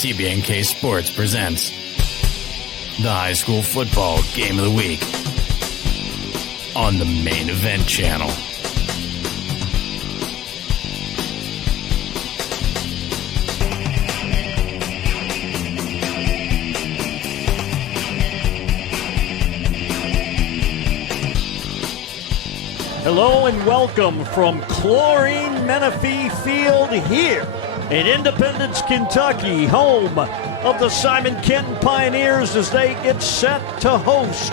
TBNK Sports presents the High School Football Game of the Week on the Main Event Channel. Hello and welcome from Chlorine Menifee Field here in Independence, Kentucky, home of the Simon Kenton Pioneers as they get set to host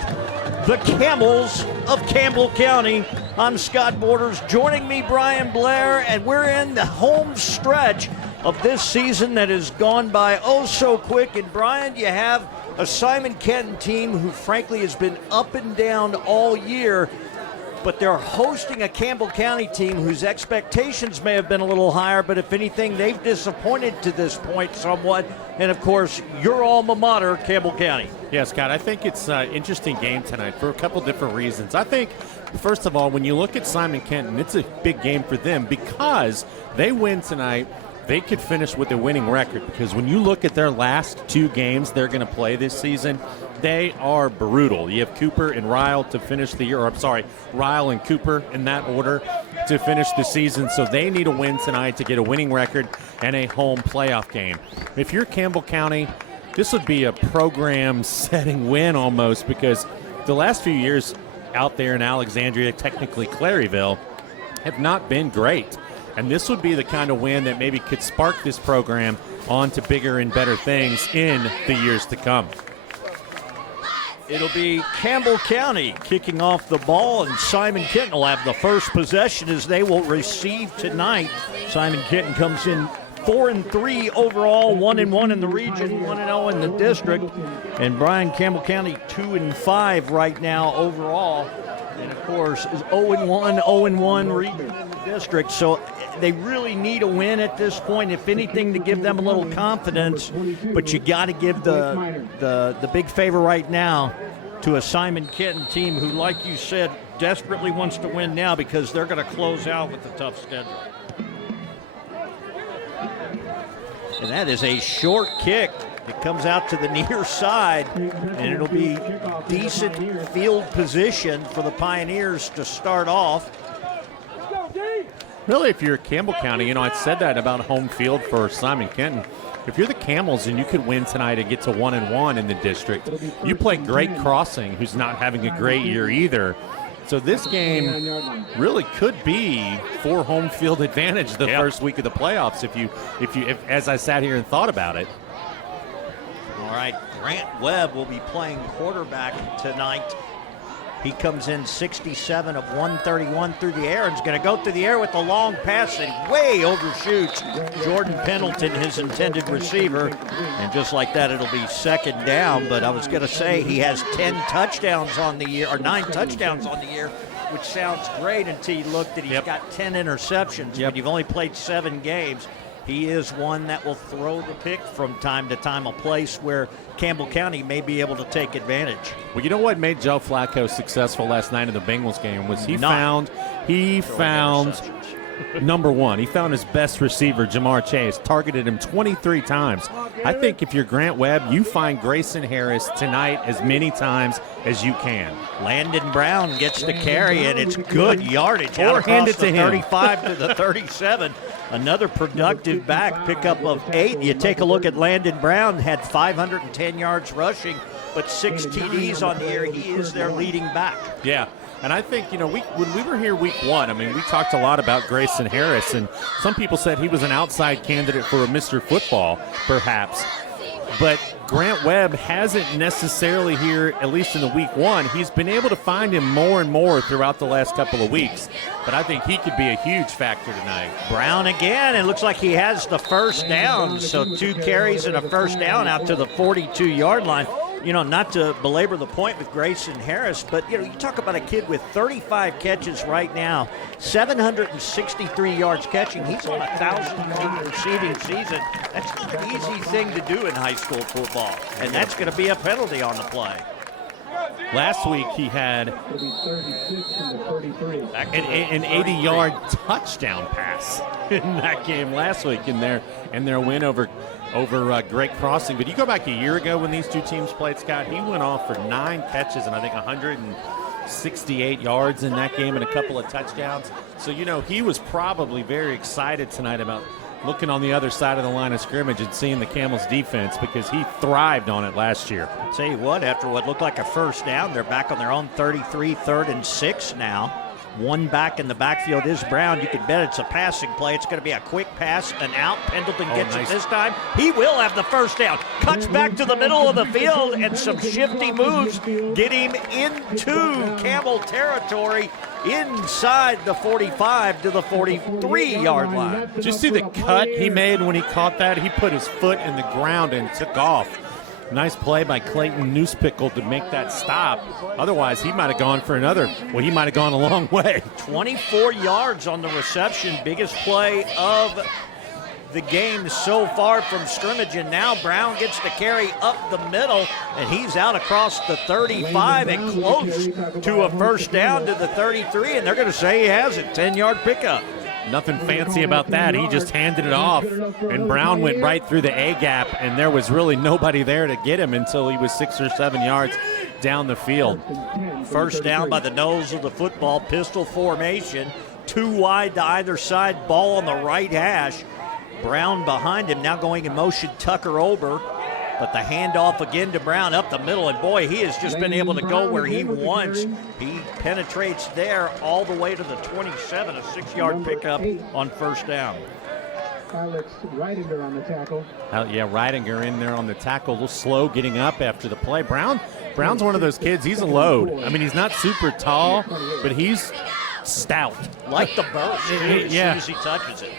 the Camels of Campbell County. I'm Scott Borders, joining me Brian Blair, and we're in the home stretch of this season that has gone by oh so quick. And Brian, you have a Simon Kenton team who frankly has been up and down all year, but they're hosting a Campbell County team whose expectations may have been a little higher, but if anything, they've disappointed to this point somewhat. And, of course, your alma mater, Campbell County. Yeah, Scott, I think it's an interesting game tonight for a couple different reasons. I think, first of all, when you look at Simon Kenton, it's a big game for them because they win tonight. They could finish with a winning record because when you look at their last two games they're going to play this season, they are brutal. You have Cooper and Ryle to finish the year, Ryle and Cooper in that order to finish the season. So they need a win tonight to get a winning record and a home playoff game. If you're Campbell County, this would be a program-setting win almost because the last few years out there in Alexandria, technically Claryville, have not been great. And this would be the kind of win that maybe could spark this program on to bigger and better things in the years to come. It'll be Campbell County kicking off the ball, and Simon Kenton will have the first possession as they will receive tonight. Simon Kenton comes in 4-3 overall, 1-1 in the region, 1-0 in the district. And Brian, Campbell County 2-5 right now overall. And, of course, is 0-1, 0-1 region in the district. So they really need a win at this point, if anything, to give them a little confidence. But you got to give the big favor right now to a Simon Kenton team who, like you said, desperately wants to win now because they're going to close out with a tough schedule. And that is a short kick. It comes out to the near side, and it'll be decent field position for the Pioneers to start off. Really, if you're Campbell County, I said that about home field for Simon Kenton. If you're the Camels and you could win tonight and get to 1-1 in the district, you play Great Crossing, who's not having a great year either. So this game really could be for home field advantage the first week of the playoffs if as I sat here and thought about it. All right, Grant Webb will be playing quarterback tonight. He comes in 67 of 131 through the air and is going to go through the air with a long pass and way overshoots Jordan Pendleton, his intended receiver. And just like that, it'll be second down. But I was going to say he has 10 touchdowns on the year, or 9 touchdowns on the year, which sounds great until you look that he's got 10 interceptions. But you've only played 7 games. He is one that will throw the pick from time to time, a place where Campbell County may be able to take advantage. Well, you know what made Joe Flacco successful last night in the Bengals game was he found number one. He found his best receiver, Jamar Chase, targeted him 23 times. I think if you're Grant Webb, you find Grayson Harris tonight as many times as you can. Landon Brown gets the carry, and it's good yardage. Or hand it to him. 35 to the 37. Another productive back, pickup of 8. You take a look at Landon Brown, had 510 yards rushing, but 6 TDs on the year. He is their leading back. Yeah. And I think, when we were here week 1, we talked a lot about Grayson Harris, and some people said he was an outside candidate for a Mr. Football, perhaps. But Grant Webb hasn't necessarily here, at least in the week 1. He's been able to find him more and more throughout the last couple of weeks. But I think he could be a huge factor tonight. Brown again. It looks like he has the first down. So 2 carries and a first down out to the 42-yard line. Not to belabor the point with Grayson Harris, but, you talk about a kid with 35 catches right now, 763 yards catching. He's on a 1,000 receiving season. That's not an easy thing to do in high school football, and that's going to be a penalty on the play. Last week he had an 80-yard touchdown pass in that game last week in their win over Great Crossing. But you go back a year ago when these two teams played, Scott, he went off for 9 catches and I think 168 yards in that game and a couple of touchdowns. So, he was probably very excited tonight about looking on the other side of the line of scrimmage and seeing the Camels defense because he thrived on it last year. I'll tell you what, after what looked like a first down, they're back on their own 33, 3rd and 6 now. One back in the backfield is Brown. You can bet it's a passing play. It's going to be a quick pass and out. Pendleton gets it this time. He will have the first down. Cuts back to the middle of the field, and some shifty moves get him into Campbell territory inside the 45 to the 43-yard line. Did you see the cut he made when he caught that? He put his foot in the ground and took off. Nice play by Clayton Newspickle to make that stop. Otherwise, he might have gone for another. Well, he might have gone a long way. 24 yards on the reception. Biggest play of the game so far from scrimmage. And now Brown gets to carry up the middle, and he's out across the 35 and close to a first down to the 33. And they're going to say he has it. 10-yard pickup. Nothing fancy about that. He just handed it off, and Brown went right through the A-gap, and there was really nobody there to get him until he was 6 or 7 yards down the field. First down by the nose of the football, pistol formation, 2 wide to either side, ball on the right hash. Brown behind him, now going in motion, Tucker Ober. But the handoff again to Brown up the middle, and boy, he has just been able to go where he wants. He penetrates there all the way to the 27, a 6-yard pickup on first down. Alex Reidinger on the tackle. Reidinger in there on the tackle, a little slow getting up after the play. Brown's one of those kids, he's a load. I mean, he's not super tall, but he's stout. Like the burst, as soon as he touches it.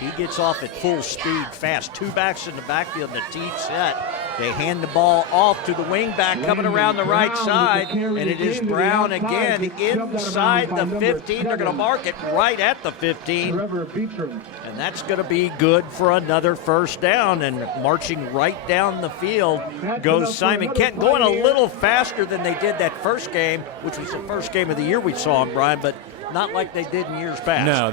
He gets off at full speed fast. 2 backs in the backfield, the T set. They hand the ball off to the wing back coming around the right side, and it is Brown again inside the 15. They're going to mark it right at the 15, and that's going to be good for another first down. And marching right down the field goes Simon Kenton, going a little faster than they did that first game, which was the first game of the year we saw him, Brian, but not like they did in years past. No,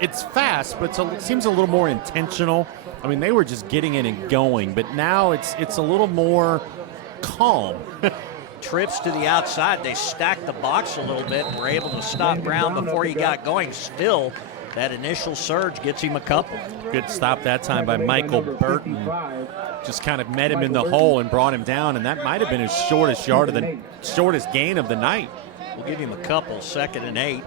it's fast, but it seems a little more intentional. I mean, they were just getting in and going, but now it's a little more calm. Trips to the outside. They stacked the box a little bit and were able to stop Brown before he got going. Still, that initial surge gets him a couple. Good stop that time by Michael Burton. Just kind of met him in the hole and brought him down, and that might have been his shortest gain of the night. We'll give him a couple, 2nd and 8.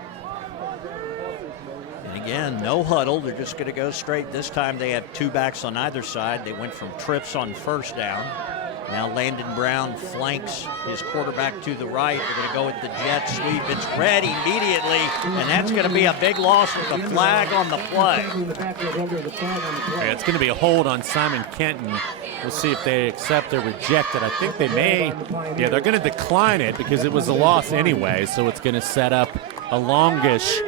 Again, no huddle. They're just going to go straight. This time they have 2 backs on either side. They went from trips on first down. Now Landon Brown flanks his quarterback to the right. They're going to go with the jet sweep. It's red immediately, and that's going to be a big loss with the flag on the play. Yeah, it's going to be a hold on Simon Kenton. We'll see if they accept or reject it. I think they may. Yeah, they're going to decline it because it was a loss anyway, so it's going to set up a longish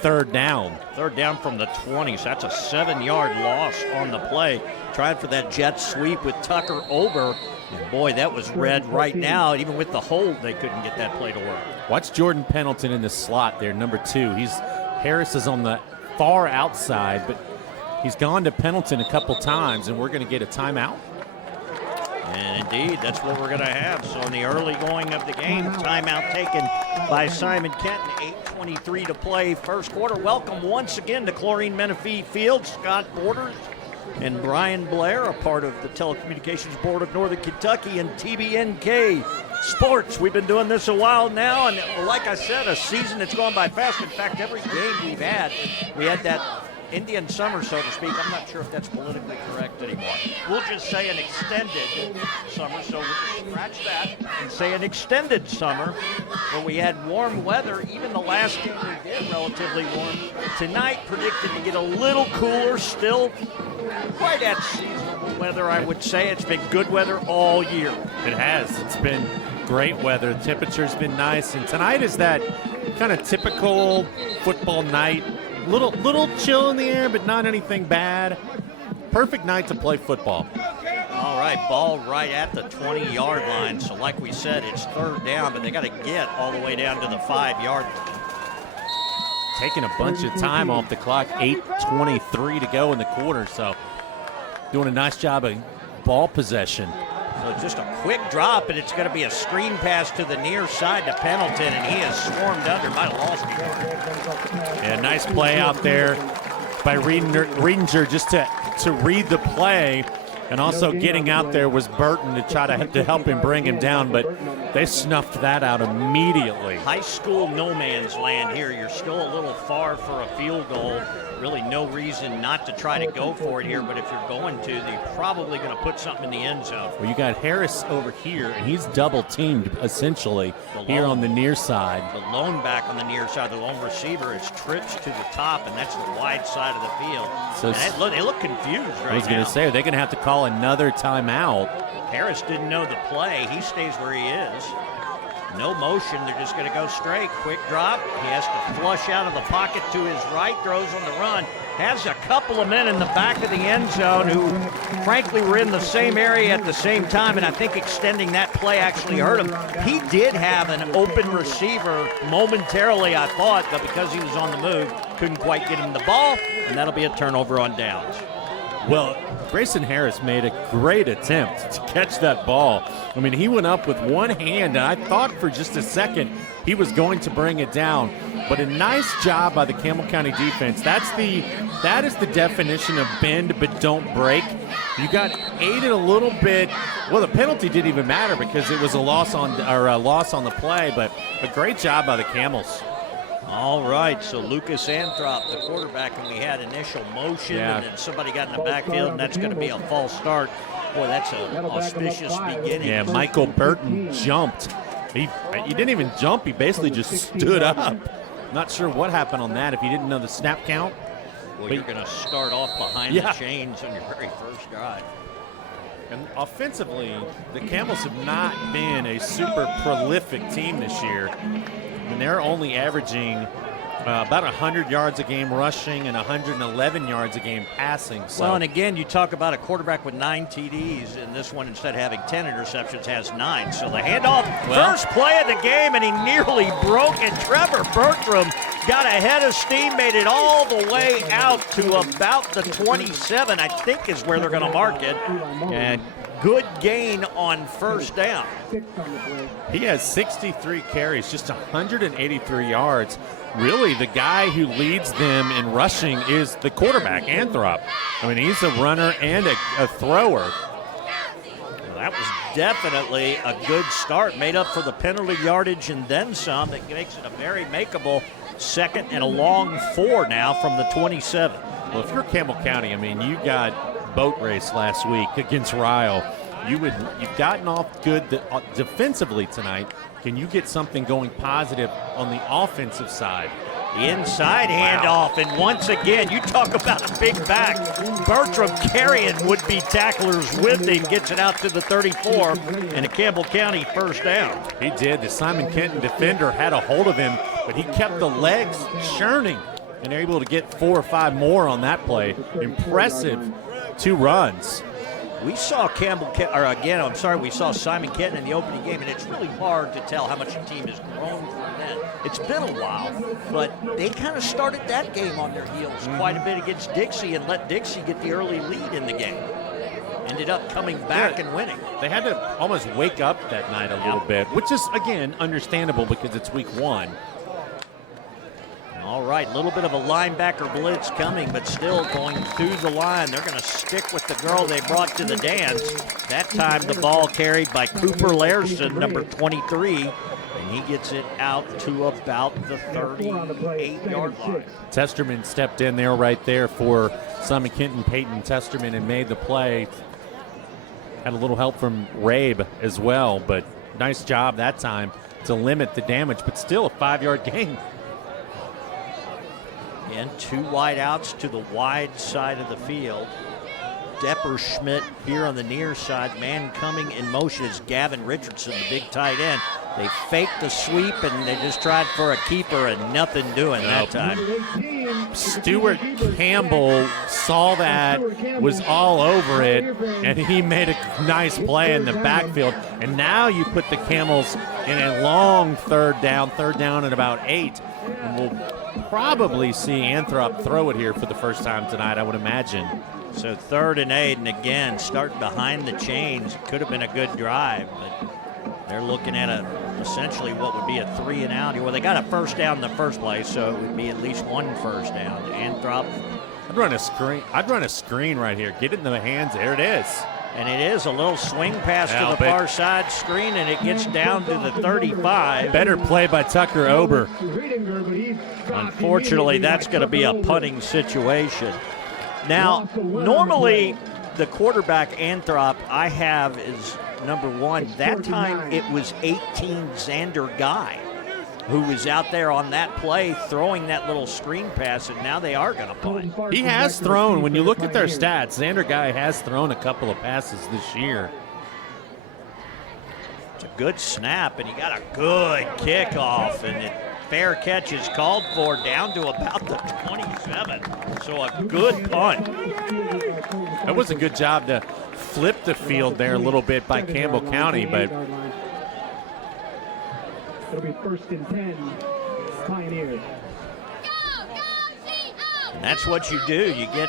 third down. Third down from the 20, so that's a 7-yard loss on the play. Trying for that jet sweep with Tucker Ober. And boy, that was red right now. Even with the hold, they couldn't get that play to work. Watch Jordan Pendleton in the slot there, number 2. Harris is on the far outside, but he's gone to Pendleton a couple times, and we're going to get a timeout. And indeed, that's what we're going to have. So in the early going of the game, timeout taken by Simon Kenton. 8:23 to play first quarter. Welcome once again to Chlorine Menifee Field. Scott Borders and Brian Blair, a part of the Telecommunications Board of Northern Kentucky and TBNK Sports. We've been doing this a while now, and like I said, a season that's gone by fast. In fact, every game we had that Indian summer, so to speak. I'm not sure if that's politically correct anymore. We'll just say an extended summer, so we'll just scratch that and say an extended summer where we had warm weather. Even the last game we did relatively warm. Tonight predicted to get a little cooler, still quite at seasonable weather, I would say. It's been good weather all year. It has. It's been great weather. The temperature's been nice, and tonight is that kind of typical football night. Little chill in the air, but not anything bad. Perfect night to play football. All right, ball right at the 20-yard line. So like we said, it's third down, but they got to get all the way down to the 5-yard line. Taking a bunch of time off the clock, 8:23 to go in the quarter, so doing a nice job of ball possession. So just a quick drop, and it's going to be a screen pass to the near side to Pendleton, and he is swarmed under. Might have lost him. Yeah, nice play out there by Riedinger just to read the play, and also getting out there was Burton to try to help him bring him down, but they snuffed that out immediately. High school no man's land here. You're still a little far for a field goal. Really no reason not to try to go for it here, but if you're going to, you're probably going to put something in the end zone. Well, you got Harris over here, and he's double-teamed, essentially, here on the near side. The lone back on the near side, the lone receiver is tripped to the top, and that's the wide side of the field. So they look confused right now. I was going to say, they're going to have to call another timeout. Harris didn't know the play. He stays where he is. No motion, they're just going to go straight. Quick drop. He has to flush out of the pocket to his right, throws on the run. Has a couple of men in the back of the end zone who, frankly, were in the same area at the same time, and I think extending that play actually hurt him. He did have an open receiver momentarily, I thought, but because he was on the move, couldn't quite get him the ball, and that'll be a turnover on downs. Well, Grayson Harris made a great attempt to catch that ball. I mean, he went up with one hand, and I thought for just a second he was going to bring it down. But a nice job by the Campbell County defense. That is the definition of bend but don't break. You got aided a little bit. Well, the penalty didn't even matter because it was a loss on the play, but a great job by the Camels. All right, so Lucas Anthrop, the quarterback, and we had initial motion, and then somebody got in the backfield, and that's going to be a false start. Boy, that's an auspicious beginning. Yeah, Michael Burton jumped. He didn't even jump. He basically just stood up. Not sure what happened on that if he didn't know the snap count. Well, you're going to start off behind the chains on your very first drive. And offensively, the Camels have not been a super prolific team this year. And they're only averaging about 100 yards a game rushing and 111 yards a game passing. So. Well, and again, you talk about a quarterback with 9 TDs, and this one, instead of having 10 interceptions, has 9. So the handoff, first play of the game, and he nearly broke it. Trevor Bertram got ahead of steam, made it all the way out to about the 27, I think is where they're going to mark it. And good gain on first down. He has 63 carries, just 183 yards. Really, the guy who leads them in rushing is the quarterback, Anthrop. I mean, he's a runner and a thrower. Well, that was definitely a good start, made up for the penalty yardage and then some. That makes it a very makeable second and a long 4 now from the 27. Well, if you're Campbell County, I mean, you got boat race last week against Ryle. You've gotten off good defensively tonight. Can you get something going positive on the offensive side? Inside handoff, and once again, you talk about a big back. Bertram carrying would-be tacklers with him, gets it out to the 34, and a Campbell County first down. He did. The Simon Kenton defender had a hold of him, but he kept the legs churning, and they're able to get 4 or 5 more on that play. Impressive 2 runs. We saw we saw Simon Kenton in the opening game, and it's really hard to tell how much the team has grown from then. It's been a while, but they kind of started that game on their heels quite a bit against Dixie and let Dixie get the early lead in the game. Ended up coming back and winning. They had to almost wake up that night a little bit, which is, again, understandable because it's week 1. All right, a little bit of a linebacker blitz coming, but still going through the line. They're going to stick with the girl they brought to the dance. That time the ball carried by Cooper Lairson, number 23, and he gets it out to about the 38-yard line. Testerman stepped in there right there for Simon Kenton, Peyton Testerman, and made the play. Had a little help from Rabe as well, but nice job that time to limit the damage, but still a 5-yard gain. And 2 wide outs to the wide side of the field. Depperschmidt here on the near side. Man coming in motion is Gavin Richardson, the big tight end. They faked the sweep and they just tried for a keeper and nothing doing that time. Stuart Campbell saw that, was all over it, and he made a nice play in the backfield. And now you put the Camels in a long third down at about 8. And we'll probably see Anthrop throw it here for the first time tonight, I would imagine. So 3rd and 8, and again, starting behind the chains. It could have been a good drive, but they're looking at essentially what would be a 3 and out here. Well, they got a first down in the first place, so it would be at least 1 first down. Anthrop. I'd run a screen right here. Get it in the hands. There it is. And it is a little swing pass to the far side screen, and it gets down to the 35. Better play by Tucker Ober. Unfortunately, that's going to be a punting situation. Now, normally the quarterback Anthrop I have is number 1. That time it was 18 Xander Guy who was out there on that play throwing that little screen pass, and now they are going to punt. He has thrown, when you look at their stats, Xander Guy has thrown a couple of passes this year. It's a good snap, and he got a good kickoff, and fair catch is called for down to about the 27. So a good punt. That was a good job to flip the field there a little bit by Campbell County, but it'll be 1st and 10, Pioneers. And that's what you do. You get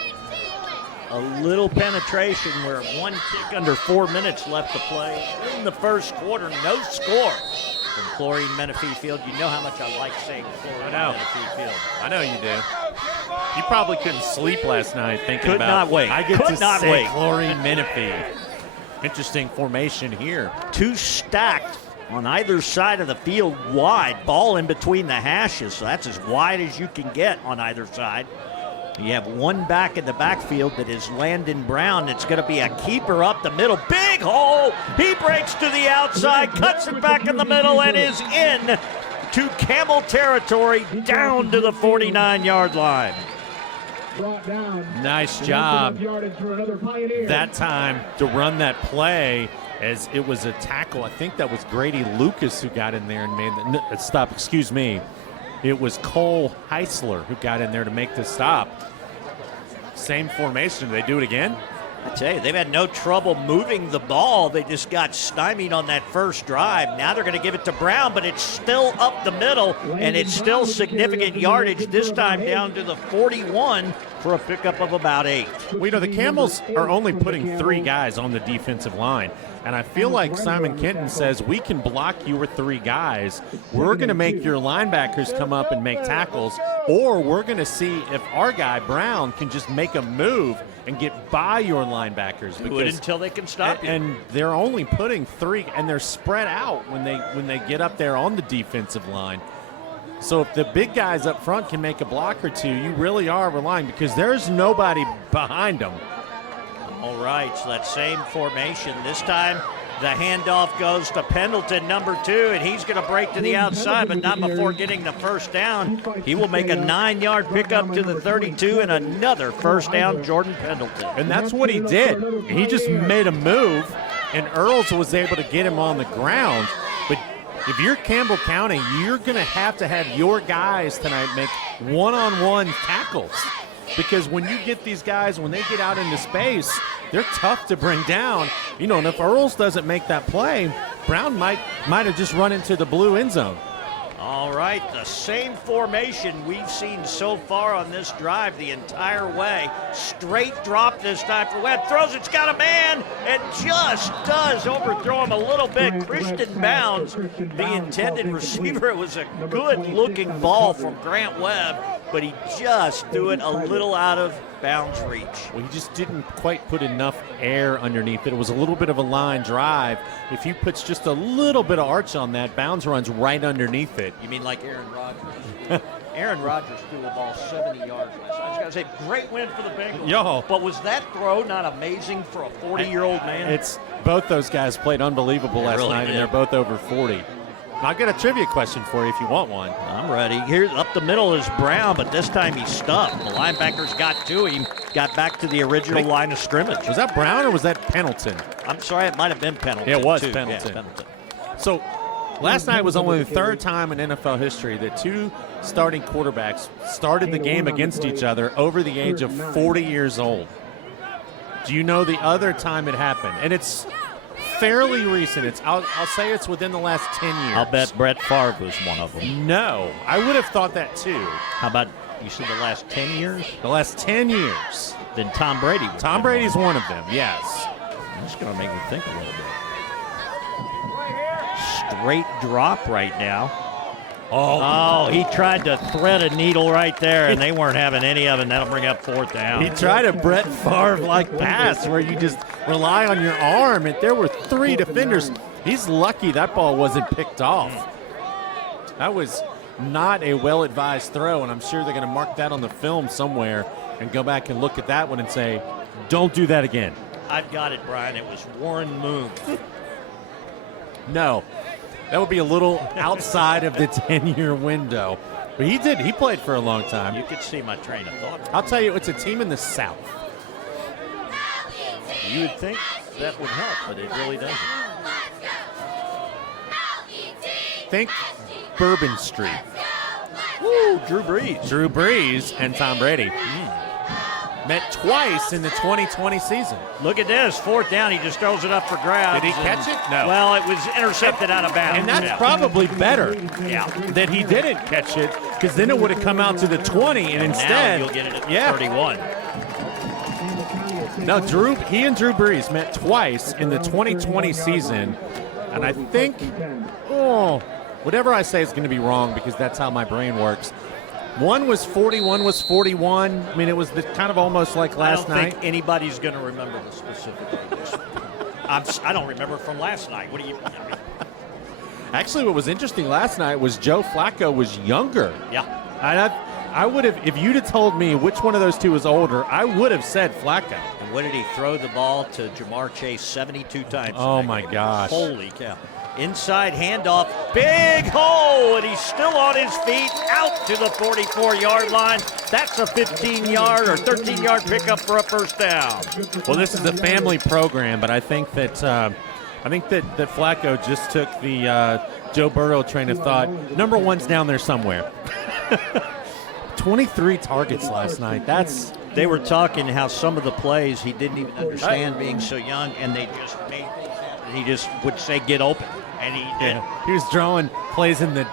a little penetration where 1 kick under 4 minutes left to play in the first quarter. No score from Chlorine Menifee Field. You know how much I like saying Chlorine Menifee Field. I know you do. You probably couldn't sleep last night thinking Could not wait. I get Could to not say wait. Chlorine Menifee. Interesting formation here. 2 stacked on either side of the field wide. Ball in between the hashes, so that's as wide as you can get on either side. You have 1 back in the backfield that is Landon Brown. It's going to be a keeper up the middle. Big hole. He breaks to the outside, cuts it back in the middle, and is in to Campbell territory down to the 49-yard line. Nice job that time to run that play, as it was a tackle. I think that was Grady Lucas who got in there and made the stop. Excuse me. It was Cole Heisler who got in there to make the stop. Same formation. Do they do it again? I tell you, they've had no trouble moving the ball. They just got stymied on that first drive. Now they're going to give it to Brown, but it's still up the middle, and it's still significant yardage, this time down to the 41 for a pickup of about 8. Well, you know, the Camels are only putting 3 guys on the defensive line, and I feel like Simon Kenton says, we can block your 3 guys. We're going to make your linebackers come up and make tackles, or we're going to see if our guy, Brown, can just make a move and get by your linebackers. Good until they can stop you. And they're only putting 3, and they're spread out when they get up there on the defensive line. So if the big guys up front can make a block or 2, you really are relying, because there's nobody behind them. All right, so that same formation. This time the handoff goes to Pendleton, number 2, and he's going to break to the outside, but not before getting the first down. He will make a 9-yard pickup to the 32 and another first down, Jordan Pendleton. And that's what he did. He just made a move, and Earls was able to get him on the ground. But if you're Campbell County, you're going to have your guys tonight make one-on-one tackles. Because when you get these guys, when they get out into space, they're tough to bring down. You know, and if Earls doesn't make that play, Brown might have just run into the blue end zone. All right, the same formation we've seen so far on this drive the entire way. Straight drop this time for Webb. Throws, it's got a man, and just does overthrow him a little bit. Christian Bounds, the intended receiver. It was a good-looking ball from Grant Webb, but he just threw it a little out of bounds reach. Well, he just didn't quite put enough air underneath it. It was a little bit of a line drive. If he puts just a little bit of arch on that, Bounds runs right underneath it. You mean like Aaron Rodgers? Aaron Rodgers threw a ball 70 yards last night. I was going to say, great win for the Bengals. Yo. But was that throw not amazing for a 40-year-old man? It's both those guys played unbelievable last really night, did. and they're both over 40. I've got a trivia question for you if you want one. I'm ready. Here up the middle is Brown, but this time he's stuffed. The linebackers got to him, got back to the original line of scrimmage. Was that Brown or was that Pendleton? I'm sorry, it might have been Pendleton. It was too. Pendleton. Yeah, Pendleton. So Last night was only the third time in NFL history that two starting quarterbacks started the game against each other over the age of 40 years old. Do you know the other time it happened? And it's fairly recent. I'll say it's within the last 10 years. I'll bet Brett Favre was one of them. No, I would have thought that too. How about, you said the last 10 years? The last 10 years. Then Tom Brady. Tom Brady's one of them, yes. That's going to make me think a little bit. Straight drop right now. Oh, he tried to thread a needle right there, and they weren't having any of it. And that'll bring up 4th down. He tried a Brett Favre-like pass where you just rely on your arm, and there were 3 defenders. He's lucky that ball wasn't picked off. That was not a well-advised throw, and I'm sure they're going to mark that on the film somewhere and go back and look at that one and say, don't do that again. I've got it, Brian. It was Warren Moon. No. That would be a little outside of the 10-year window. But he did. He played for a long time. You could see my train of thought. I'll tell you, it's a team in the South. You would think that would help, but it really doesn't. Think Bourbon Street. Woo, Drew Brees. Drew Brees and Tom Brady. Met twice in the 2020 season. Look at this. 4th down. He just throws it up for grabs. Did he catch it? No. Well, it was intercepted out of bounds. And that's probably better that he didn't catch it, because then it would have come out to the 20, and instead, now you'll get it at 31. No, he and Drew Brees met twice in the 2020 season, and I think, whatever I say is going to be wrong, because that's how my brain works. One was 40, one was 41. I mean, it was kind of almost like last night. I don't think anybody's going to remember the specific ages. I don't remember from last night. What do you? Actually, what was interesting last night was Joe Flacco was younger. Yeah. And I would have, if you'd have told me which one of those two was older, I would have said Flacco. And what did he throw the ball to Jamar Chase 72 times? Oh, my gosh. Holy cow. Inside handoff, big hole, and he's still on his feet, out to the 44-yard line. That's a 15-yard or 13-yard pickup for a 1st down. Well, this is a family program, but I think that that Flacco just took the Joe Burrow train of thought. Number 1's down there somewhere. 23 targets last night. They were talking how some of the plays he didn't even understand being so young, and they just made things happen. He just would say, get open. And he did. He was drawing plays in the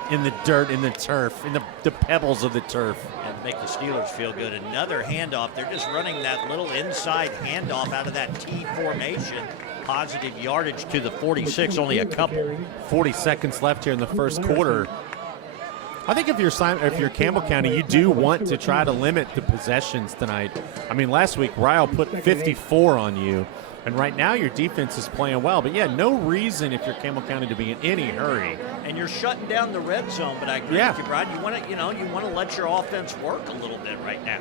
dirt, in the turf, in the pebbles of the turf. And make the Steelers feel good. Another handoff. They're just running that little inside handoff out of that T formation. Positive yardage to the 46, only a couple. 40 seconds left here in the first quarter. I think if you're Campbell County, you do want to try to limit the possessions tonight. I mean, last week, Ryle put 54 on you. And right now your defense is playing well. But, yeah, no reason if you're Campbell County to be in any hurry. And you're shutting down the red zone. But I agree with you, Brian. You want to let your offense work a little bit right now.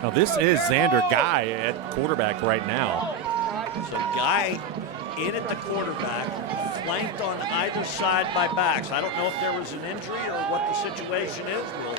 Now, this is Xander Guy at quarterback right now. So Guy in at the quarterback, flanked on either side by backs. I don't know if there was an injury or what the situation is. We'll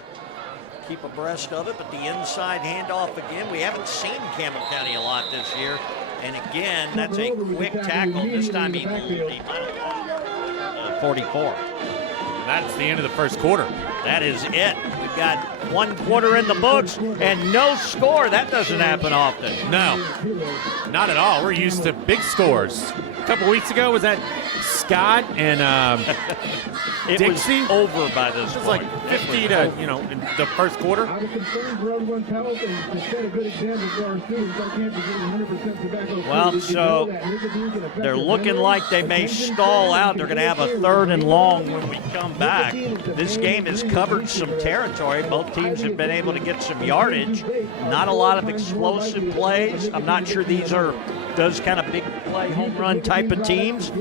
keep abreast of it, but the inside handoff again. We haven't seen Campbell County a lot this year. And again, that's a quick tackle. This time he 44. And that's the end of the first quarter. That is it. We've got 1 quarter in the books and no score. That doesn't happen often. No, not at all. We're used to big scores. A couple weeks ago, was that Scott and Dixie? Was over by this point. It was like 50 to, in the first quarter. Well, so they're looking like they may stall out. They're going to have a 3rd and long when we come back. This game has covered some territory. Both teams have been able to get some yardage. Not a lot of explosive plays. I'm not sure these are those kind of big play home run type of teams,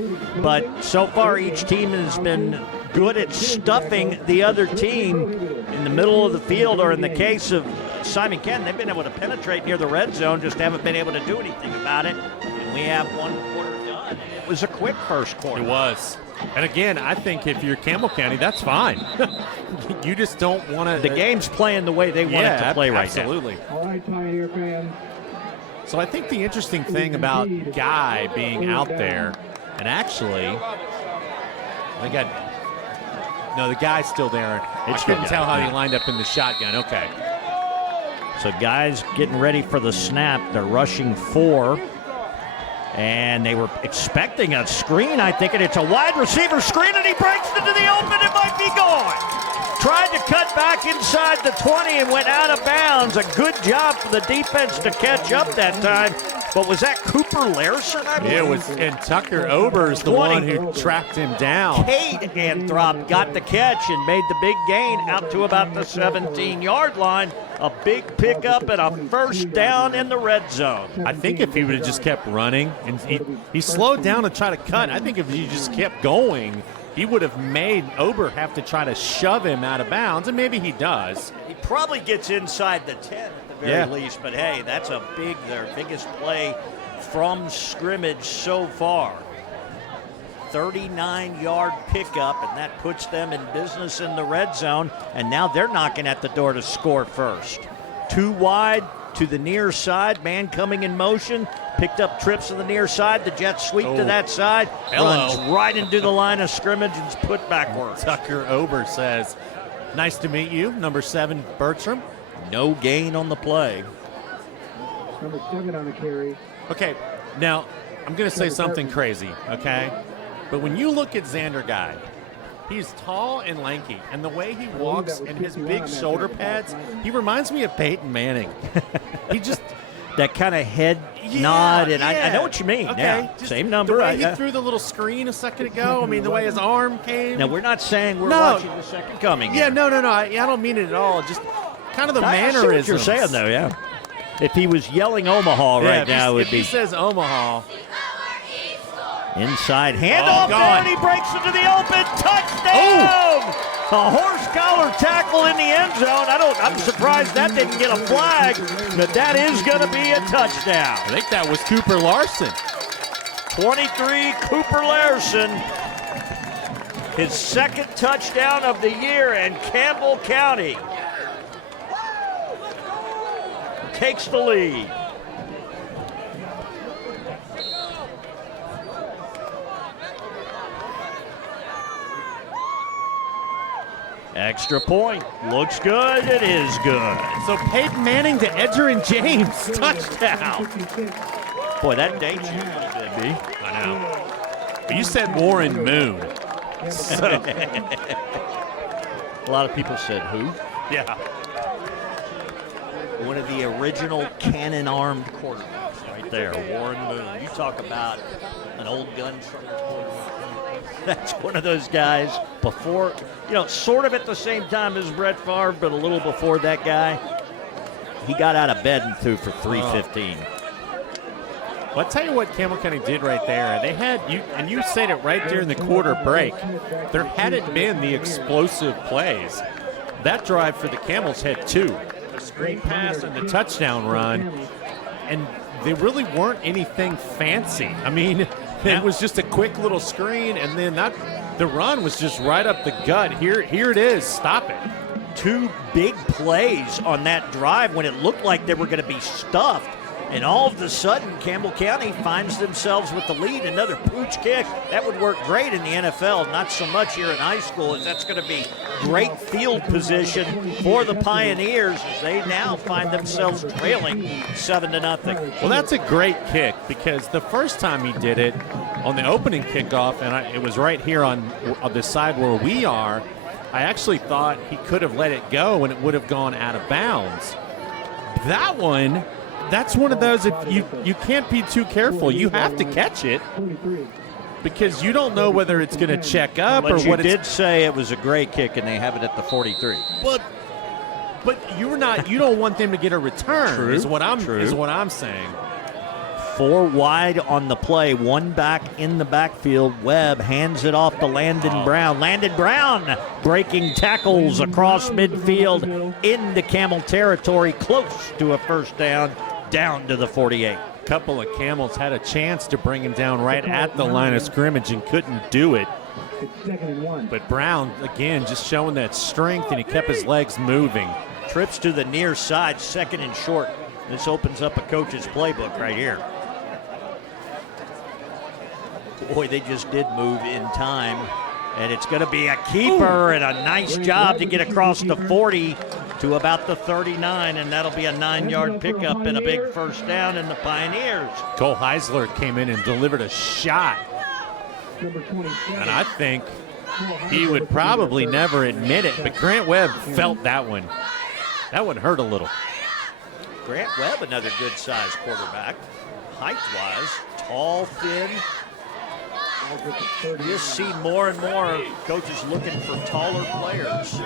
but so far each team has been good at stuffing the other team in the middle of the field, or in the case of Simon Kenton, they've been able to penetrate near the red zone, just haven't been able to do anything about it. And we have 1 quarter done. It was a quick first quarter. It was. And again, I think if you're Campbell County, that's fine. You just don't want to. The game's playing the way they want it to play right now. Absolutely. All right, Pioneer fans. So I think the interesting thing about Guy being out there And actually, the guy's still there. I couldn't tell how he lined up in the shotgun. Okay. So guys getting ready for the snap. They're rushing 4. And they were expecting a screen, I think, and it's a wide receiver screen, and he breaks into the open. It might be gone. Tried to cut back inside the 20 and went out of bounds. A good job for the defense to catch up that time. But was that Cooper Larson? It was, and Tucker Ober's the one who tracked him down. Cade Anthrop got the catch and made the big gain out to about the 17-yard line. A big pickup and a first down in the red zone. I think if he would have just kept running, and he slowed down to try to cut, I think if he just kept going, he would have made Ober have to try to shove him out of bounds, and maybe he does. He probably gets inside the 10 at the very least, but hey, that's their biggest play from scrimmage so far. 39-yard pickup, and that puts them in business in the red zone, and now they're knocking at the door to score first. 2 wide to the near side, man coming in motion, picked up trips to the near side, the Jets sweep to that side, runs right into the line of scrimmage and is put backwards. Tucker Ober says, nice to meet you, number 7, Bertram. No gain on the play. Number 7 on the carry. Okay, now I'm going to say something crazy, okay? But when you look at Xander Guy, he's tall and lanky, and the way he walks and his big shoulder pads, he reminds me of Peyton Manning. He just... that kind of head nod, and I know what you mean. Okay, same number. The way he threw the little screen a second ago, I mean, the way his arm came. Now, we're not saying we're watching the second coming. Yeah, no. I don't mean it at all. Just kind of the mannerisms. I see what you're saying, though, yeah. If he was yelling Omaha right now, it would be. If he says Omaha. Inside handoff, and he breaks into the open. Touchdown! A horse collar tackle in the end zone. I'm surprised that didn't get a flag, but that is going to be a touchdown. I think that was Cooper Larson. 23, Cooper Larson. His second touchdown of the year, and Campbell County takes the lead. Extra point. Looks good. It is good. So Peyton Manning to Edgerrin James. Touchdown. Boy, that dates you a little bit, B. I know. But you said Warren Moon. So. A lot of people said who? Yeah. One of the original cannon-armed quarterbacks right there, Warren Moon. You talk about an old gunslinger. That's one of those guys before, sort of at the same time as Brett Favre, but a little before that guy. He got out of bed and threw for 315. Well, I'll tell you what Campbell County did right there. They had, you said it right during the quarter break, there hadn't been the explosive plays. That drive for the Camels had 2. The screen pass and the touchdown run, and they really weren't anything fancy. I mean, it was just a quick little screen, and then the run was just right up the gut. Here it is. Stop it. 2 big plays on that drive when it looked like they were going to be stuffed. And all of a sudden, Campbell County finds themselves with the lead. Another pooch kick. That would work great in the NFL, not so much here in high school, as that's going to be great field position for the Pioneers as they now find themselves trailing 7-0. Well, that's a great kick because the first time he did it on the opening kickoff, and it was right here on the side where we are, I actually thought he could have let it go and it would have gone out of bounds. That one... That's one of those, if you can't be too careful. You have to catch it because you don't know whether it's going to check up but or what. You did say it was a great kick, and they have it at the 43. But you don't want them to get a return. True. Is what I'm saying. 4 wide on the play, 1 back in the backfield. Webb hands it off to Landon Brown. Landon Brown breaking tackles across midfield into Camel territory, close to a first down to the 48. A couple of Camels had a chance to bring him down right at the line of scrimmage and couldn't do it. But Brown, again, just showing that strength, and he kept his legs moving. Trips to the near side, 2nd and short. This opens up a coach's playbook right here. Boy, they just did move in time. And it's going to be a keeper and a nice job to get across the 40 to about the 39, and that'll be a 9-yard pickup and a big first down in the Pioneers. Cole Heisler came in and delivered a shot. And I think he would probably never admit it, but Grant Webb felt that one. That one hurt a little. Grant Webb, another good-sized quarterback. Height-wise, tall, thin. You just see more and more coaches looking for taller players.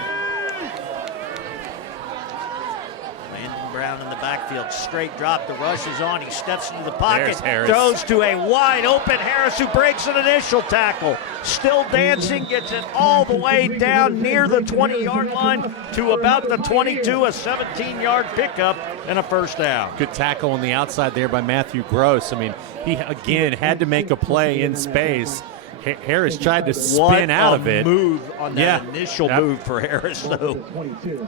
Landon Brown in the backfield, straight drop. The rush is on. He steps into the pocket, throws to a wide open Harris, who breaks an initial tackle. Still dancing, gets it all the way down near the 20-yard line to about the 22, a 17-yard pickup and a first down. Good tackle on the outside there by Matthew Gross. I mean, he again had to make a play in space. Harris tried to spin out of it. Move on that initial move for Harris, though.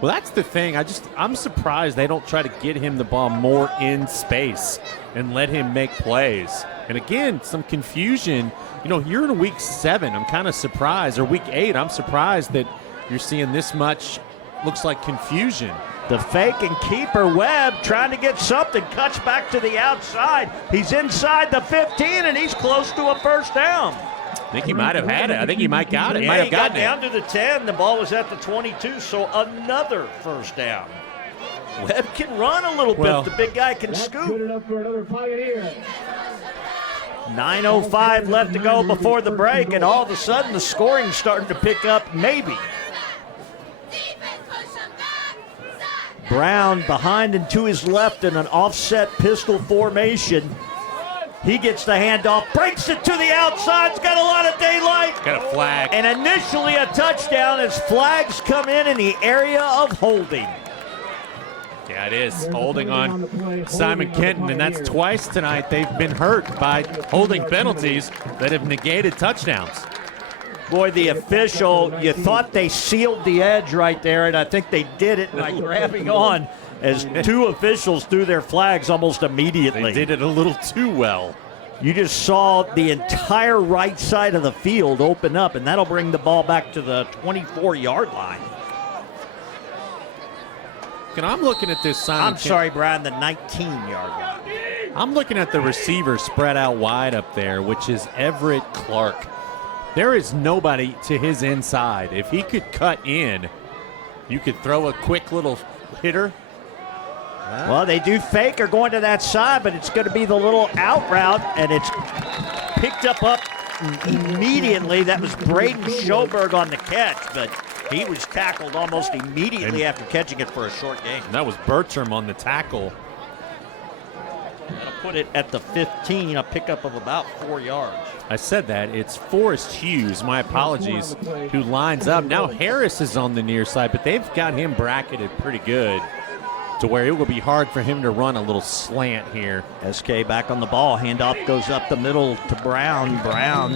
Well, that's the thing. I'm surprised they don't try to get him the ball more in space and let him make plays. And again, some confusion. You know, you're in week 7. I'm kind of surprised, or week 8. I'm surprised that you're seeing this much, looks like, confusion. The fake and keeper Webb trying to get something, cuts back to the outside. He's inside the 15, and he's close to a first down. I think he might have had it. I think he might got it. Yeah, might have he got gotten down to the 10. The ball was at the 22, so another first down. Webb can run a little bit. The big guy can scoop. Good enough for another Pioneer. 9:05 left to go before the break, and all of a sudden the scoring's starting to pick up, maybe. Brown behind and to his left in an offset pistol formation. He gets the handoff, breaks it to the outside. It's got a lot of daylight. Got a flag. And initially a touchdown as flags come in the area of holding. Yeah, it is. Holding on Simon Kenton, and that's twice tonight they've been hurt by holding penalties that have negated touchdowns. Boy, the official, you thought they sealed the edge right there, and I think they did it by grabbing on as two officials threw their flags almost immediately. They did it a little too well. You just saw the entire right side of the field open up, and that'll bring the ball back to the 24-yard line. And I'm looking at this Simon sorry, Brian, the 19-yard line. I'm looking at the receiver spread out wide up there, which is Everett Clark. There is nobody to his inside. If he could cut in, you could throw a quick little hitter. Well, they do fake or going to that side, but it's going to be the little out route, and it's picked up immediately. That was Braden Schoberg on the catch, but he was tackled almost immediately after catching it for a short gain. And that was Bertram on the tackle. That'll put it at the 15, a pickup of about 4 yards. I said that. It's Forrest Hughes, my apologies, who lines up. Now Harris is on the near side, but they've got him bracketed pretty good to where it will be hard for him to run a little slant here. SK back on the ball. Handoff goes up the middle to Brown. Brown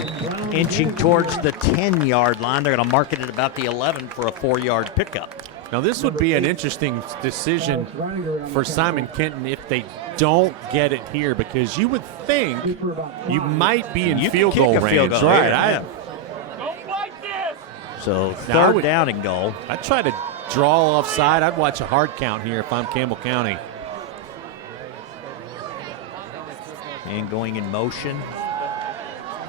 inching towards the 10-yard line. They're going to mark it at about the 11 for a 4-yard pickup. Now this would be an interesting decision for Simon Kenton if they don't get it here, because you would think you might be in field goal range. Right. So third down and goal. I'd try to draw offside. I'd watch a hard count here if I'm Campbell County. And going in motion.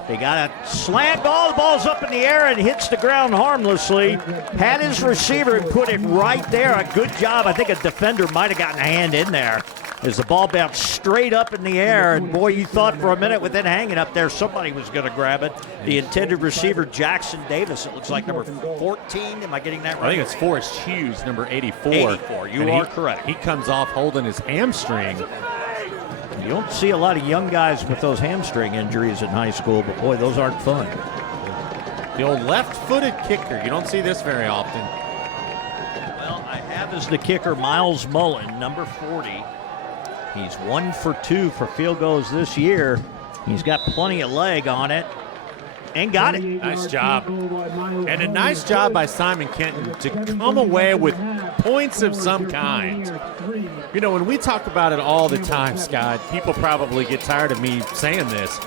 They got a slant ball. The ball's up in the air and hits the ground harmlessly. Had his receiver and put it right there. A good job. I think a defender might have gotten a hand in there as the ball bounced straight up in the air. And boy, you thought for a minute with it hanging up there, somebody was going to grab it. The intended receiver, Jackson Davis, it looks like number 14. Am I getting that right? I think it's Forrest Hughes, number 84. 84. You are correct. He comes off holding his hamstring. You don't see a lot of young guys with those hamstring injuries in high school, but boy, those aren't fun. The old left-footed kicker. You don't see this very often. Well, I have as the kicker Miles Mullen, number 40. He's 1 for 2 for field goals this year. He's got plenty of leg on it. And got it. Nice job. And a nice job by Simon Kenton to come away with points of some kind. You know, when we talk about it all the time, Scott, people probably get tired of me saying this.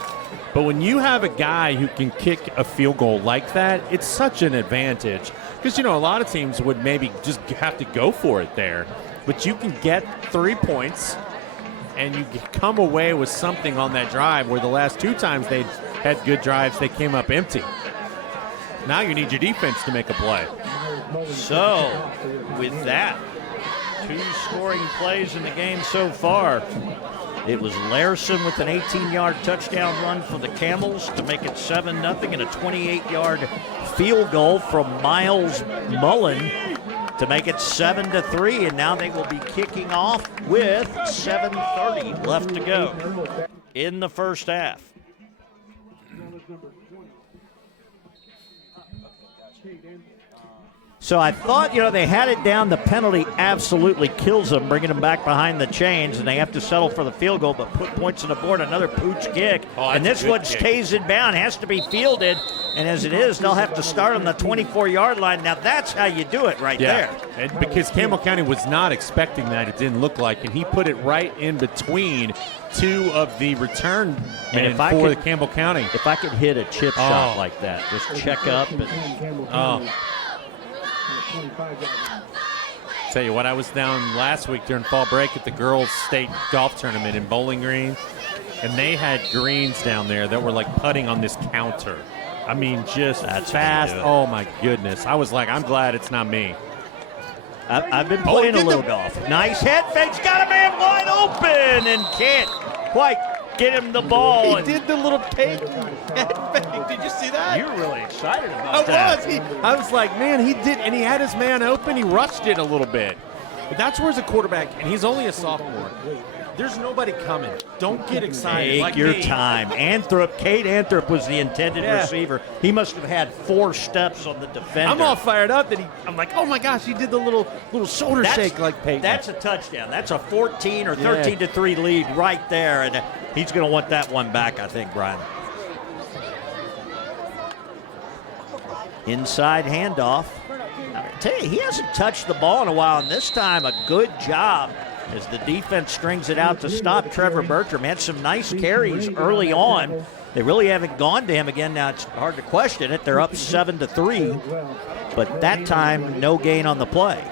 But when you have a guy who can kick a field goal like that, it's such an advantage. Because, a lot of teams would maybe just have to go for it there. But you can get 3 points, and you come away with something on that drive where the last 2 times they had good drives, they came up empty. Now you need your defense to make a play. So, with that, 2 scoring plays in the game so far. It was Larson with an 18-yard touchdown run for the Camels to make it 7-0, and a 28-yard field goal from Miles Mullen to make it 7-3, and now they will be kicking off with 7:30 left to go in the first half. So I thought, they had it down. The penalty absolutely kills them, bringing them back behind the chains, and they have to settle for the field goal, but put points on the board. Another pooch kick, and this one stays in bound, has to be fielded, and as it is, they'll have to start on the 24-yard line. Now that's how you do it right there. And because Campbell County was not expecting that, it didn't look like, and he put it right in between 2 of the return men for the Campbell County. If I could hit a chip shot like that, just check up and... Tell you what, I was down last week during fall break at the girls' state golf tournament in Bowling Green, and they had greens down there that were like putting on this counter. I mean, just fast. Oh, my goodness. I was like, I'm glad it's not me. I've been playing a little golf. Nice head fakes, got a man wide open and can't quite get him the ball. He did the little head fake. Did you see that? You were really excited about that. I was like, man, he did, and he had his man open. He rushed it a little bit. But that's where, as a quarterback, and he's only a sophomore, there's nobody coming. Don't get excited. Take your time. Cade Anthrop was the intended receiver. He must have had 4 steps on the defender. I'm all fired up that I'm like, oh my gosh, he did the little shoulder shake like Peyton. That's a touchdown. That's a 14 or 13-3 lead right there, and he's going to want that one back, I think, Brian. Inside handoff. I tell you, he hasn't touched the ball in a while, and this time a good job as the defense strings it out to stop Trevor Bertram. Had some nice carries early on. They really haven't gone to him again. Now it's hard to question it. They're up 7-3, but that time no gain on the play.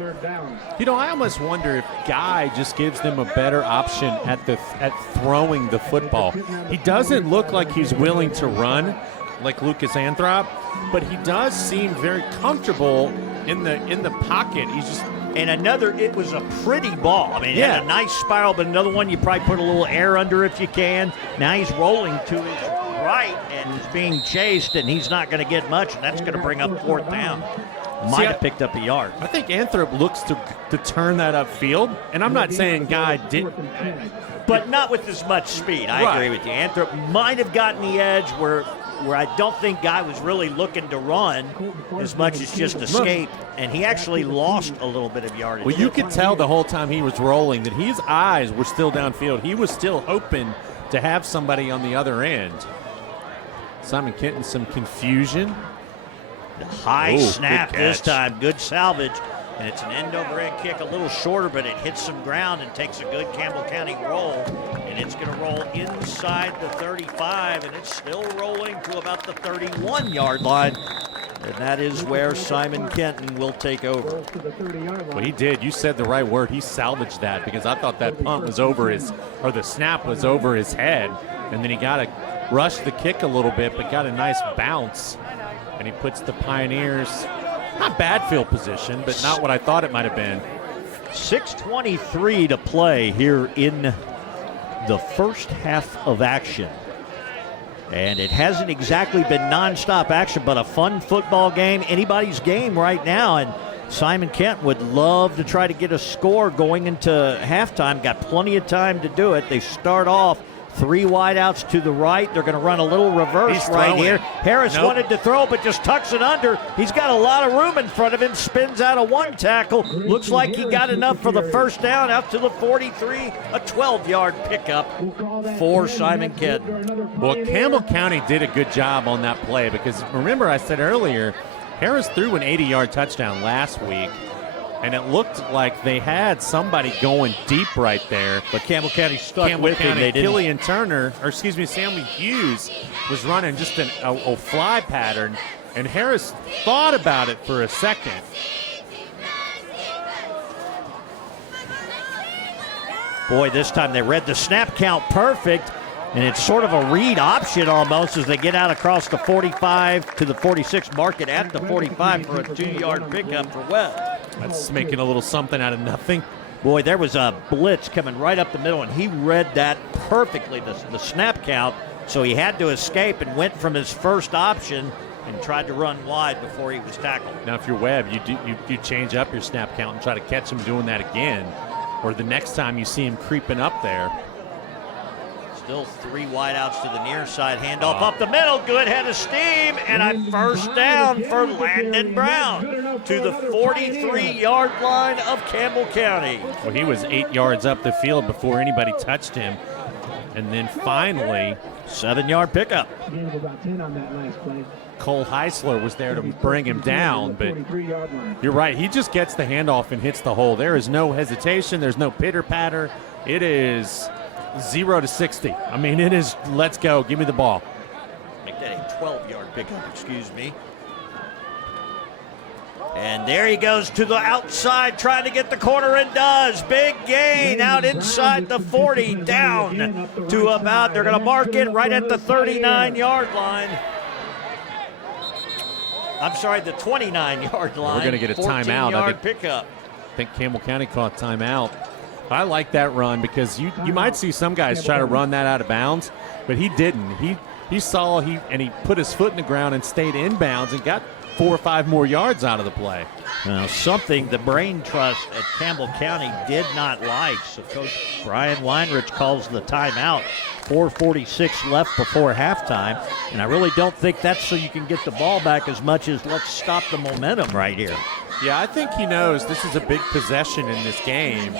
I almost wonder if Guy just gives them a better option at throwing the football. He doesn't look like he's willing to run like Lucas Anthrop, but he does seem very comfortable in the pocket. He's just. And it was a pretty ball. I mean, it had a nice spiral, but another one you probably put a little air under if you can. Now he's rolling to his right and he's being chased, and he's not going to get much, and that's going to bring up 4th down. Might have picked up a yard. I think Anthrop looks to turn that upfield, and I'm not saying Guy didn't. But not with as much speed. I agree with you. Anthrop might have gotten the edge where I don't think Guy was really looking to run as much as just escape, and he actually lost a little bit of yardage. Well, you could tell the whole time he was rolling that his eyes were still downfield. He was still hoping to have somebody on the other end. Simon Kenton, some confusion. High snap this time. Good salvage. And it's an end-over-end kick, a little shorter, but it hits some ground and takes a good Campbell County roll. And it's going to roll inside the 35, and it's still rolling to about the 31-yard line. And that is where Simon Kenton will take over. Well, he did. You said the right word. He salvaged that because I thought that punt was over the snap was over his head. And then he got to rush the kick a little bit, but got a nice bounce. And he puts the Pioneers, not bad field position, but not what I thought it might have been. 6:23 to play here in the first half of action. And it hasn't exactly been nonstop action, but a fun football game, anybody's game right now. And Simon Kent would love to try to get a score going into halftime. Got plenty of time to do it. They start off 3 wideouts to the right. They're going to run a little reverse right here. Harris wanted to throw, but just tucks it under. He's got a lot of room in front of him. Spins out of 1 tackle. Looks like he got enough for the first down out to the 43. A 12-yard pickup for Simon Kenton. Well, Campbell County did a good job on that play because remember I said earlier, Harris threw an 80-yard touchdown last week. and it looked like they had somebody going deep right there. But Campbell County stuck Campbell with him. County, They didn't. Killian Turner, or excuse me, Sammy Hughes was running just a fly pattern, and Harris thought about it for a second. Boy, this time they read the snap count perfect, and it's sort of a read option almost as they get out across the 45 to the 46, mark it at the 45 for a 2-yard pickup for Webb. That's making a little something out of nothing. Boy, there was a blitz coming right up the middle, and he read that perfectly, the snap count, so he had to escape and went from his first option and tried to run wide before he was tackled. Now, if you're Webb, you change up your snap count and try to catch him doing that again, or the next time you see him creeping up there. Still 3 wideouts to the near side. Handoff up the middle. Good head of steam. And a first down for Landon Brown to the 43-yard line of Campbell County. Well, he was 8 yards up the field before anybody touched him. And then finally, 7-yard pickup. Gain of about 10 on that last play. Cole Heisler was there to bring him down. But 43-yard line. you're right. He just gets the handoff and hits the hole. There is no hesitation. There's no pitter-patter. It is 0 to 60. I mean, it is, let's go, give me the ball. Make that a 12-yard pickup, excuse me. And there he goes to the outside, trying to get the corner, and does. Big gain out inside the 40, down to about, they're going to mark it right at the 39-yard line. I'm sorry, the 29-yard line. We're going to get a timeout. 14-yard pickup. I think Campbell County caught timeout. I like that run because you might see some guys try to run that out of bounds, but he didn't. He saw and he put his foot in the ground and stayed inbounds and got 4 or 5 more yards out of the play. Now, something the brain trust at Campbell County did not like. So Coach Brian Weinrich calls the timeout. 4:46 left before halftime. And I really don't think that's so you can get the ball back as much as let's stop the momentum right here. Yeah, I think he knows this is a big possession in this game.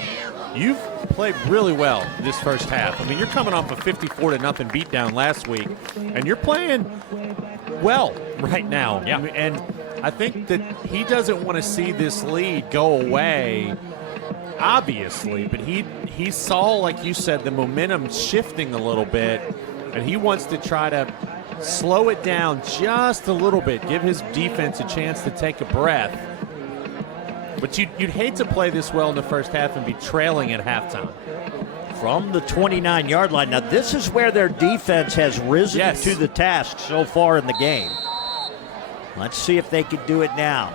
You've played really well this first half. I mean, you're coming off a 54-0 beatdown last week, and you're playing well right now. Yeah. And I think that he doesn't want to see this lead go away, obviously, but he saw, like you said, the momentum shifting a little bit, and he wants to try to slow it down just a little bit, give his defense a chance to take a breath. But you'd hate to play this well in the first half and be trailing at halftime. From the 29-yard line. Now, this is where their defense has risen to the task so far in the game. Let's see if they can do it now.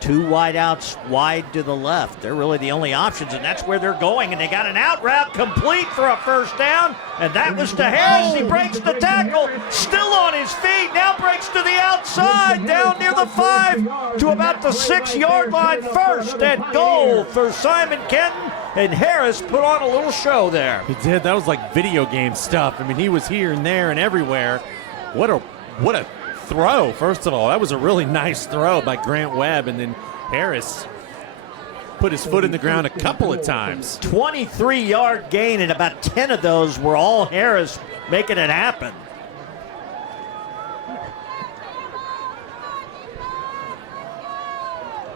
2 wideouts wide to the left. They're really the only options, and that's where they're going. And they got an out route complete for a first down, and that was to Harris. He breaks the tackle, still on his feet, now breaks to the outside, down near the 5 to about the 6-yard line. First and goal for Simon Kenton, and Harris put on a little show there. He did. That was like video game stuff. I mean, he was here and there and everywhere. What a throw, first of all. That was a really nice throw by Grant Webb, and then Harris put his foot in the ground a couple of times. 23-yard gain, and about 10 of those were all Harris making it happen.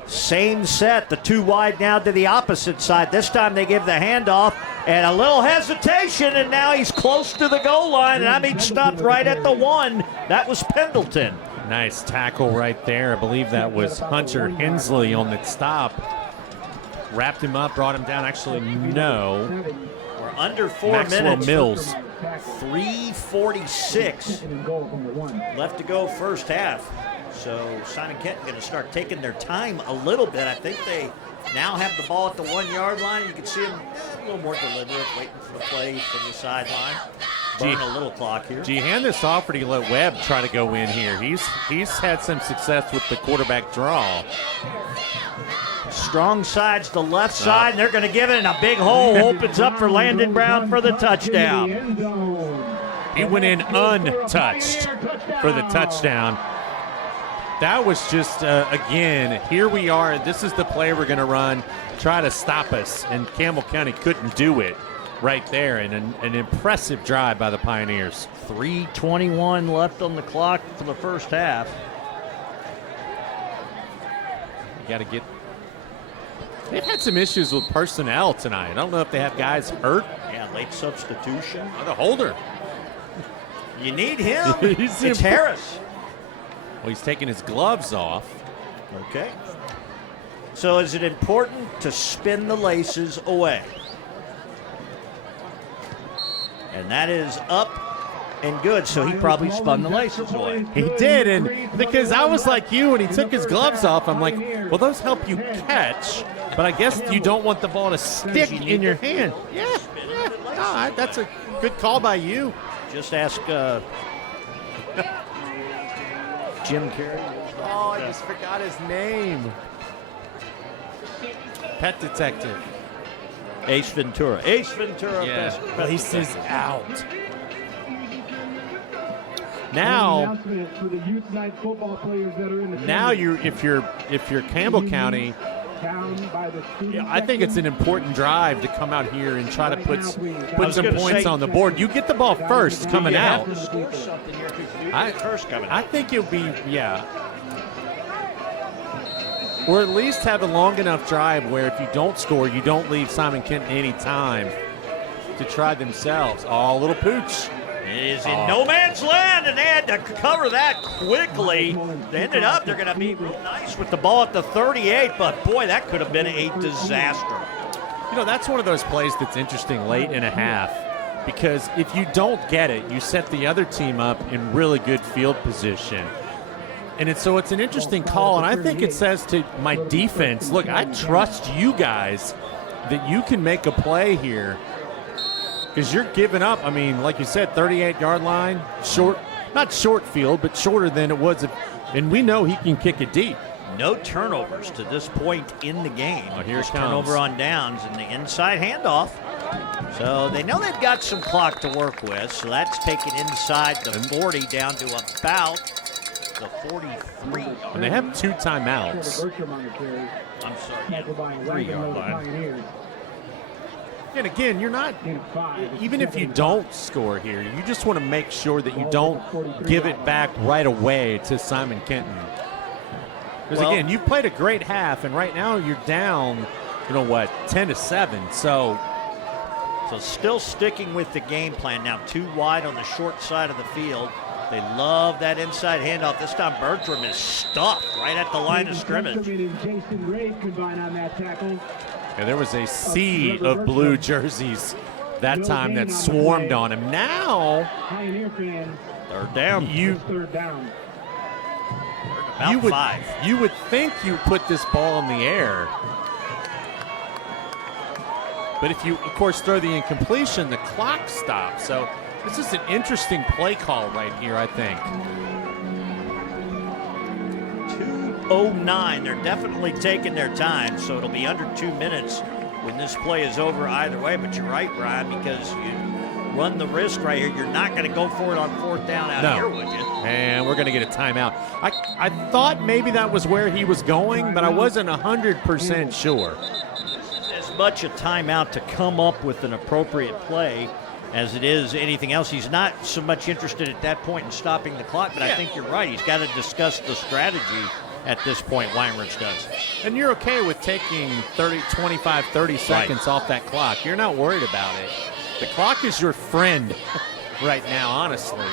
Same set, the 2 wide now to the opposite side. This time they give the handoff, and a little hesitation, and now he's close to the goal line, and I mean stopped right at the 1. That was Pendleton. Nice tackle right there. I believe that was Hunter Hensley on the stop. Wrapped him up, brought him down. Actually, no. We're under 4 Maxwell minutes. Mills. 3:46 left to go first half. So Simon Kenton going to start taking their time a little bit. I think they now have the ball at the 1-yard line. You can see them a little more deliberate, waiting for the play from the sideline. Burn a little clock here. Do you hand this off, or do you let Webb try to go in here? He's had some success with the quarterback draw. Strong sides to left side, and they're going to give it, and a big hole opens up for Landon Brown for the touchdown. He went in untouched for the touchdown. That was just, again, here we are. This is the play we're going to run, try to stop us, and Campbell County couldn't do it right there. And an impressive drive by the Pioneers. 3:21 left on the clock for the first half. You got to They've had some issues with personnel tonight. I don't know if they have guys hurt. Yeah, late substitution. Oh, the holder. You need him. It's Harris. Well, he's taking his gloves off. Okay. So is it important to spin the laces away? And that is up and good. So he probably spun the laces away. He did, and because I was like you when he took his gloves off, I'm like, well, those help you catch, but I guess you don't want the ball to stick in your hand. Yeah. No, that's a good call by you. Just ask Jim Carrey. Oh, I just forgot his name. Pet Detective. Ace Ventura. Ace Ventura. Yeah. Pet Ace is Detective. out. Now, if you're Campbell County, I think it's an important drive to come out here and try to put some points on the board. You get the ball first coming out. I think it'll be, or at least have a long enough drive where if you don't score, you don't leave Simon Kenton any time to try themselves. Oh, little pooch. It is in no man's land, and they had to cover that quickly. They ended up, they're going to be real nice with the ball at the 38, but boy, that could have been a disaster. You know, that's one of those plays that's interesting late in a half, because if you don't get it, you set the other team up in really good field position. And it's an interesting call, and I think it says to my defense, look, I trust you guys that you can make a play here. Because you're giving up, I mean, like you said, 38-yard line, short, not short field, but shorter than it was. And we know he can kick it deep. No turnovers to this point in the game. Oh, here it comes. Turnover on downs and the inside handoff. So they know they've got some clock to work with. So that's taken inside the 40 down to about the 43. And they have 2 timeouts. I'm sorry, 3-yard line. And again, you're not, even if you don't score here, you just want to make sure that you don't give it back right away to Simon Kenton. Because again, you've played a great half, and right now you're down, 10-7. So still sticking with the game plan. Now 2 wide on the short side of the field. They love that inside handoff. This time Bertram is stuffed right at the line of scrimmage. Yeah, there was a sea of blue jerseys that time that swarmed on him. Now, third down. You would think you put this ball in the air. But if you, of course, throw the incompletion, the clock stops. So this is an interesting play call right here, I think. 2:09. They're definitely taking their time, so it'll be under 2 minutes when this play is over either way. But you're right, Brian, because you run the risk right here. You're not going to go for it on 4th down out here, would you? And we're going to get a timeout. I thought maybe that was where he was going, but I wasn't 100% sure. As much a timeout to come up with an appropriate play as it is anything else. He's not so much interested at that point in stopping the clock, but I think you're right. He's got to discuss the strategy at this point, Weinrich does. And you're okay with taking 25, 30 seconds off that clock. You're not worried about it. The clock is your friend right now, honestly.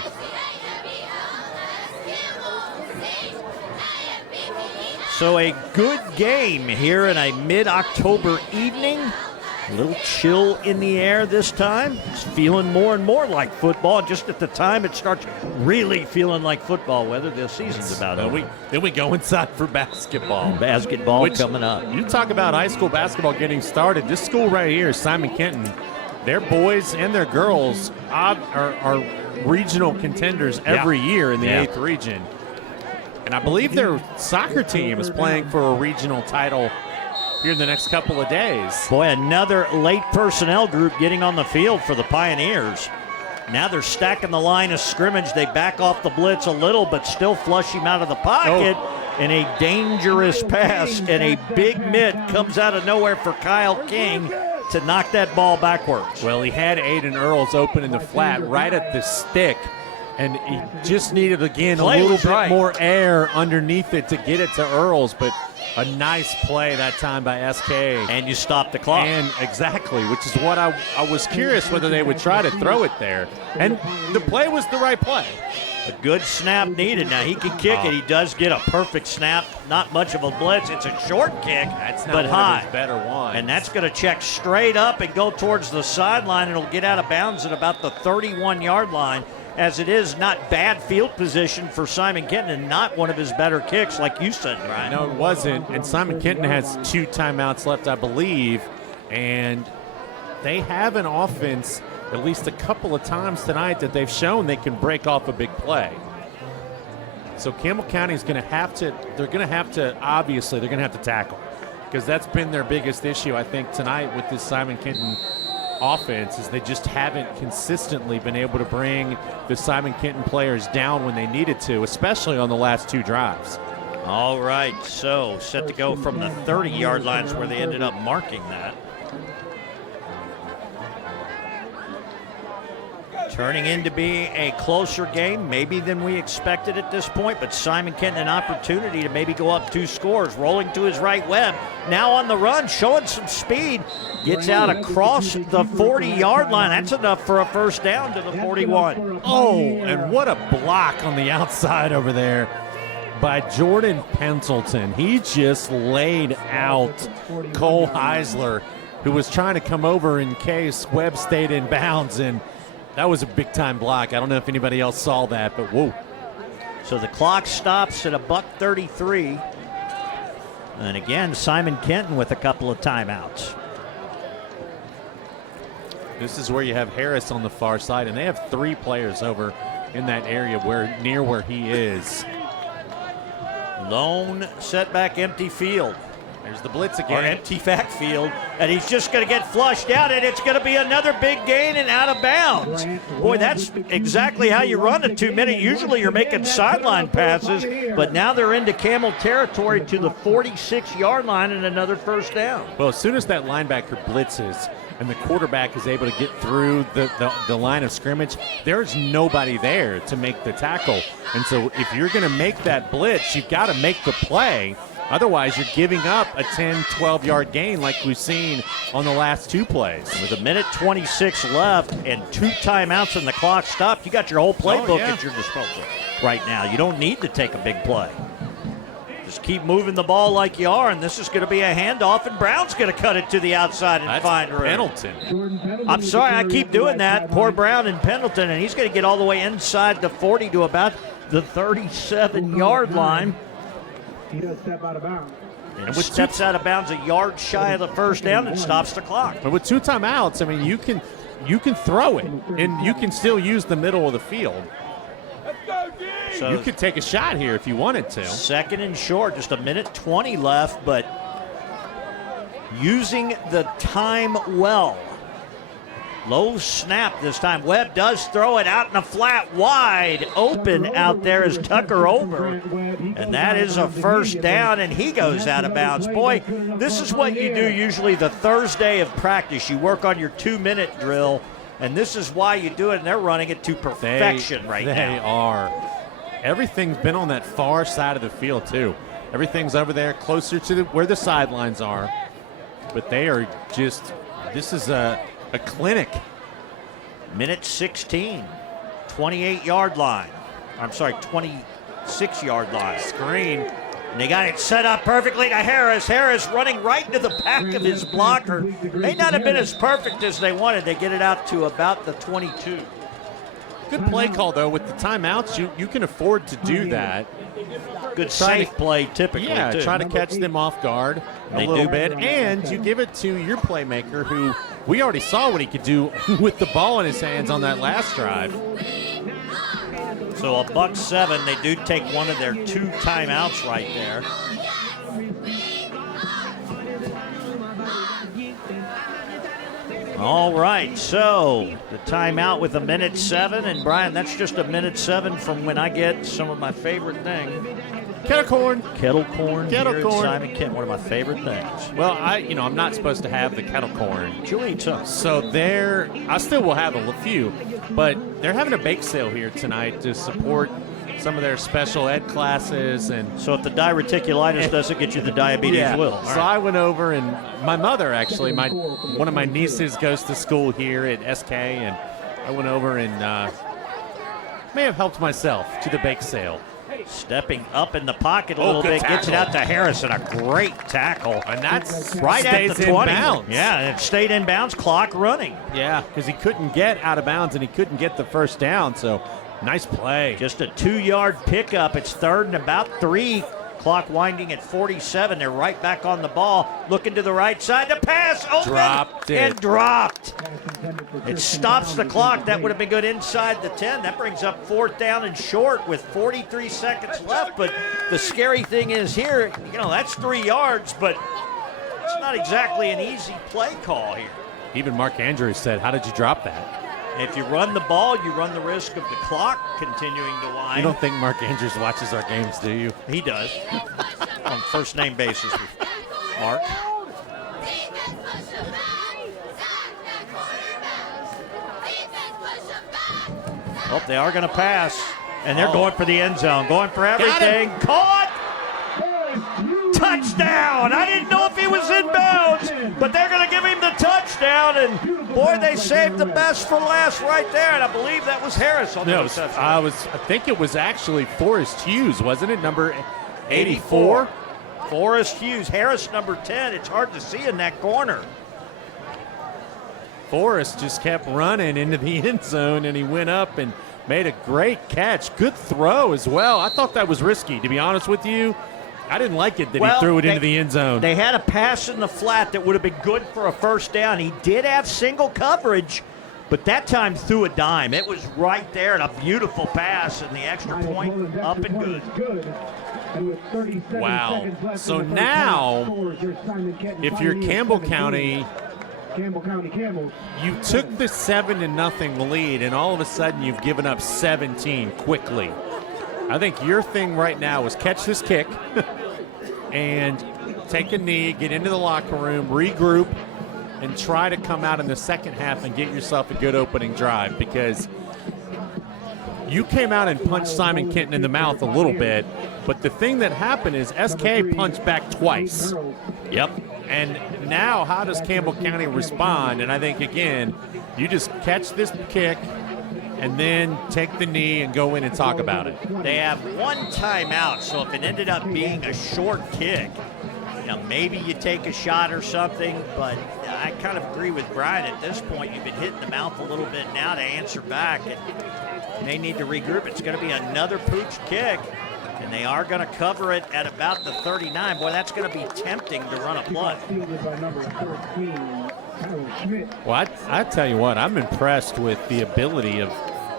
So a good game here in a mid-October evening. A little chill in the air this time. It's feeling more and more like football. Just at the time it starts really feeling like football, whether the season's about over. Then we go inside for basketball. Basketball coming up. You talk about high school basketball getting started. This school right here, Simon Kenton, their boys and their girls are regional contenders every year in the 8th region. And I believe their soccer team is playing for a regional title here in the next couple of days. Boy, another late personnel group getting on the field for the Pioneers. Now they're stacking the line of scrimmage. They back off the blitz a little, but still flush him out of the pocket. And a dangerous pass and a big mitt comes out of nowhere for Kyle King to knock that ball backwards. Well, he had Aiden Earls open in the flat right at the stick. And he just needed, again, Play a little was bit right. more air underneath it to get it to Earls, but a nice play that time by SK. And you stop the clock. And exactly, which is what I was curious whether they would try to throw it there. And the play was the right play. A good snap needed. Now, he can kick it. He does get a perfect snap. Not much of a blitz. It's a short kick, That's not but one high. of his better ones. And that's going to check straight up and go towards the sideline. It'll get out of bounds at about the 31-yard line. As it is, not bad field position for Simon Kenton and not one of his better kicks, like you said, Brian. No, it wasn't. And Simon Kenton has 2 timeouts left, I believe. And they have an offense at least a couple of times tonight that they've shown they can break off a big play. So Campbell County is going to have to, obviously, they're going to have to tackle, because that's been their biggest issue, I think, tonight with this Simon Kenton offense, is they just haven't consistently been able to bring the Simon Kenton players down when they needed to, especially on the last 2 drives. All right, so set to go from the 30-yard lines where they ended up marking that. Turning in to be a closer game, maybe than we expected at this point, but Simon Kenton an opportunity to maybe go up 2 scores, rolling to his right. Webb now on the run, showing some speed, gets out across the 40-yard line. That's enough for a first down to the 41. Oh, and what a block on the outside over there by Jordan Pendleton. He just laid out Cole Heisler, who was trying to come over in case Webb stayed in bounds, and that was a big-time block. I don't know if anybody else saw that, but whoa. So the clock stops at $1:33. And again, Simon Kenton with a couple of timeouts. This is where you have Harris on the far side, and they have 3 players over in that area near where he is. Lone setback, empty field. There's the blitz Or again. empty backfield, and he's just going to get flushed out, and it's going to be another big gain and out of bounds. Boy, that's exactly how you run a 2-minute. Usually you're making sideline passes, but now they're into Campbell territory to the 46-yard line and another first down. Well, as soon as that linebacker blitzes and the quarterback is able to get through the line of scrimmage, there's nobody there to make the tackle. And so if you're going to make that blitz, you've got to make the play. Otherwise, you're giving up a 10, 12-yard gain like we've seen on the last 2 plays. With 1:26 left and 2 timeouts and the clock stopped, you got your whole playbook at your disposal right now. You don't need to take a big play. Just keep moving the ball like you are, and this is going to be a handoff, and Brown's going to cut it to the outside and find room. Pendleton. I'm sorry, I keep doing that. Poor Brown and Pendleton, and he's going to get all the way inside the 40 to about the 37-yard line. He does step out of bounds. And steps out of bounds a yard shy of the first down and stops the clock. But with 2 timeouts, I mean, you can throw it, and you can still use the middle of the field. So You could take a shot here if you wanted to. 2nd and short, just 1:20 left, but using the time well. Low snap this time. Webb does throw it out in the flat, wide open out there as Tucker over. And that is a first down, and he goes out of bounds. Boy, this is what you do usually the Thursday of practice. You work on your 2-minute drill, and this is why you do it, and they're running it to perfection right now. They are. Everything's been on that far side of the field, too. Everything's over there closer to where the sidelines are. But they are just, this is a clinic. 1:16, 28-yard line. I'm sorry, 26-yard line. Screen. And they got it set up perfectly to Harris. Harris running right into the back of his blocker. May not have been as perfect as they wanted. They get it out to about the 22. Good play call, though. With the timeouts, you can afford to do that. Good safe play typically, Yeah, too. try to catch them off guard a They little do. bit. And you give it to your playmaker, who we already saw what he could do with the ball in his hands on that last drive. So $1.07. They do take one of their 2 timeouts right there. All right, so the timeout with 1:07, and Brian, that's just 1:07 from when I get some of my favorite thing, Kettle corn. Kettle corn. Kettle here corn. At Simon Kenton, one of my favorite things. Well, I'm not supposed to have the kettle corn. You'll eat some. So I still will have a few, but they're having a bake sale here tonight to support some of their special ed classes. And So if the diverticulitis doesn't get you, the diabetes will. All So right. I went over, and my mother actually, one of my nieces goes to school here at SK, and I went over and may have helped myself to the bake sale. Stepping up in the pocket a little good bit, gets it tackle. out to Harrison. A great tackle. And that's Right stays at the in 20. bounds. Yeah, it stayed in bounds, clock running. Yeah, because he couldn't get out of bounds and he couldn't get the first down. So nice play. Just a 2-yard pickup. It's 3rd and about 3. Clock winding at 47. They're right back on the ball. Looking to the right side. The pass open Dropped it. and dropped. It stops the clock. That would have been good inside the 10. That brings up 4th down and short with 43 seconds left. But the scary thing is here, that's 3 yards, but it's not exactly an easy play call here. Even Mark Andrews said, "How did you drop that?" If you run the ball, you run the risk of the clock continuing to wind. You don't think Mark Andrews watches our games, do you? He does. On first name basis with Mark. Oh, they are going to pass. And they're going for the end zone. Going for everything. Caught! Touchdown! I didn't know if he was in bounds, but they're going to give him the touchdown. And boy, they saved the best for last right there. And I believe that was Harris on the touchdown. I think it was actually Forrest Hughes, wasn't it? Number 84. Forrest Hughes. Harris, number 10. It's hard to see in that corner. Forrest just kept running into the end zone, and he went up and made a great catch. Good throw as well. I thought that was risky, to be honest with you. I didn't like it that he threw it into the end zone. They had a pass in the flat that would have been good for a first down. He did have single coverage, but that time threw a dime. It was right there, and a beautiful pass, and the extra point up and good. Wow. So now, if you're Campbell County, you took the 7-0 lead, and all of a sudden you've given up 17 quickly. I think your thing right now is catch this kick and take a knee, get into the locker room, regroup, and try to come out in the second half and get yourself a good opening drive, because you came out and punched Simon Kenton in the mouth a little bit, but the thing that happened is SK punched back twice. Yep. And now how does Campbell County respond? And I think, again, you just catch this kick and then take the knee and go in and talk about it. They have one timeout, so if it ended up being a short kick, maybe you take a shot or something, but I kind of agree with Brian. At this point, you've been hitting the mouth a little bit now to answer back, and they need to regroup. It's going to be another pooch kick, and they are going to cover it at about the 39. Boy, that's going to be tempting to run a play. Well, I tell you what, I'm impressed with the ability of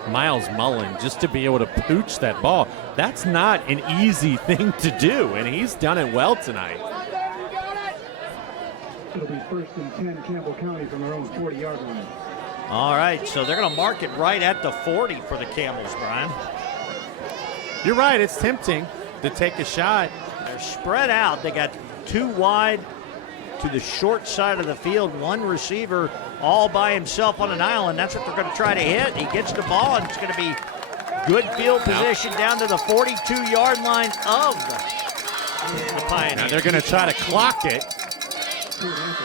Miles Mullen just to be able to pooch that ball. That's not an easy thing to do, and he's done it well tonight. It'll be 1st and 10, Campbell County from their own 40-yard line. All right, so they're going to mark it right at the 40 for the Camels, Brian. You're right, it's tempting to take a shot. They're spread out. They got 2 wide to the short side of the field, 1 receiver all by himself on an island. That's what they're going to try to hit. He gets the ball, and it's going to be good field position down to the 42-yard line of the Pioneers. Now they're going to try to clock it.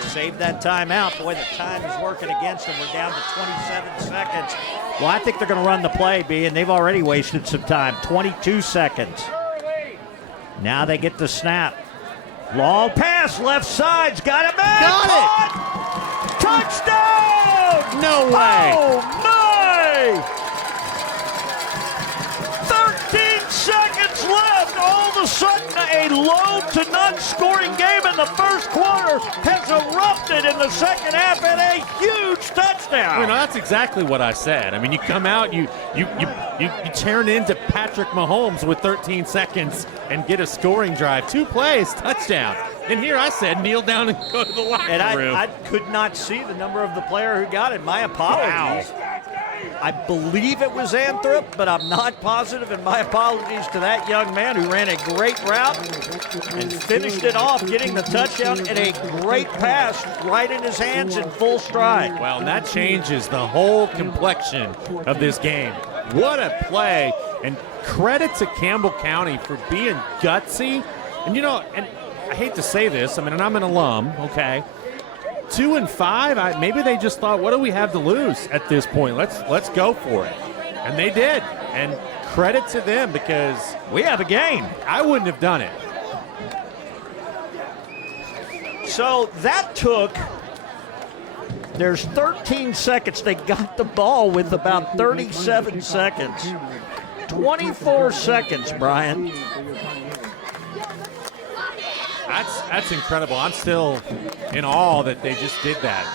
Save that timeout. Boy, the time is working against them. We're down to 27 seconds. Well, I think they're going to run the play, B, and they've already wasted some time. 22 seconds. Now they get the snap. Long pass, left side's got him back. Got it! Touchdown! No way! Oh, my! 13 seconds left. All of a sudden, a low to none scoring game in the first quarter has erupted in the second half and a huge touchdown. That's exactly what I said. I mean, you come out, you turn into Patrick Mahomes with 13 seconds and get a scoring drive. 2 plays, touchdown. And here I said, kneel down and go to the locker room. And I could not see the number of the player who got it. My apologies. Wow. I believe it was Anthrop, but I'm not positive, and my apologies to that young man who ran a great route and finished it off, getting the touchdown and a great pass right in his hands in full stride. Well, and that changes the whole complexion of this game. What a play, and credit to Campbell County for being gutsy. And, and I hate to say this, and I'm an alum, okay? 2-5, maybe they just thought, what do we have to lose at this point? Let's go for it. And they did. And credit to them, because we have a game. I wouldn't have done it. So that took, there's 13 seconds. They got the ball with about 37 seconds. 24 seconds, Brian. That's incredible. I'm still in awe that they just did that.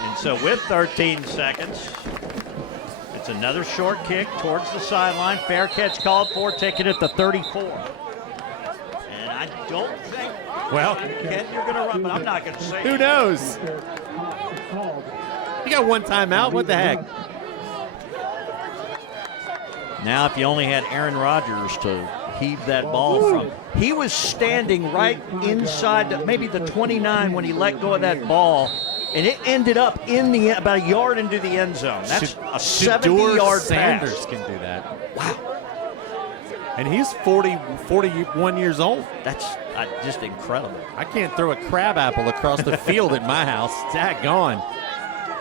And so with 13 seconds, it's another short kick towards the sideline. Fair catch called for, taking it to 34. And I don't think, Ken, you're going to run, but I'm not going to say Who knows? You got one timeout. What the heck? Now if you only had Aaron Rodgers to heave that ball from. He was standing right inside maybe the 29 when he let go of that ball, and it ended up in the about a yard into the end zone. That's a 70-yard Sanders pass. can do that. Wow. And he's 41 years old. That's just incredible. I can't throw a crab apple across the field at my house. Daggone.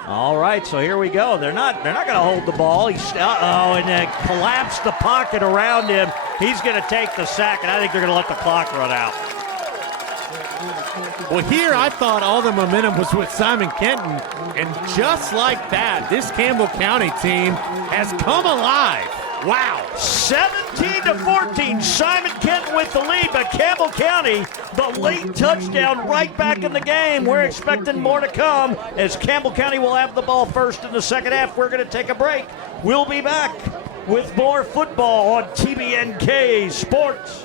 All right, so here we go. They're not going to hold the ball. And then collapsed the pocket around him. He's going to take the sack, and I think they're going to let the clock run out. Well, here I thought all the momentum was with Simon Kenton, and just like that, this Campbell County team has come alive. Wow. 17-14, Simon Kenton with the lead, but Campbell County, the late touchdown right back in the game. We're expecting more to come as Campbell County will have the ball first in the second half. We're going to take a break. We'll be back with more football on TBNK Sports.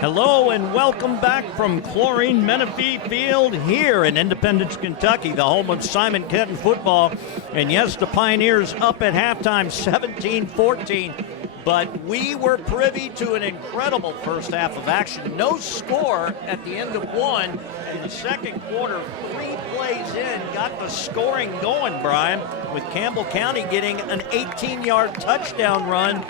Hello and welcome back from Chlorine Menifee Field here in Independence, Kentucky, the home of Simon Kenton football. And yes, the Pioneers up at halftime 17-14, but we were privy to an incredible first half of action. No score at the end of one. In the second quarter, 3 plays in, got the scoring going, Brian, with Campbell County getting an 18-yard touchdown run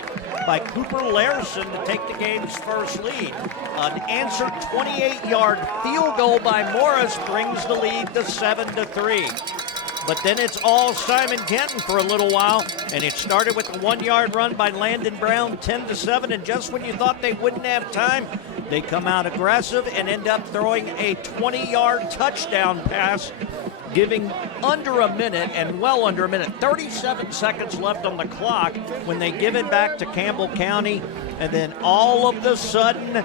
by Cooper Larson to take the game's first lead. An answered 28-yard field goal by Morris brings the lead to 7-3. But then it's all Simon Kenton for a little while, and it started with a 1-yard run by Landon Brown, 10-7, and just when you thought they wouldn't have time, they come out aggressive and end up throwing a 20-yard touchdown pass, giving under a minute and well under a minute, 37 seconds left on the clock when they give it back to Campbell County, and then all of a sudden,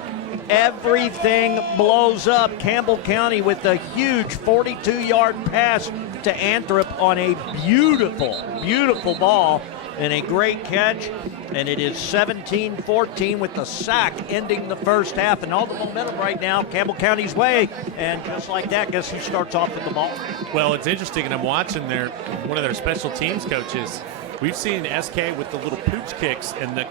everything blows up. Campbell County with a huge 42-yard pass to Anthrop on a beautiful, beautiful ball and a great catch. And it is 17-14 with the sack ending the first half. And all the momentum right now Campbell County's way. And just like that, guess who starts off with the ball? Well, it's interesting, and I'm watching one of their special teams coaches. We've seen SK with the little pooch kicks, and the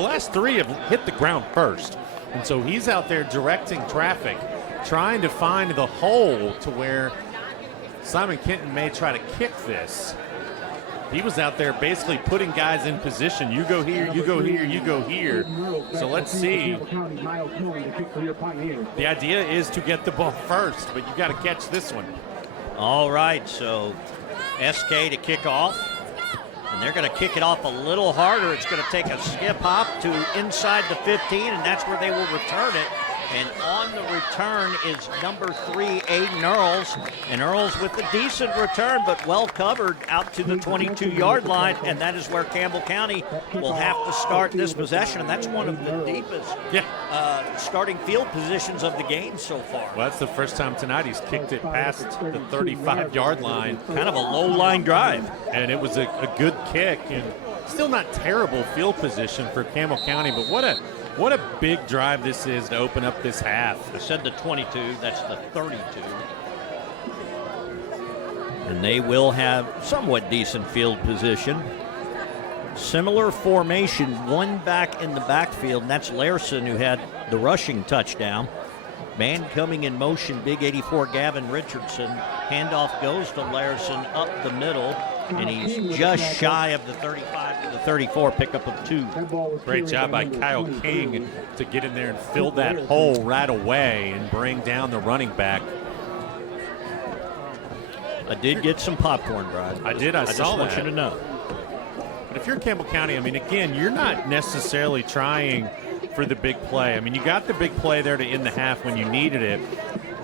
last 3 have hit the ground first. And so he's out there directing traffic, trying to find the hole to where Simon Kenton may try to kick this. He was out there basically putting guys in position. You go here, you go here, you go here. So let's see. The idea is to get the ball first, but you got to catch this one. All right, so SK to kick off. And they're going to kick it off a little harder. It's going to take a skip hop to inside the 15, and that's where they will return it. And on the return is number 3, Aiden Earls. And Earls with a decent return, but well covered out to the 22-yard line. And that is where Campbell County will have to start this possession. And that's one of the deepest starting field positions of the game so far. Well, that's the first time tonight he's kicked it past the 35-yard line. Kind of a low line drive. And it was a good kick, and still not terrible field position for Campbell County, but what a big drive this is to open up this half. I said the 22, that's the 32. And they will have somewhat decent field position. Similar formation, one back in the backfield, and that's Larson, who had the rushing touchdown. Man coming in motion, big 84 Gavin Richardson. Handoff goes to Larson up the middle, and he's just shy of the 35 to the 34, pickup of 2. Great job by Kyle King to get in there and fill that hole right away and bring down the running back. I did get some popcorn, Brian. I did. I saw just want that. you to know. But if you're Campbell County, I mean, again, you're not necessarily trying for the big play. I mean, you got the big play there to end the half when you needed it,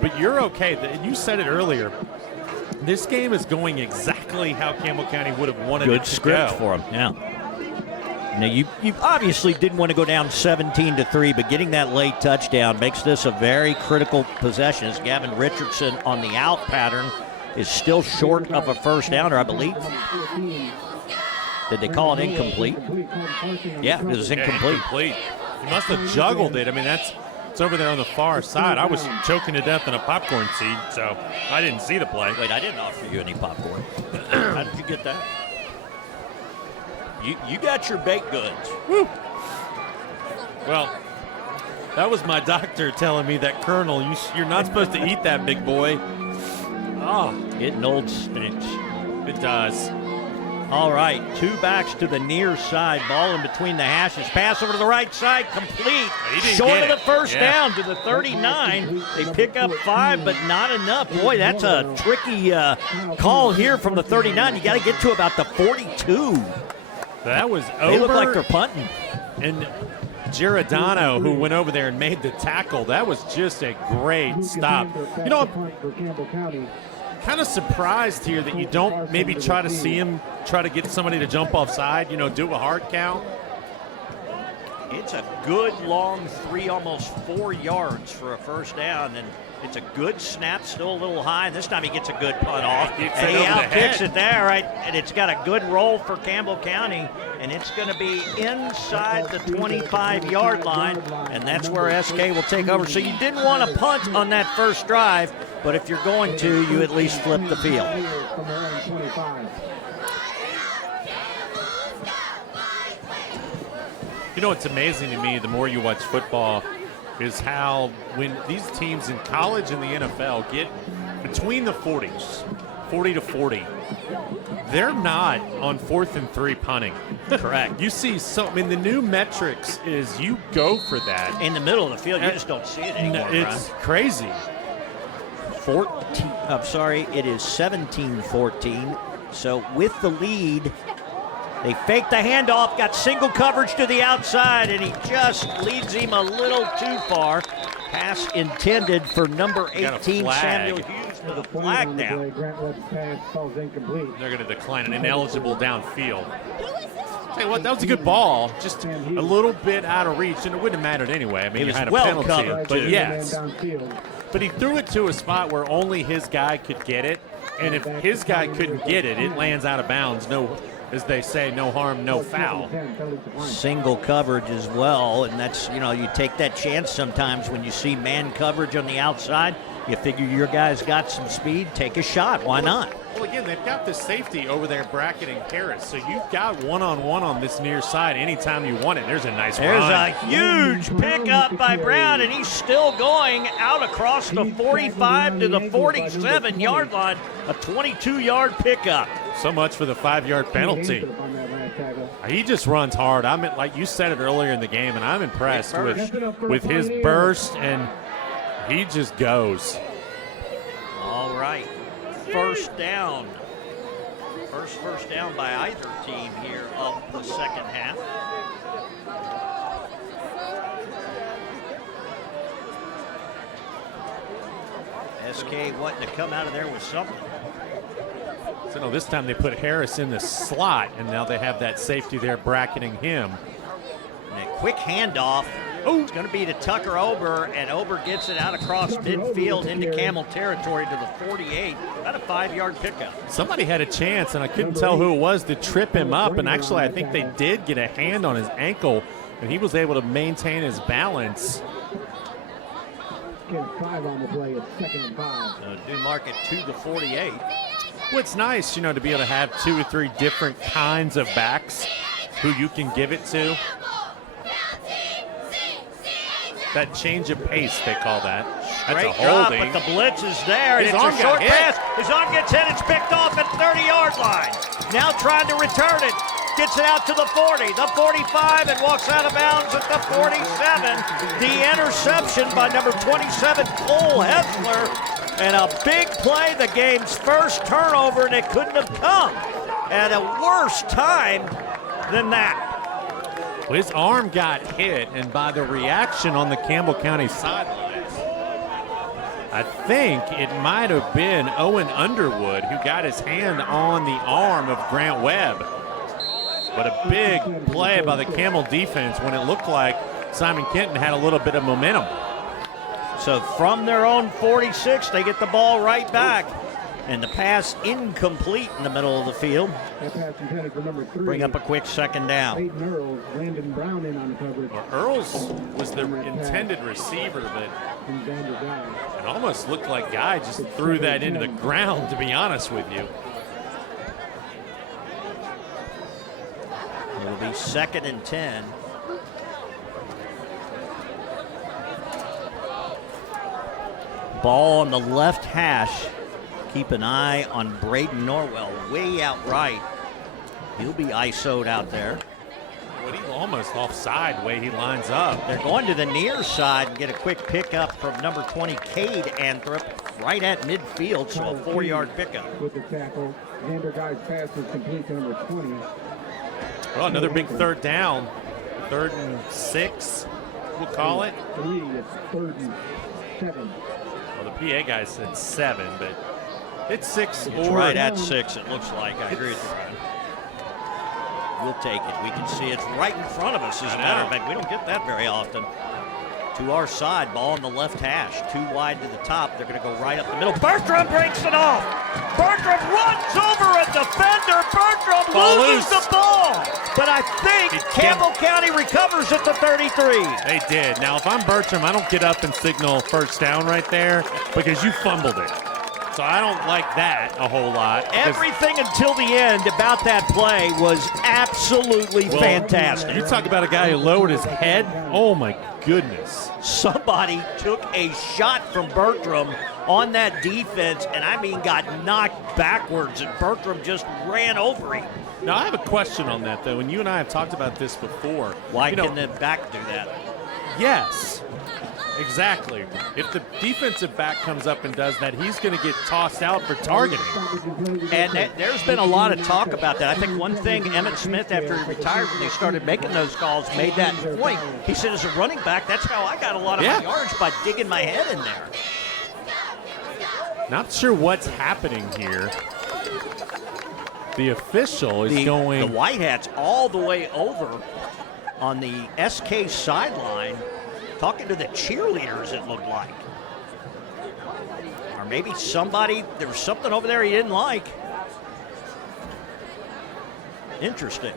but you're okay. And you said it earlier. This game is going exactly how Campbell County would have wanted it to go. Good script for them, yeah. Now, you obviously didn't want to go down 17-3, but getting that late touchdown makes this a very critical possession. As Gavin Richardson on the out pattern is still short of a first downer, I believe. Did they call it incomplete? Yeah, it was incomplete. Incomplete. He must have juggled it. I mean, it's over there on the far side. I was choking to death in a popcorn seed, so I didn't see the play. Wait, I didn't offer you any popcorn. How did you get that? You got your baked goods. Woo. Well, that was my doctor telling me that, Colonel, you're not supposed to eat that, big boy. Oh, getting old stinks. It does. All right, 2 backs to the near side. Ball in between the hashes. Pass over to the right side, complete. Short of the first down to the 39. They pick up 5, but not enough. Boy, that's a tricky call here from the 39. You got to get to about the 42. That was over. They look like they're punting. And Giordano, who went over there and made the tackle, that was just a great stop. You know, I'm kind of surprised here that you don't maybe try to see him try to get somebody to jump offside, do a hard count. It's a good long 3, almost 4 yards for a first down, and it's a good snap, still a little high, and this time he gets a good punt off. And he out-kicks it there, right? And it's got a good roll for Campbell County, and it's going to be inside the 25-yard line, and that's where SK will take over. So you didn't want to punt on that first drive, but if you're going to, you at least flip the field. You know what's amazing to me, the more you watch football, is how when these teams in college and the NFL get between the 40s, 40 to 40, they're not on 4th and 3 punting. Correct. You see, the new metrics is you go for that. In the middle of the field, you just don't see it anymore. It's crazy. It is 17-14. So with the lead, they fake the handoff, got single coverage to the outside, and he just leads him a little too far. Pass intended for number 18, Samuel Hughes, with a flag down. They're going to decline an ineligible downfield. Tell you what, that was a good ball, just a little bit out of reach, and it wouldn't have mattered anyway. I mean, it was had a well penalty, covered, but too. yes. But he threw it to a spot where only his guy could get it, and if his guy couldn't get it, it lands out of bounds. No, as they say, no harm, no foul. Single coverage as well, and that's, you take that chance sometimes when you see man coverage on the outside. You figure your guy's got some speed, take a shot. Why not? Well, again, they've got the safety over there bracketing Harris, so you've got one-on-one on this near side anytime you want it. There's a nice run. There's a huge pickup by Brown, and he's still going out across the 45 to the 47-yard line, a 22-yard pickup. So much for the 5-yard penalty. He just runs hard. I mean, like you said it earlier in the game, and I'm impressed with his burst, and he just goes. All right. First down. First down by either team here of the second half. SK wanting to come out of there with something. So no, this time they put Harris in the slot, and now they have that safety there bracketing him. And a quick handoff It's going to be to Tucker Ober, and Ober gets it out across midfield into Campbell territory to the 48. About a 5-yard pickup. Somebody had a chance, and I couldn't tell who it was, to trip him up, and actually I think they did get a hand on his ankle, and he was able to maintain his balance. Get 5 on the play. It's 2nd and 5. So do mark it to the 48. Well, it's nice, to be able to have 2 or 3 different kinds of backs who you can give it to. That change of pace, they call that. That's Great a holding. drop, but the blitz is there, and His it's arm a short got hit. pass. His arm gets hit. It's picked off at 30-yard line. Now trying to return it. Gets it out to the 40, the 45, and walks out of bounds at the 47. The interception by number 27, Cole Hessler. And a big play, the game's first turnover, and it couldn't have come at a worse time than that. Well, his arm got hit, and by the reaction on the Campbell County sidelines, I think it might have been Owen Underwood who got his hand on the arm of Grant Webb. But a big play by the Campbell defense when it looked like Simon Kenton had a little bit of momentum. So from their own 46, they get the ball right back. And the pass incomplete in the middle of the field. That pass intended for number 3. Bring up a quick second down. Peyton Earls, Landon Brown in on the coverage. Well, Earls was the intended receiver, but it almost looked like Guy just threw that into the ground, to be honest with you. It'll be 2nd and 10. Ball on the left hash. Keep an eye on Braden Norwell way out right. He'll be ISO'd out there. But he's almost offside the way he lines up. They're going to the near side and get a quick pickup from number 20, Cade Anthrop, right at midfield, so a 4-yard pickup. With the tackle, Xander Guy's pass was complete to number 20. Well, another big third down. 3rd and 6, we'll call it. 3, it's 3rd and 7. Well, the PA guy said 7, but it's 6 It's or right at 6, it looks like. I agree with you, Brian. We'll take it. We can see it's right in front of us, as a matter of fact. We don't get that very often. To our side, ball on the left hash. 2 wide to the top. They're going to go right up the middle. Bertram breaks it off. Bertram runs over a defender. Bertram loses the ball. But I think Campbell County recovers at the 33. They did. Now, if I'm Bertram, I don't get up and signal first down right there because you fumbled it. So I don't like that a whole lot. Everything until the end about that play was absolutely fantastic. You talk about a guy who lowered his head. Oh, my goodness. Somebody took a shot from Bertram on that defense, and I mean got knocked backwards, and Bertram just ran over him. Now, I have a question on that, though, and you and I have talked about this before. Why can the back do that? Yes. Exactly. If the defensive back comes up and does that, he's going to get tossed out for targeting. And there's been a lot of talk about that. I think one thing Emmitt Smith, after he retired, when they started making those calls, made that point. He said, as a running back, that's how I got a lot of my yards, by digging my head in there. Not sure what's happening here. The official is going... The White Hats all the way over on the SK sideline, talking to the cheerleaders, it looked like. Or maybe there was something over there he didn't like. Interesting.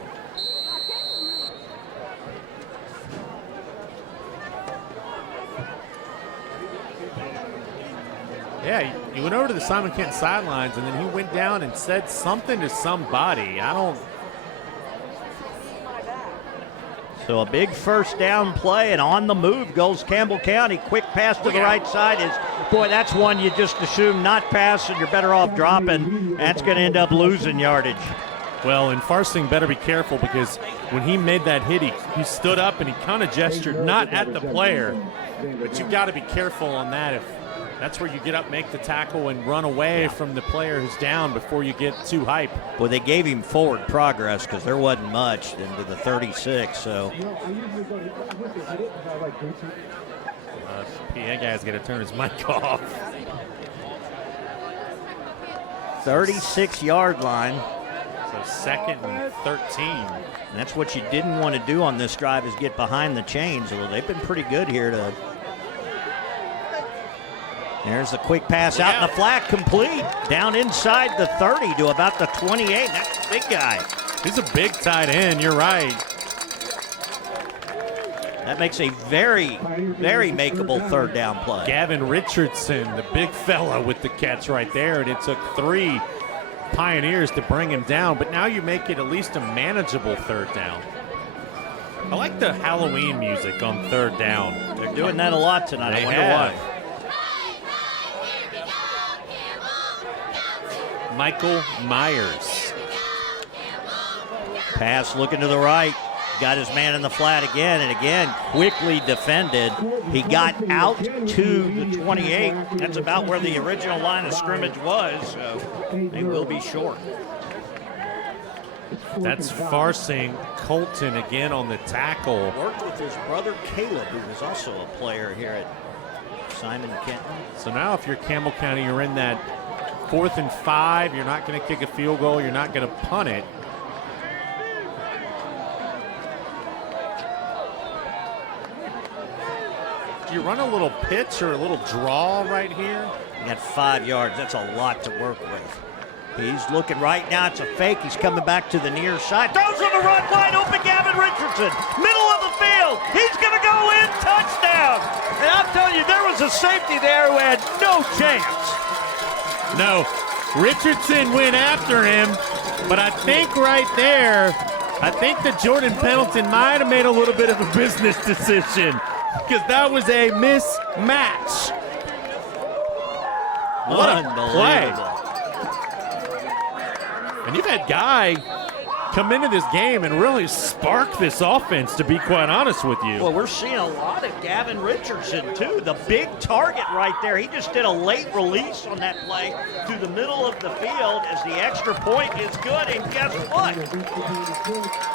Yeah, he went over to the Simon Kenton sidelines, and then he went down and said something to somebody. So a big first down play, and on the move goes Campbell County. Quick pass to the right side is, boy, that's one you just assume not pass, and you're better off dropping. That's going to end up losing yardage. Well, and Farsing better be careful, because when he made that hit, he stood up and he kind of gestured not at the player, but you've got to be careful on that. If that's where you get up, make the tackle, and run away from the player who's down before you get too hype. Well, they gave him forward progress because there wasn't much into the 36. So PA guy's got to turn his mic off. 36-yard line. So So 2nd and 13. And that's what you didn't want to do on this drive, is get behind the chains. Well, they've been pretty good here to. There's the quick pass out in the flat, complete. Down inside the 30 to about the 28. That's a big guy. He's a big tight end, you're right. That makes a very, very makeable third down play. Gavin Richardson, the big fella with the catch right there, and it took 3 Pioneers to bring him down, but now you make it at least a manageable third down. I like the Halloween music on third down. They're doing that a lot tonight. I wonder why. Michael Myers. Pass looking to the right. Got his man in the flat again, and again, quickly defended. He got out to the 28. That's about where the original line of scrimmage was, so they will be short. That's Farsing. Colton again on the tackle. Worked with his brother Caleb, who was also a player here at Simon Kenton. So now if you're Campbell County, you're in that 4th and 5. You're not going to kick a field goal. You're not going to punt it. Do you run a little pitch or a little draw right here? You got 5 yards. That's a lot to work with. He's looking right now. It's a fake. He's coming back to the near side. Throws on the run. Wide open, Gavin Richardson. Middle of the field. He's going to go in. Touchdown. And I'll tell you, there was a safety there who had no chance. No. Richardson went after him, but I think right there, I think that Jordan Pendleton might have made a little bit of a business decision, because that was a mismatch. What a play. And you've had Guy come into this game and really spark this offense, to be quite honest with you. Well, we're seeing a lot of Gavin Richardson, too. The big target right there. He just did a late release on that play to the middle of the field as the extra point is good. And guess what?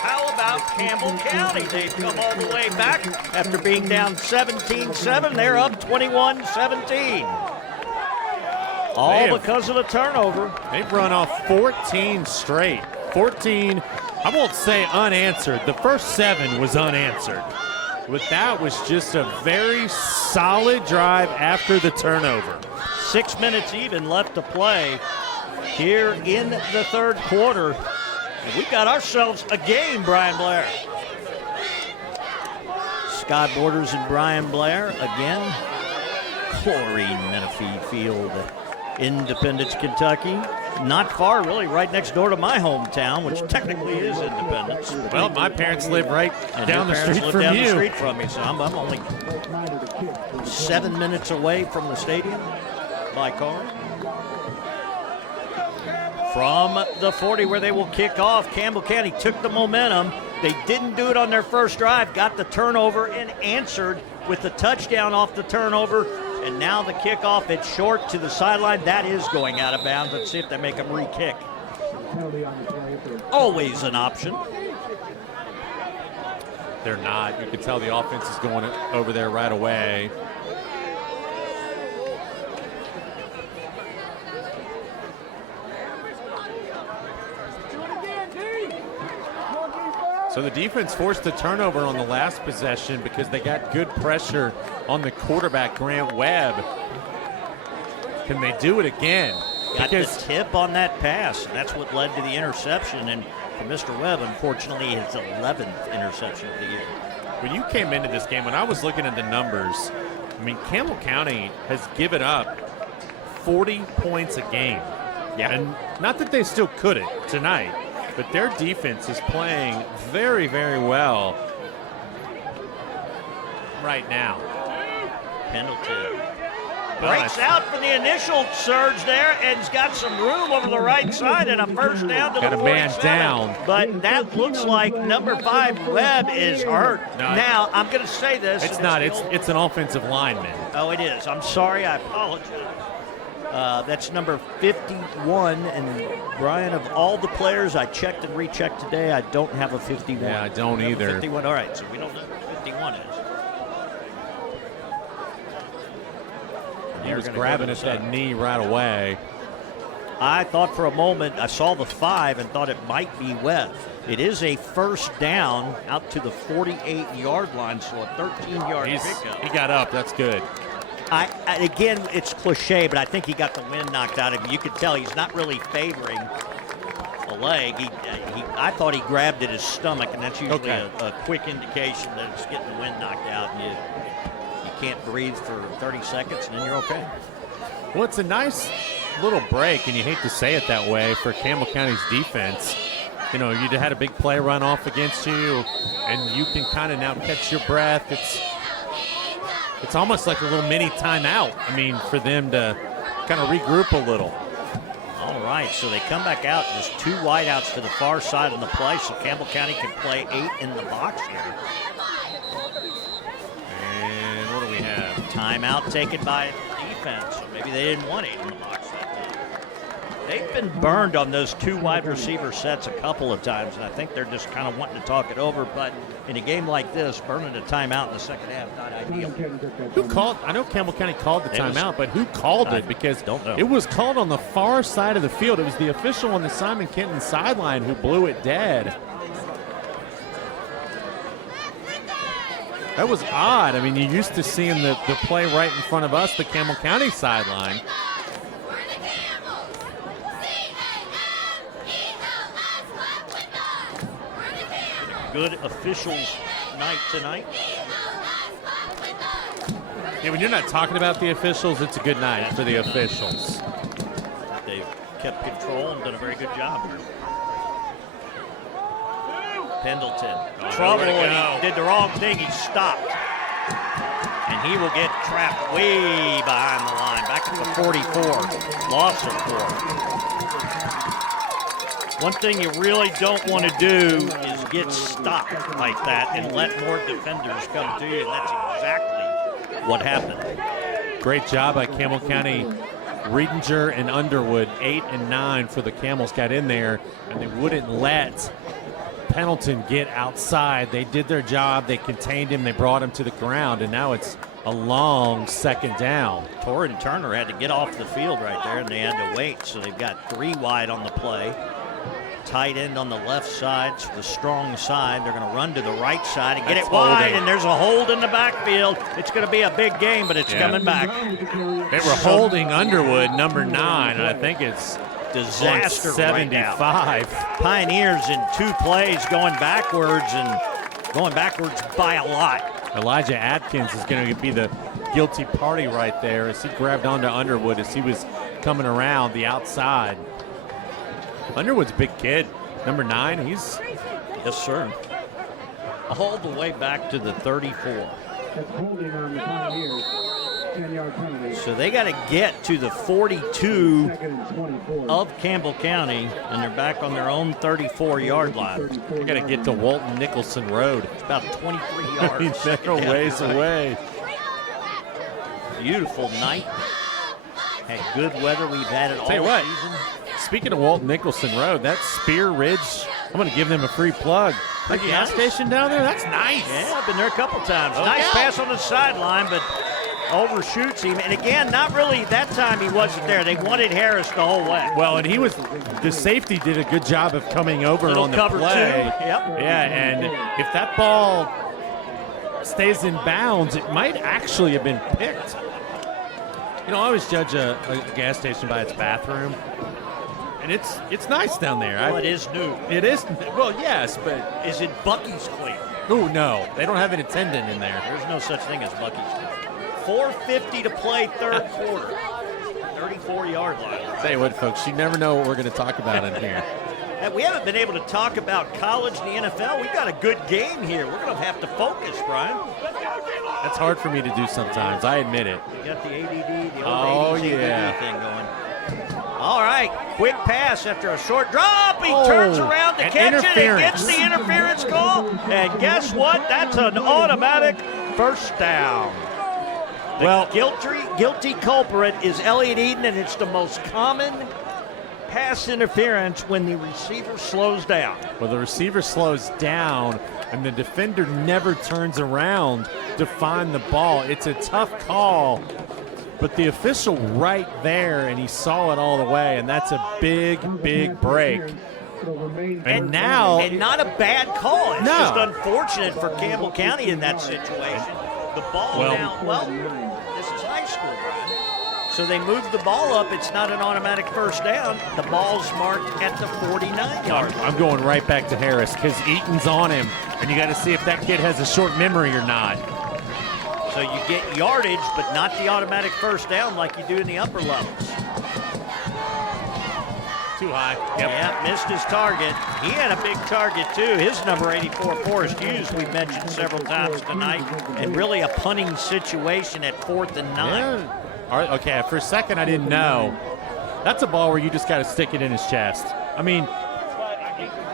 How about Campbell County? They've come all the way back after being down 17-7. They're up 21-17. All because of the turnover. They've run off 14 straight. 14, I won't say unanswered. The first 7 was unanswered. But that was just a very solid drive after the turnover. 6 minutes even left to play here in the third quarter. And we've got ourselves a game, Brian Blair. Scott Borders and Brian Blair again. Chlorine Menifee Field, Independence, Kentucky. Not far, really, right next door to my hometown, which technically is Independence. Well, my parents live right down the street from you. Down the street from me, so I'm only 7 minutes away from the stadium by car. From the 40 where they will kick off, Campbell County took the momentum. They didn't do it on their first drive, got the turnover and answered with the touchdown off the turnover. And now the kickoff, it's short to the sideline. That is going out of bounds. Let's see if they make them re-kick. Always an option. They're not. You can tell the offense is going over there right away. So the defense forced the turnover on the last possession because they got good pressure on the quarterback, Grant Webb. Can they do it again? Got the tip on that pass. That's what led to the interception. And for Mr. Webb, unfortunately, his 11th interception of the year. When you came into this game, when I was looking at the numbers, I mean, Campbell County has given up 40 points a game. Yeah. And not that they still couldn't tonight, but their defense is playing very, very well right now. Pendleton breaks out for the initial surge there and has got some room over the right side and a first down to got the 47. a man down. But that looks like number 5 Webb is hurt. No, now, I'm going to say this. It's not. It's an offensive lineman. Oh, it is. I'm sorry. I apologize. That's number 51. And, Brian, of all the players I checked and rechecked today, I don't have a 51. Yeah, I don't either. 51. All right, so we don't know who 51 is. He was grabbing at that knee right away. I thought for a moment, I saw the 5 and thought it might be Webb. It is a first down out to the 48-yard line, so a 13-yard pickup. He got up. That's good. Again, it's cliche, but I think he got the wind knocked out of him. You could tell he's not really favoring a leg. I thought he grabbed at his stomach, and that's usually a quick indication that it's getting the wind knocked out, and you can't breathe for 30 seconds, and then you're okay. Well, it's a nice little break, and you hate to say it that way, for Campbell County's defense. You know, you had a big play run off against you, and you can kind of now catch your breath. It's almost like a little mini timeout. I mean, for them to kind of regroup a little. All right, so they come back out. There's 2 wideouts to the far side of the play, so Campbell County can play 8 in the box here. And what do we have? Timeout taken by defense, so maybe they didn't want 8 in the box that time. They've been burned on those 2 wide receiver sets a couple of times, and I think they're just kind of wanting to talk it over, but in a game like this, burning a timeout in the second half, not ideal. Who called? I know Campbell County called the timeout, but who called it? Because don't know. It was called on the far side of the field. It was the official on the Simon Kenton sideline who blew it dead. That was odd. I mean, you used to seeing the play right in front of us, the Campbell County sideline. Good officials night tonight. Yeah, when you're not talking about the officials, it's a good night for the officials. They've kept control and done a very good job here. Pendleton, trouble, and he did the wrong thing. He stopped. And he will get trapped way behind the line, back at the 44. Loss of 4. One thing you really don't want to do is get stopped like that and let more defenders come to you, and that's exactly what happened. Great job by Campbell County. Riedinger and Underwood, 8 and 9 for the Camels, got in there, and they wouldn't let Pendleton get outside. They did their job. They contained him. They brought him to the ground, and now it's a long second down. Torrin Turner had to get off the field right there, and they had to wait, so they've got 3 wide on the play. Tight end on the left side, so the strong side. They're going to run to the right side and get it wide, and there's a hold in the backfield. It's going to be a big game, but it's coming back. They were holding Underwood, number 9, and I think it's disaster 75. Right, Pioneers in 2 plays going backwards by a lot. Elijah Atkins is going to be the guilty party right there as he grabbed onto Underwood as he was coming around the outside. Underwood's a big kid, number 9. Yes, sir. All the way back to the 34. That's holding on the Pioneers. 10-yard penalty. So they got to get to the 42 Second and 24. of Campbell County, and they're back on their own 34-yard line. They got to get to Walton Nicholson Road. It's about 23 yards. They're a ways away. Beautiful night. Had good weather. We've had it all season. Speaking of Walton Nicholson Road, that Spear Ridge, I'm going to give them a free plug. That gas station down there, that's nice. Yeah, I've been there a couple times. Oh, Nice pass on the sideline, but overshoots him. And again, not really that time he wasn't there. They wanted Harris the whole way. Well, and the safety did a good job of coming over on the cover play. 2. Yep. Yeah, and if that ball stays in bounds, it might actually have been picked. You know, I always judge a gas station by its bathroom. And it's nice down there. Well, it is new. It is. Well, yes, but is it Bucky's clean? Oh, no. They don't have an attendant in there. There's no such thing as Bucky's clean. 4:50 to play third quarter. 34-yard line. Tell you what, folks, you never know what we're going to talk about in here. We haven't been able to talk about college and the NFL. We've got a good game here. We're going to have to focus, Brian. That's hard for me to do sometimes. I admit it. You got the ADD, the old ADD thing going. All right, quick pass after a short drop. He turns around to catch it and gets the interference call. And guess what? That's an automatic first down. The guilty culprit is Elliott Eden, and it's the most common pass interference when the receiver slows down. Well, the receiver slows down, and the defender never turns around to find the ball. It's a tough call. but the official right there, and he saw it all the way, and that's a big, big break. And now, and not a bad call. It's No. just unfortunate for Campbell County in that situation. The ball this is high school, Brian. So they moved the ball up. It's not an automatic first down. The ball's marked at the 49-yard line. I'm going right back to Harris because Eaton's on him, and you got to see if that kid has a short memory or not. So you get yardage, but not the automatic first down like you do in the upper levels. Too high. Yeah, missed his target. He had a big target, too. His number 84, Forrest Hughes, we've mentioned several times tonight, and really a punting situation at 4th and 9. Yeah. All right, okay, for a second I didn't know. That's a ball where you just got to stick it in his chest. I mean,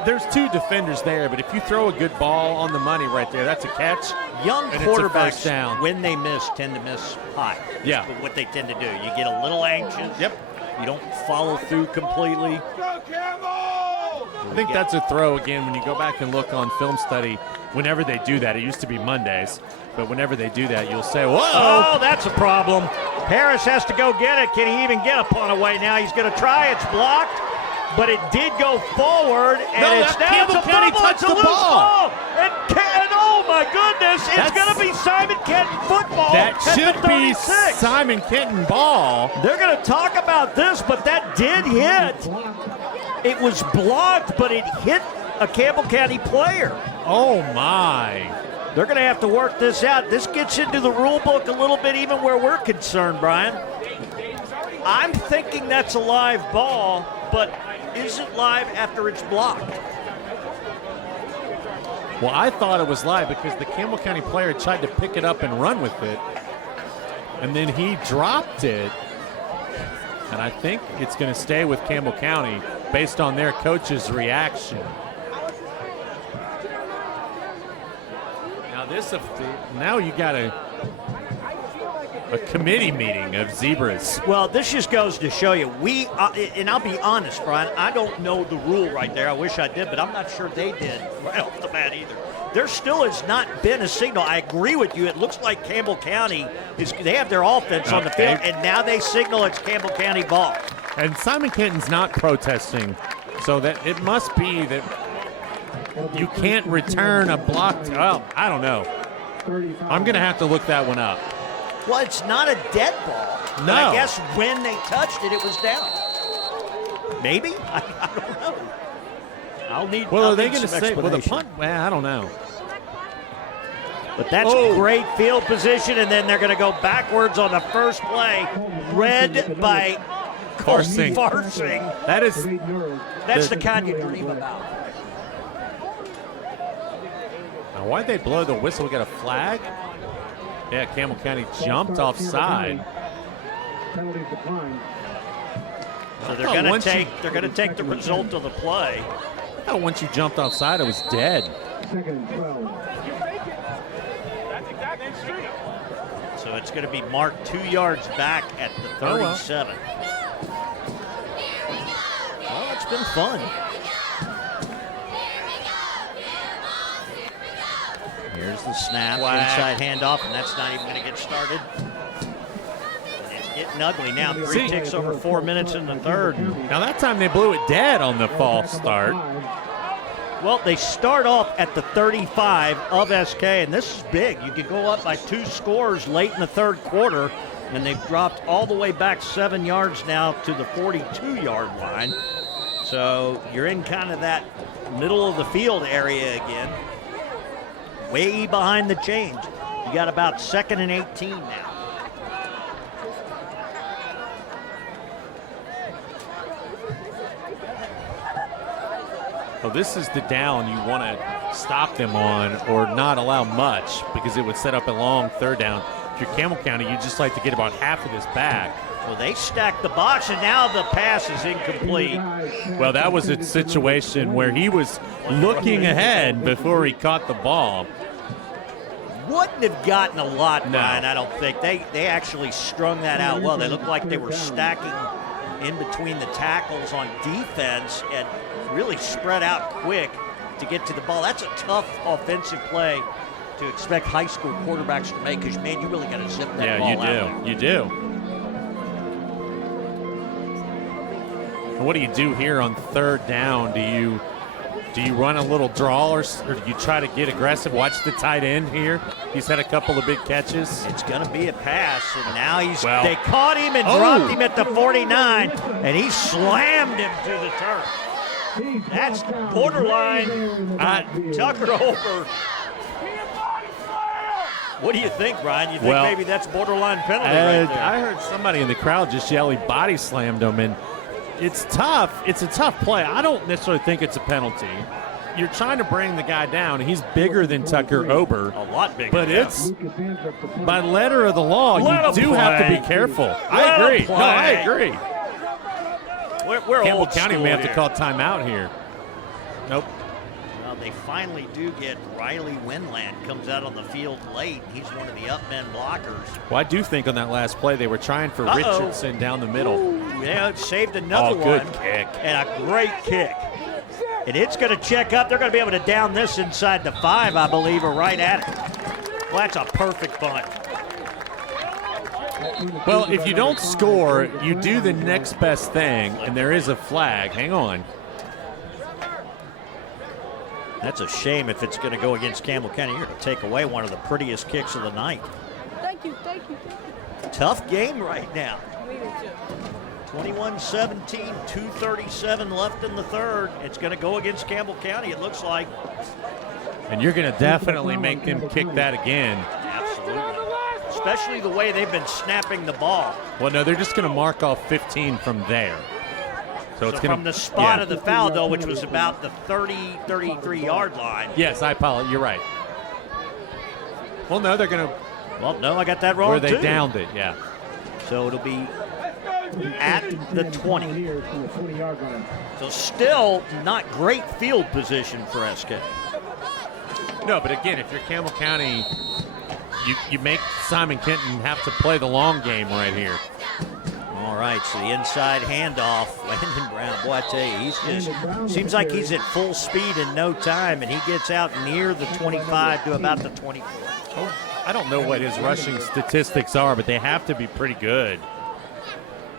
there's two defenders there, but if you throw a good ball on the money right there, that's a catch. Young and it's a quarterbacks, first down. when they miss, tend to miss high. Yeah. That's what they tend to do. You get a little anxious. Yep. You don't follow through completely. I think that's a throw again when you go back and look on film study. Whenever they do that, it used to be Mondays, but whenever they do that, you'll say, whoa! Oh, that's a problem. Harris has to go get it. Can he even get a punt away now? He's going to try. It's blocked, but it did go forward, and No, it's that now Campbell it's a County fumble. touched It's a the loose ball. And oh my goodness, it's That's- going to be Simon Kenton football. That at should the be 36. Simon Kenton ball. They're going to talk about this, but that did hit. It was blocked, but it hit a Campbell County player. Oh, my. They're going to have to work this out. This gets into the rule book a little bit even where we're concerned, Brian. I'm thinking that's a live ball, but is it live after it's blocked? Well, I thought it was live because the Campbell County player tried to pick it up and run with it, and then he dropped it. And I think it's going to stay with Campbell County based on their coach's reaction. Now you got a committee meeting of zebras. Well, this just goes to show you, and I'll be honest, Brian, I don't know the rule right there. I wish I did, but I'm not sure they did right off the bat either. There still has not been a signal. I agree with you. It looks like Campbell County, they have their offense on the field, and now they signal it's Campbell County ball. And Simon Kenton's not protesting, so that it must be that you can't return a blocked, well, I don't know. I'm going to have to look that one up. Well, it's not a dead ball. No. But I guess when they touched it, it was down. Maybe? I don't know. Are they going to say, well, the punt, well, I don't know. But that's great field position, and then they're going to go backwards on the first play, read by Farsing. That's the kind you dream about. Now, why'd they blow the whistle? We got a flag? Yeah, Campbell County jumped offside. Penalties declined. So they're going to take the result of the play. I thought once you jumped offside, it was dead. Second and 12. So it's going to be marked 2 yards back at the 37. Well, it's been fun. Here's the snap, inside handoff, and that's not even going to get started. It's getting ugly now. 3 ticks over 4 minutes in the third. Now that time they blew it dead on the false start. Well, they start off at the 35 of SK, and this is big. You could go up by 2 scores late in the third quarter, and they've dropped all the way back 7 yards now to the 42-yard line. So you're in kind of that middle of the field area again, way behind the chains. You got about 2nd and 18 now. Well, this is the down you want to stop them on or not allow much because it would set up a long third down. If you're Campbell County, you'd just like to get about half of this back. Well, they stacked the box, and now the pass is incomplete. Well, that was a situation where he was looking ahead before he caught the ball. Wouldn't have gotten a lot, Brian, I don't think. They actually strung that out well. They looked like they were stacking in between the tackles on defense and really spread out quick to get to the ball. That's a tough offensive play to expect high school quarterbacks to make because, man, you really got to zip that ball out. Yeah, you do. And what do you do here on third down? Do you run a little draw or do you try to get aggressive? Watch the tight end here. He's had a couple of big catches. It's going to be a pass, and now they caught him and dropped him at the 49, and he slammed him to the turf. That's borderline Tucker over. What do you think, Brian? You think maybe that's borderline penalty right there? I heard somebody in the crowd just yell he body slammed him, and it's tough. It's a tough play. I don't necessarily think it's a penalty. You're trying to bring the guy down. He's bigger than Tucker Ober. A lot bigger. But it's by letter of the law, you do have to be careful. I agree. No, I agree. We're Campbell old County school may have here. to call timeout here. Nope. Well, they finally do get Riley Winland comes out on the field late. He's one of the up men blockers. Well, I do think on that last play they were trying for Richardson down the middle. Ooh, yeah, it saved another good one. kick. And a great kick. And it's going to check up. They're going to be able to down this inside the 5, I believe, or right at it. Well, that's a perfect bunt. Well, if you don't score, you do the next best thing, and there is a flag. Hang on. That's a shame if it's going to go against Campbell County. You're going to take away one of the prettiest kicks of the night. Thank you. Tough game right now. 21-17, 2:37 left in the third. It's going to go against Campbell County, it looks like. And you're going to definitely make them kick that again. Absolutely. Especially the way they've been snapping the ball. Well, no, they're just going to mark off 15 from there. So it's from the spot of the foul, though, which was about the 33-yard line. Yes, I apologize. You're right. Well, no, they're going to. Well, no, I got that wrong, where they too. downed it, yeah. So it'll be at the 20. So still not great field position for SK. No, but again, if you're Campbell County, you make Simon Kenton have to play the long game right here. All right, so the inside handoff, Landon Brown. Boy, I tell you, he's just seems like he's at full speed in no time, and he gets out near the 25 to about the 24. Oh, I don't know what his rushing statistics are, but they have to be pretty good.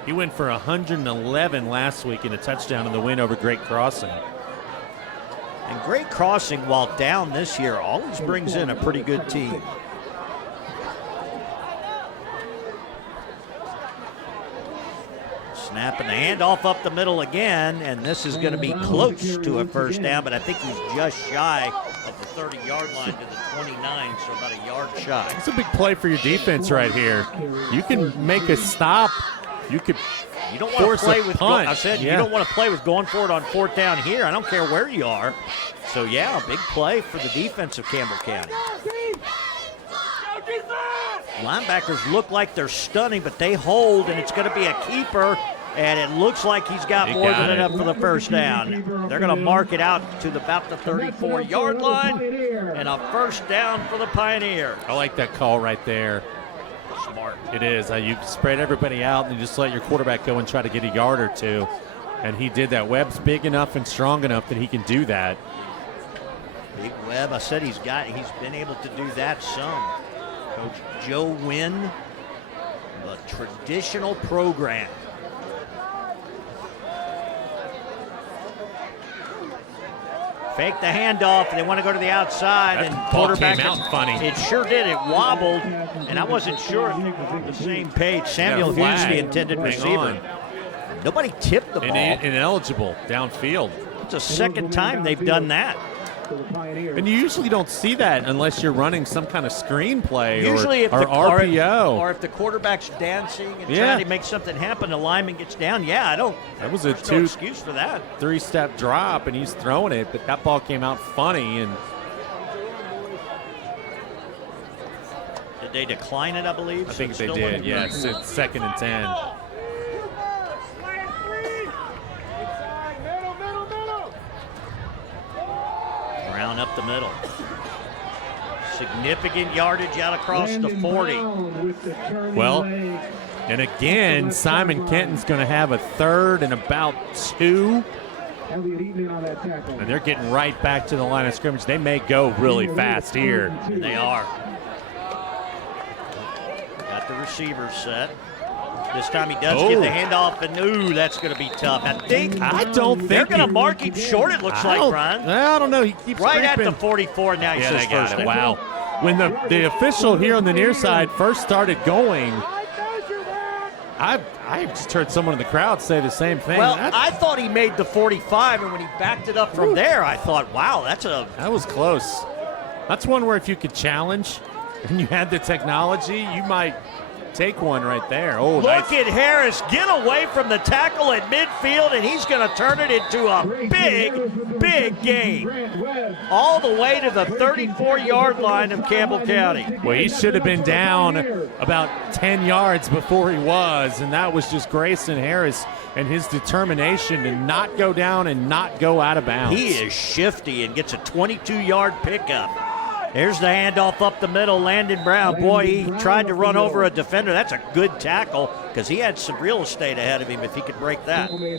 He went for 111 last week in a touchdown in the win over Great Crossing. And Great Crossing, while down this year, always brings in a pretty good team. Snapping the handoff up the middle again, and this is going to be close to a first down, but I think he's just shy of the 30-yard line to the 29, so about a yard shy. It's a big play for your defense right here. You can make a stop. You could You don't want to play with punt. I said you don't want to play with going for it on fourth down here. I don't care where you are. So yeah, a big play for the defense of Campbell County. Linebackers look like they're stunning, but they hold, and it's going to be a keeper, and it looks like he's got more than enough for the first down. They're going to mark it out to about the 34-yard line, and a first down for the Pioneers. I like that call right there. Smart. It is. You spread everybody out and you just let your quarterback go and try to get a yard or two. And he did that. Webb's big enough and strong enough that he can do that. Big Webb, I said he's been able to do that some. Coach Joe Wynn, the traditional program. Fake the handoff. They want to go to the outside, and quarterback came out funny. It sure did. It wobbled, and I wasn't sure if we were on the same page. Samuel Hughes, the intended receiver. Nobody tipped the ball. Ineligible downfield. It's the second time they've done that. And you usually don't see that unless you're running some kind of screenplay Usually or RPO. Or if the quarterback's dancing and trying to make something happen, the lineman gets down. Yeah, I don't. That was a no excuse for that. 3-step drop, and he's throwing it, but that ball came out funny. And did they decline it, I believe? I think they did, yes. It's 2nd and 10. Brown up the middle. Significant yardage out across the 40. Well, and again, Simon Kenton's going to have a third and about 2. And they're getting right back to the line of scrimmage. They may go really fast here. And they are. Got the receivers set. This time he does get the handoff, and ooh, that's going to be tough. I don't think they're going to mark him short, it looks like, Brian. I don't know. He keeps right creeping. at the 44, now he says first down. Wow. When the official here on the near side first started going, I just heard someone in the crowd say the same thing. Well, I thought he made the 45, and when he backed it up from there, I thought, wow, that was close. That's one where if you could challenge and you had the technology, you might take one right there. Oh, look nice. at Harris get away from the tackle at midfield, and he's going to turn it into a big game. All the way to the 34-yard line of Campbell County. Well, he should have been down about 10 yards before he was, and that was just Grayson Harris and his determination to not go down and not go out of bounds. He is shifty and gets a 22-yard pickup. There's the handoff up the middle. Landon Brown, boy, he tried to run over a defender. That's a good tackle because he had some real estate ahead of him if he could break that. He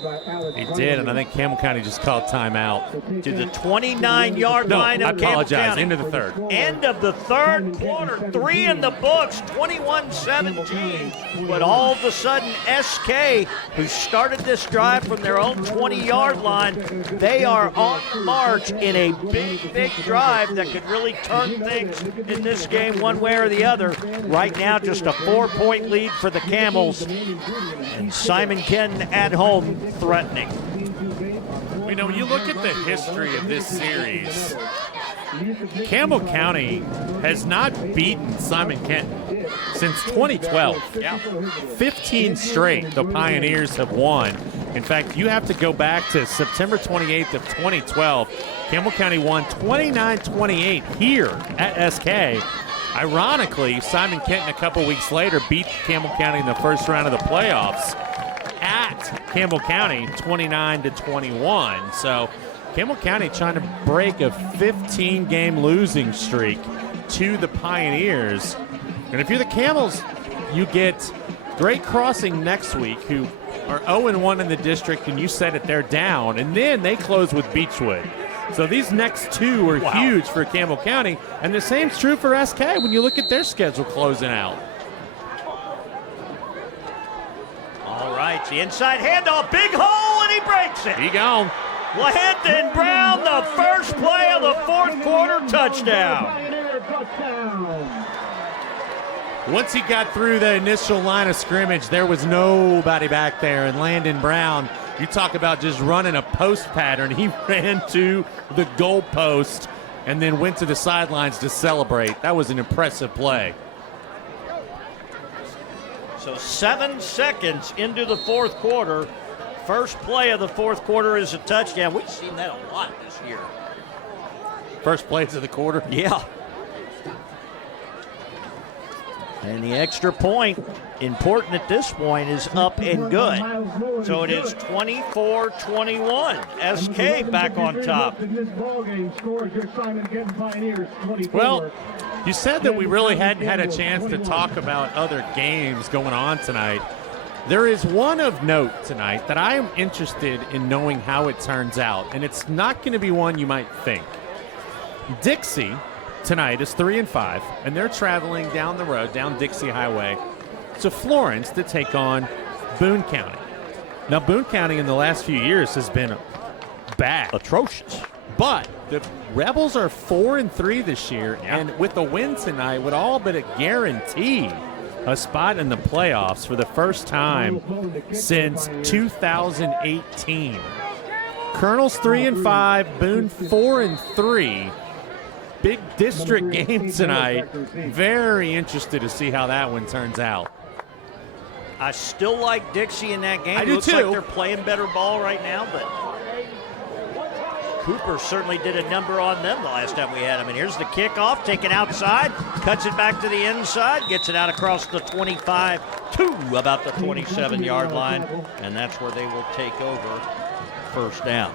did, and I think Campbell County just called timeout. To the 29-yard line of Campbell County. End of the third. End of the third quarter. 3 in the books, 21-17. But all of a sudden, SK, who started this drive from their own 20-yard line, they are on march in a big drive that could really turn things in this game one way or the other. Right now, just a 4-point lead for the Camels, and Simon Kenton at home threatening. You know, when you look at the history of this series, Campbell County has not beaten Simon Kenton since 2012. Yeah. 15 straight the Pioneers have won. In fact, you have to go back to September 28th of 2012. Campbell County won 29-28 here at SK. Ironically, Simon Kenton a couple weeks later beat Campbell County in the first round of the playoffs at Campbell County 29-21. So Campbell County trying to break a 15-game losing streak to the Pioneers. And if you're the Camels, you get Great Crossing next week, who are 0-1 in the district, and you said it, they're down. And then they close with Beechwood. So these next two are huge for Campbell County, and the same's true for SK when you look at their schedule closing out. All right, the inside handoff, big hole, and he breaks it. He gone. Landon Brown, the first play of the fourth quarter, touchdown. Once he got through the initial line of scrimmage, there was nobody back there, and Landon Brown, you talk about just running a post pattern. He ran to the goal post and then went to the sidelines to celebrate. That was an impressive play. So 7 seconds into the fourth quarter, first play of the fourth quarter is a touchdown. We've seen that a lot this year. First plays of the quarter? Yeah. And the extra point, important at this point, is up and good. So it is 24-21. SK back on top. Well, you said that we really hadn't had a chance to talk about other games going on tonight. There is one of note tonight that I am interested in knowing how it turns out, and it's not going to be one you might think. Dixie tonight is 3-5, and they're traveling down the road, down Dixie Highway, to Florence to take on Boone County. Now, Boone County in the last few years has been bad. Atrocious. But the Rebels are 4-3 this year, and with a win tonight would all but guarantee a spot in the playoffs for the first time since 2018. Colonel's 3-5, Boone 4-3. Big district game tonight. Very interested to see how that one turns out. I still like Dixie in that game. I do Looks too. like they're playing better ball right now, but Cooper certainly did a number on them the last time we had him. And here's the kickoff, taken outside, cuts it back to the inside, gets it out across the 25 to about the 27-yard line, and that's where they will take over first down.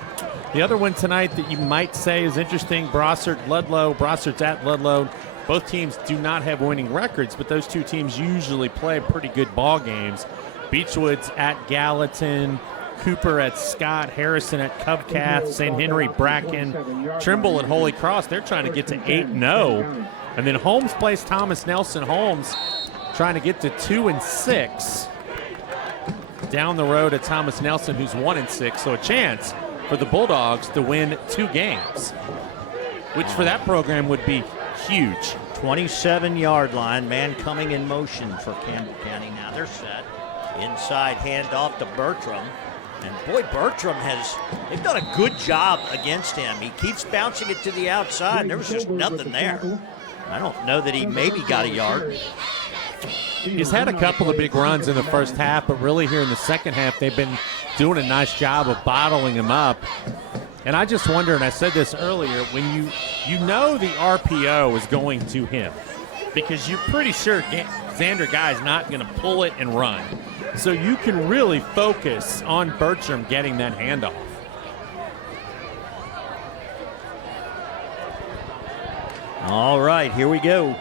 The other one tonight that you might say is interesting, Brossart-Ludlow. Brossart's at Ludlow. Both teams do not have winning records, but those two teams usually play pretty good ball games. Beechwood's at Gallatin, Cooper at Scott, Harrison at Cubcath, St. Henry, Bracken, Trimble at Holy Cross. They're trying to get to 8-0. And then Holmes plays Thomas Nelson. Holmes trying to get to 2-6. down the road at Thomas Nelson, who's 1-6, so a chance for the Bulldogs to win 2 games, which for that program would be huge. 27-yard line, man coming in motion for Campbell County. Now they're set. Inside handoff to Bertram. And boy, Bertram they've done a good job against him. He keeps bouncing it to the outside, and there was just nothing there. I don't know that he maybe got a yard. He's had a couple of big runs in the first half, but really here in the second half, they've been doing a nice job of bottling him up. And I just wonder, and I said this earlier, when you know the RPO is going to him, because you're pretty sure Xander Guy's not going to pull it and run. So you can really focus on Bertram getting that handoff. All right, here we go.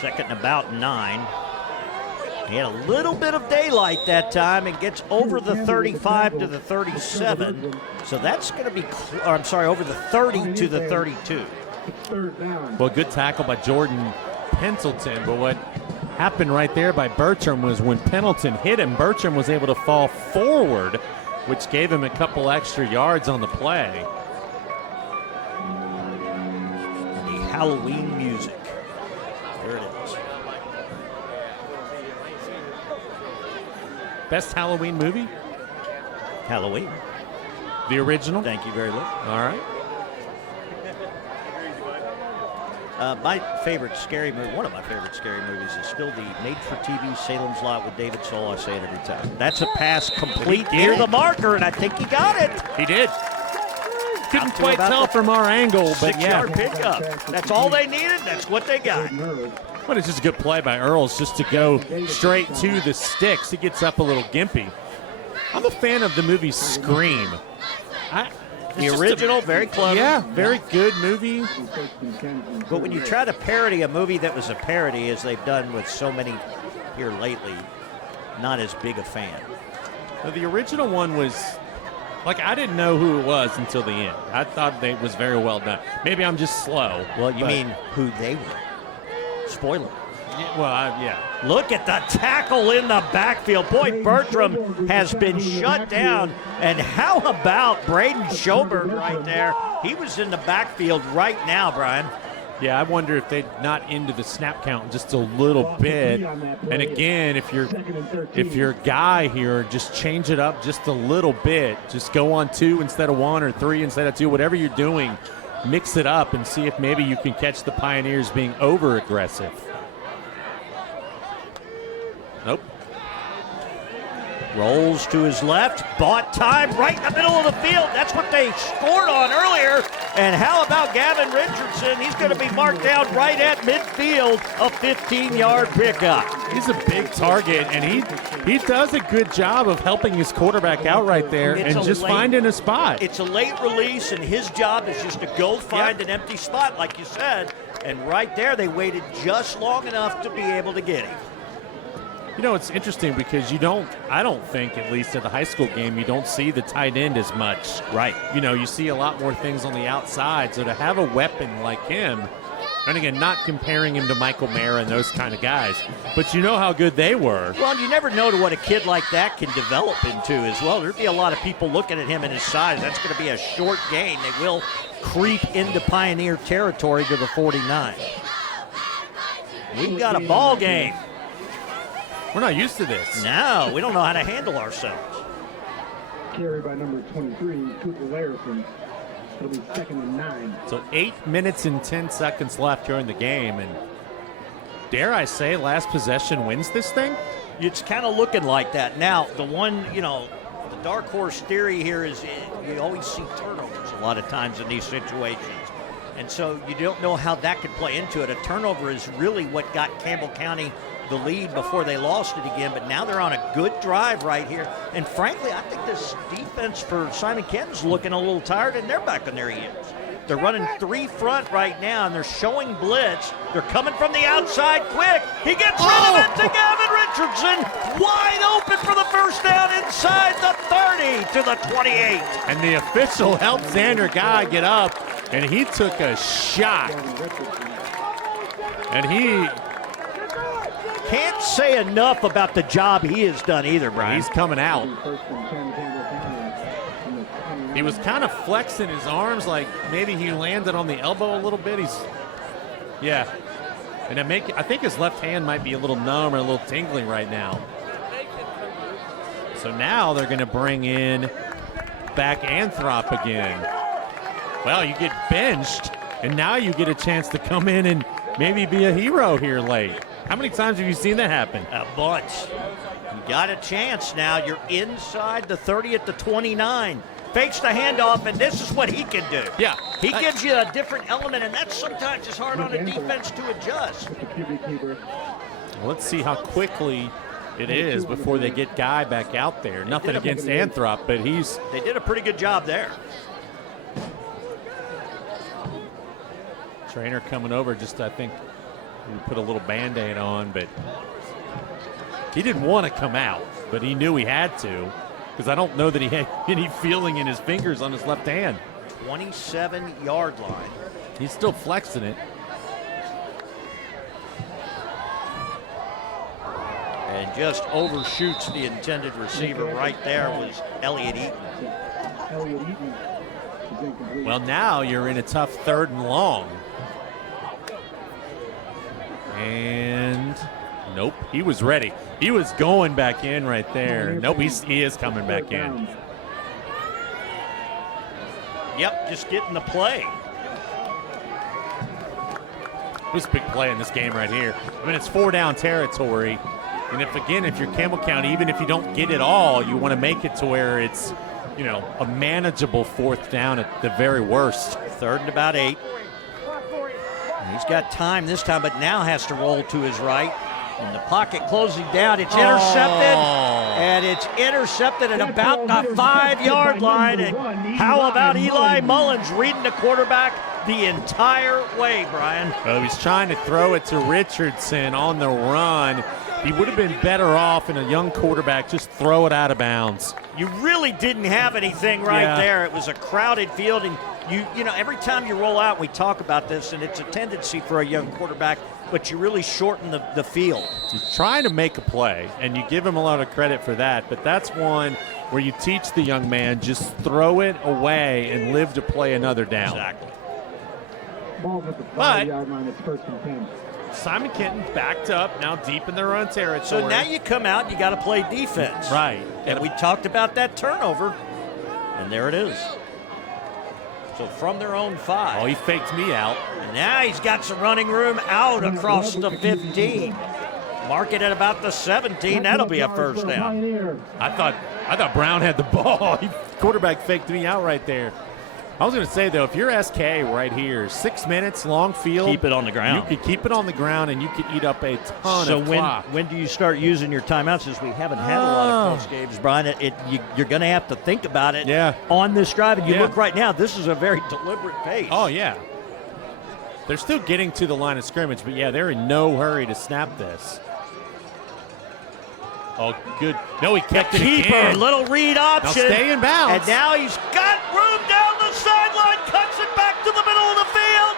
Second and about 9. He had a little bit of daylight that time and gets over the 35 to the 37. So that's going to be, over the 30 to the 32. Well, good tackle by Jordan Pendleton, but what happened right there by Bertram was when Pendleton hit him, Bertram was able to fall forward, which gave him a couple extra yards on the play. The Halloween music. There it is. Best Halloween movie? Halloween. The original? Thank you very much. All right. My favorite scary movie, one of my favorite scary movies, is still the made-for-TV Salem's Lot with David Soul. I say it every time. That's a pass complete near the marker, and I think he got it. He did. Couldn't quite tell from our angle, but yeah. 6-yard pickup. That's all they needed. That's what they got. But it's just a good play by Earls just to go straight to the sticks. He gets up a little gimpy. I'm a fan of the movie Scream. The original, very clever. Yeah, very good movie. But when you try to parody a movie that was a parody, as they've done with so many here lately, not as big a fan. Well, the original one was, I didn't know who it was until the end. I thought it was very well done. Maybe I'm just slow. Well, you mean who they were. Spoiler. Yeah. Look at the tackle in the backfield. Boy, Bertram has been shut down. And how about Braden Schoberg right there? He was in the backfield right now, Brian. Yeah, I wonder if they're not into the snap count just a little bit. And again, if you're Guy here, just change it up just a little bit. Just go on 2 instead of 1 or 3 instead of 2. Whatever you're doing, mix it up and see if maybe you can catch the Pioneers being over-aggressive. Nope. Rolls to his left, bought time right in the middle of the field. That's what they scored on earlier. And how about Gavin Richardson? He's going to be marked down right at midfield, a 15-yard pickup. He's a big target, and he does a good job of helping his quarterback out right there and just finding a spot. It's a late release, and his job is just to go find an empty spot, like you said. And right there, they waited just long enough to be able to get him. You know, it's interesting because I don't think, at least at the high school game, you don't see the tight end as much. Right. You know, you see a lot more things on the outside. So to have a weapon like him, and again, not comparing him to Michael Mayer and those kind of guys, but you know how good they were. Well, you never know what a kid like that can develop into as well. There'd be a lot of people looking at him and his size. That's going to be a short gain. They will creep into Pioneer territory to the 49. We've got a ball game. We're not used to this. No, we don't know how to handle ourselves. Carry by number 23, Cooper Larison. It'll be 2nd and 9. So 8 minutes and 10 seconds left during the game, and dare I say last possession wins this thing? It's kind of looking like that. Now, the one, the dark horse theory here is you always see turnovers a lot of times in these situations. And so you don't know how that could play into it. A turnover is really what got Campbell County the lead before they lost it again, but now they're on a good drive right here. And frankly, I think this defense for Simon Kenton's looking a little tired, and they're back on their heels. They're running 3 front right now, and they're showing blitz. They're coming from the outside quick. He gets rid of it to Gavin Richardson. Wide open for the first down inside the 30 to the 28. And the official helped Xander Guy get up, and he took a shot. And he Can't say enough about the job he has done either, Brian. He's coming out. He was kind of flexing his arms like maybe he landed on the elbow a little bit. Yeah. And I think his left hand might be a little numb or a little tingling right now. So now they're going to bring in back Anthrop again. Well, you get benched, and now you get a chance to come in and maybe be a hero here late. How many times have you seen that happen? A bunch. You got a chance now. You're inside the 30 at the 29. Fakes the handoff, and this is what he can do. Yeah. He gives you a different element, and that's sometimes it's hard on a defense to adjust. Let's see how quickly it is before they get Guy back out there. Nothing against Anthrop, but they did a pretty good job there. Trainer coming over, just I think he put a little Band-Aid on, but he didn't want to come out, but he knew he had to, because I don't know that he had any feeling in his fingers on his left hand. 27-yard line. He's still flexing it. And just overshoots the intended receiver. Right there was Elliott Eaton. Well, now you're in a tough 3rd and long. And nope, he was ready. He was going back in right there. Nope, he is coming back in. Yep, just getting the play. This is a big play in this game right here. I mean, it's 4-down territory. And if you're Campbell County, even if you don't get it all, you want to make it to where it's, a manageable 4th down at the very worst. 3rd and about 8. He's got time this time, but now has to roll to his right. And the pocket closing down. It's intercepted. And it's intercepted at about the 5-yard line. And how about Eli Mullins reading the quarterback the entire way, Brian? Well, he's trying to throw it to Richardson on the run. He would have been better off in a young quarterback, just throw it out of bounds. You really didn't have anything right there. It was a crowded field, and you know, every time you roll out, we talk about this, and it's a tendency for a young quarterback, but you really shorten the field. He's trying to make a play, and you give him a lot of credit for that, but that's one where you teach the young man, just throw it away and live to play another down. Exactly. But it's 1st and 10. Simon Kenton backed up, now deep in their own territory. So now you come out, you got to play defense. Right. And we talked about that turnover, and there it is. So from their own 5. Oh, he faked me out. And now he's got some running room out across the 15. Mark it at about the 17. That'll be a 1st down. I thought Brown had the ball. Quarterback faked me out right there. I was going to say, though, if you're SK right here, 6 minutes, long field. Keep it on the ground. You could keep it on the ground, and you could eat up a ton of clock. So when do you start using your timeouts? Since we haven't had a lot of close games, Brian, you're going to have to think about it on this drive. And you look right now, this is a very deliberate pace. Oh, yeah. They're still getting to the line of scrimmage, but, yeah, they're in no hurry to snap this. Oh, good. No, he kept it again. Little read option. Now stay in bounds. And now he's got room down the sideline, cuts it back to the middle of the field.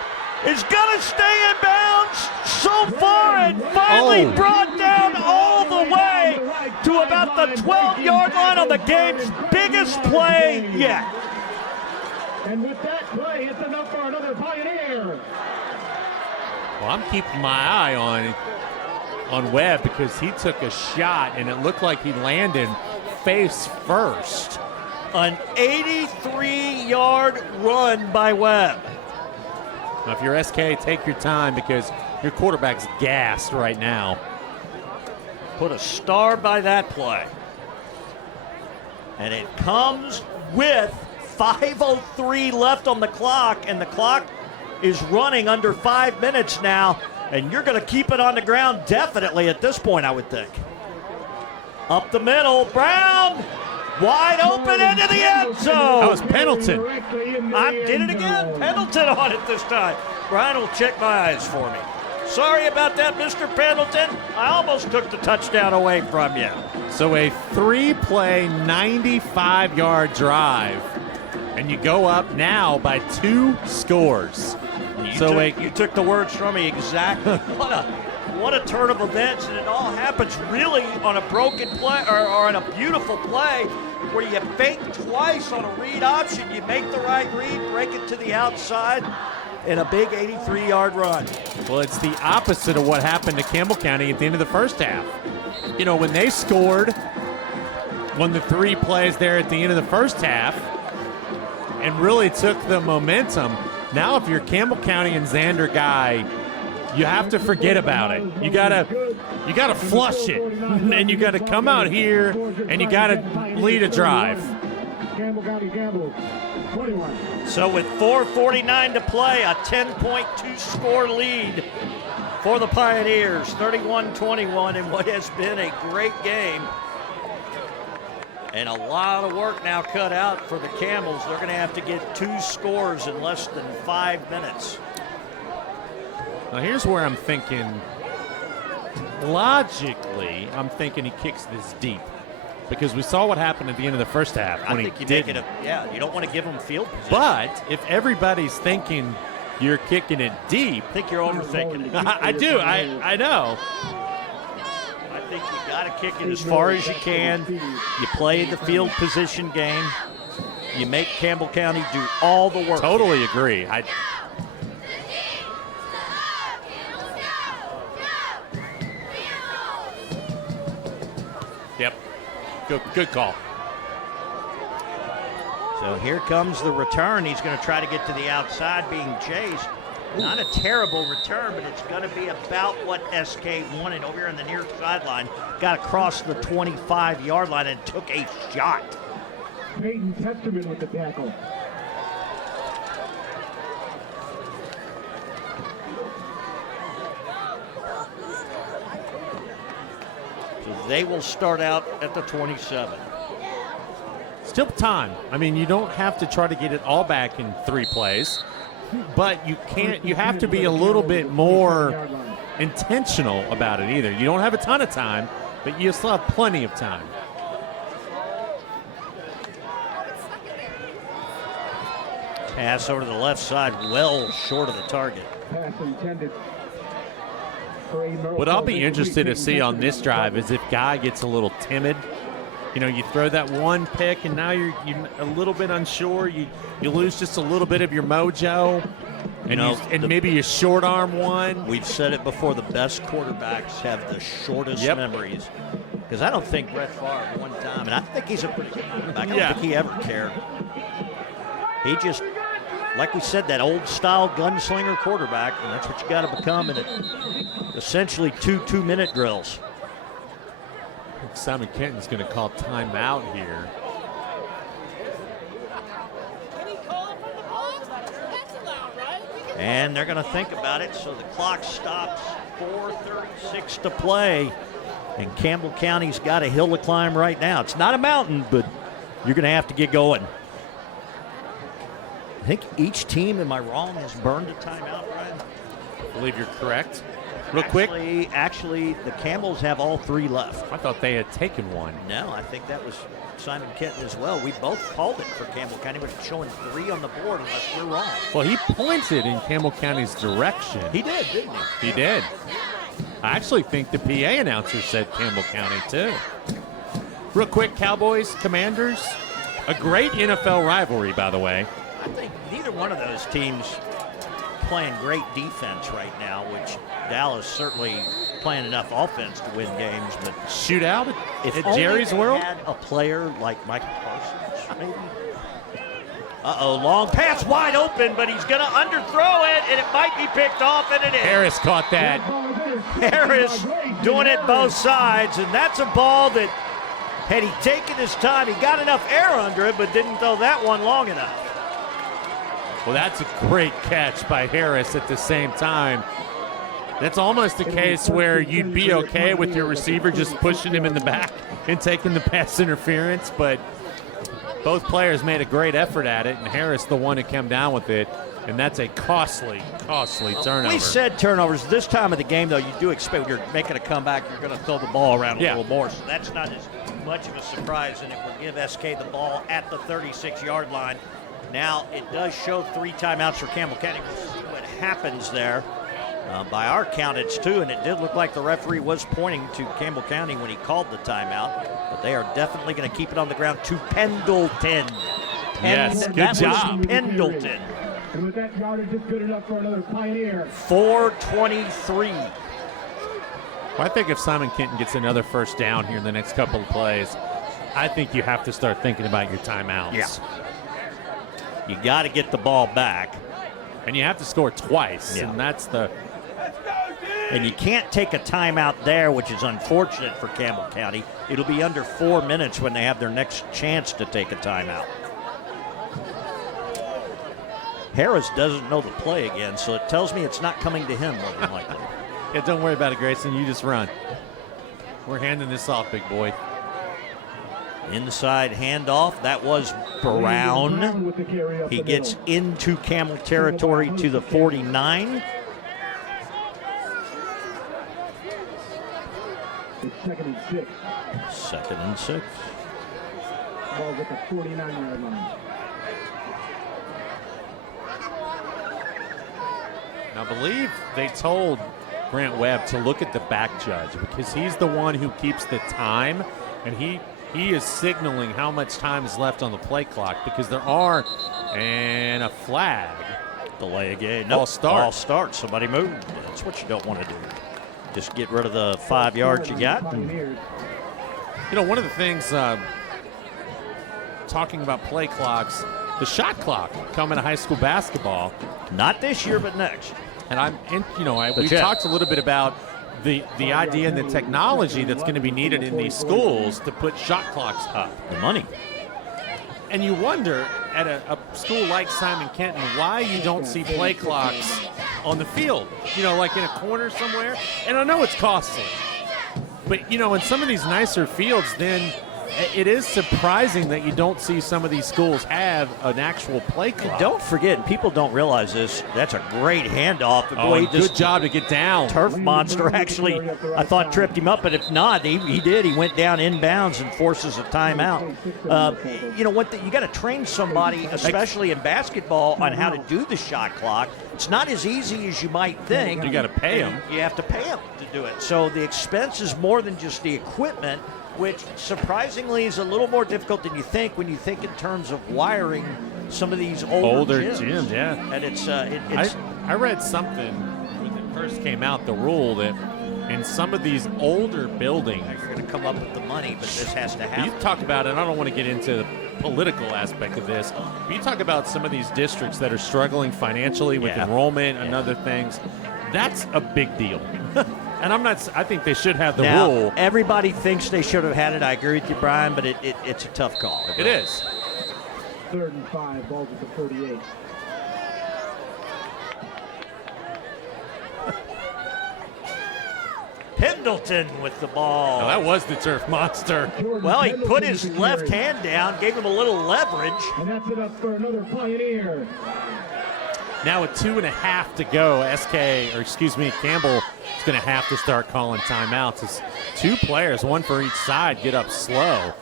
Is going to stay in bounds so far and finally brought down all the way to about the 12-yard line on the game's biggest play yet. And with that play, it's enough for another Pioneer. Well, I'm keeping my eye on Webb because he took a shot and it looked like he landed face first. An 83-yard run by Webb. Now, if you're SK, take your time because your quarterback's gassed right now. Put a star by that play. And it comes with 5:03 left on the clock, and the clock is running under 5 minutes now. And you're going to keep it on the ground definitely at this point, I would think. Up the middle, Brown, wide open into the end zone. That was Pendleton. I did it again. Pendleton on it this time. Brian will check my eyes for me. Sorry about that, Mr. Pendleton. I almost took the touchdown away from you. So a 3-play, 95-yard drive. And you go up now by 2 scores. You took the words from me exactly. what a turn of events, and it all happens really on a broken play or on a beautiful play where you fake twice on a read option. You make the right read, break it to the outside, and a big 83-yard run. Well, it's the opposite of what happened to Campbell County at the end of the first half. You know, when they scored, won the 3 plays there at the end of the first half, and really took the momentum. Now, if you're Campbell County and Xander guy, you have to forget about it. You gotta flush it, and you gotta come out here and you gotta lead a drive. So with 4:49 to play, a 10.2 score lead for the Pioneers, 31-21 in what has been a great game. And a lot of work now cut out for the Camels. They're going to have to get 2 scores in less than 5 minutes. Now here's where I'm thinking, logically, I'm thinking he kicks this deep. Because we saw what happened at the end of the first half when I think he you didn't. make it you don't want to give them field position. But if everybody's thinking you're kicking it deep, I think you're overthinking it. I do. I know. I think you got to kick it as far as you can. You play the field position game. You make Campbell County do all the work. Totally agree. Yep. Good call. So here comes the return. He's going to try to get to the outside, being chased. Not a terrible return, but it's going to be about what SK wanted over here on the near sideline. Got across the 25-yard line and took a shot. Peyton Testament with the tackle. So they will start out at the 27. Still time. I mean, you don't have to try to get it all back in 3 plays, but you have to be a little bit more intentional about it either. You don't have a ton of time, but you still have plenty of time. Pass over to the left side, well short of the target. Pass intended. What I'll be interested to see on this drive is if Guy gets a little timid. You know, you throw that one pick, and now you're a little bit unsure. You lose just a little bit of your mojo, and maybe you short arm one. We've said it before, the best quarterbacks have the shortest memories. Because I don't think Brett Favre one time, and I think he's a pretty good quarterback. I don't think he ever cared. He just, like we said, that old-style gunslinger quarterback, and that's what you got to become in essentially 2 2-minute drills. Simon Kenton's going to call timeout here. And they're going to think about it, so the clock stops, 4:36 to play. And Campbell County's got a hill to climb right now. It's not a mountain, but you're going to have to get going. I think each team, am I wrong, has burned a timeout, Brian? I believe you're correct. Real quick. Actually, the Camels have all 3 left. I thought they had taken one. No, I think that was Simon Kenton as well. We both called it for Campbell County, but it's showing 3 on the board unless we're wrong. Well, he pointed in Campbell County's direction. He did, didn't he? He did. I actually think the PA announcer said Campbell County, too. Real quick, Cowboys, Commanders. A great NFL rivalry, by the way. I think neither one of those teams playing great defense right now, which Dallas certainly playing enough offense to win games. But shootout if at Jerry's World? Had a player like Michael Parsons, maybe. Long pass wide open, but he's going to underthrow it, and it might be picked off, and it is. Harris caught that. Harris doing it both sides, and that's a ball that, had he taken his time, he got enough air under it, but didn't throw that one long enough. Well, that's a great catch by Harris at the same time. That's almost a case where you'd be okay with your receiver just pushing him in the back and taking the pass interference, but both players made a great effort at it, and Harris the one who came down with it, and that's a costly turnover. We said turnovers. This time of the game, though, you do expect when you're making a comeback, you're going to throw the ball around a little more, so that's not as much of a surprise, and it will give SK the ball at the 36-yard line. Now, it does show 3 timeouts for Campbell County. We'll see what happens there. By our count, it's 2, and it did look like the referee was pointing to Campbell County when he called the timeout. But they are definitely going to keep it on the ground to Pendleton. Yes, good that job. Was Pendleton. And with that yardage, just good enough for another Pioneer. 4:23. Well, I think if Simon Kenton gets another first down here in the next couple of plays, I think you have to start thinking about your timeouts. Yeah. You got to get the ball back. And you have to score twice, Yeah. and that's the... And you can't take a timeout there, which is unfortunate for Campbell County. It'll be under 4 minutes when they have their next chance to take a timeout. Harris doesn't know the play again, so it tells me it's not coming to him more than likely. Yeah, don't worry about it, Grayson. You just run. We're handing this off, big boy. Inside handoff. That was Brown. He gets into Campbell territory to the 49. It's 2nd and 6. 2nd and 6. Ball's at the 49-yard line. Now, I believe they told Grant Webb to look at the back judge because he's the one who keeps the time, and he is signaling how much time is left on the play clock because there are, and a flag. Delay a game. Ball start. Ball start. Somebody move. That's what you don't want to do. Just get rid of the 5 yards you got. You know, one of the things, talking about play clocks, the shot clock coming to high school basketball. Not this year, but next. And we talked a little bit about the idea and the technology that's going to be needed in these schools to put shot clocks up. The money. And you wonder at a school like Simon Kenton why you don't see play clocks on the field, like in a corner somewhere. And I know it's costly, but in some of these nicer fields, then it is surprising that you don't see some of these schools have an actual play clock. Don't forget, people don't realize this. That's a great handoff. Good job to get down. Turf monster actually, I thought, tripped him up, but if not, he did. He went down inbounds and forces a timeout. You got to train somebody, especially in basketball, on how to do the shot clock. It's not as easy as you might think. You got to pay them. You have to pay them to do it. So the expense is more than just the equipment, which surprisingly is a little more difficult than you think when you think in terms of wiring some of these older gyms. Yeah. And it's I read something when it first came out, the rule that in some of these older buildings, you're going to come up with the money, but this has to happen. You talk about, and I don't want to get into the political aspect of this, but you talk about some of these districts that are struggling financially with enrollment and other things. That's a big deal. And I think they should have the rule. Everybody thinks they should have had it. I agree with you, Brian, but it's a tough call. It is. 3rd and 5, balls at the 48. Pendleton with the ball. Now, that was the turf monster. Well, he put his left hand down, gave him a little leverage. And that's it up for another Pioneer. Now with 2.5 to go, Campbell is going to have to start calling timeouts. It's 2 players, one for each side, get up slow.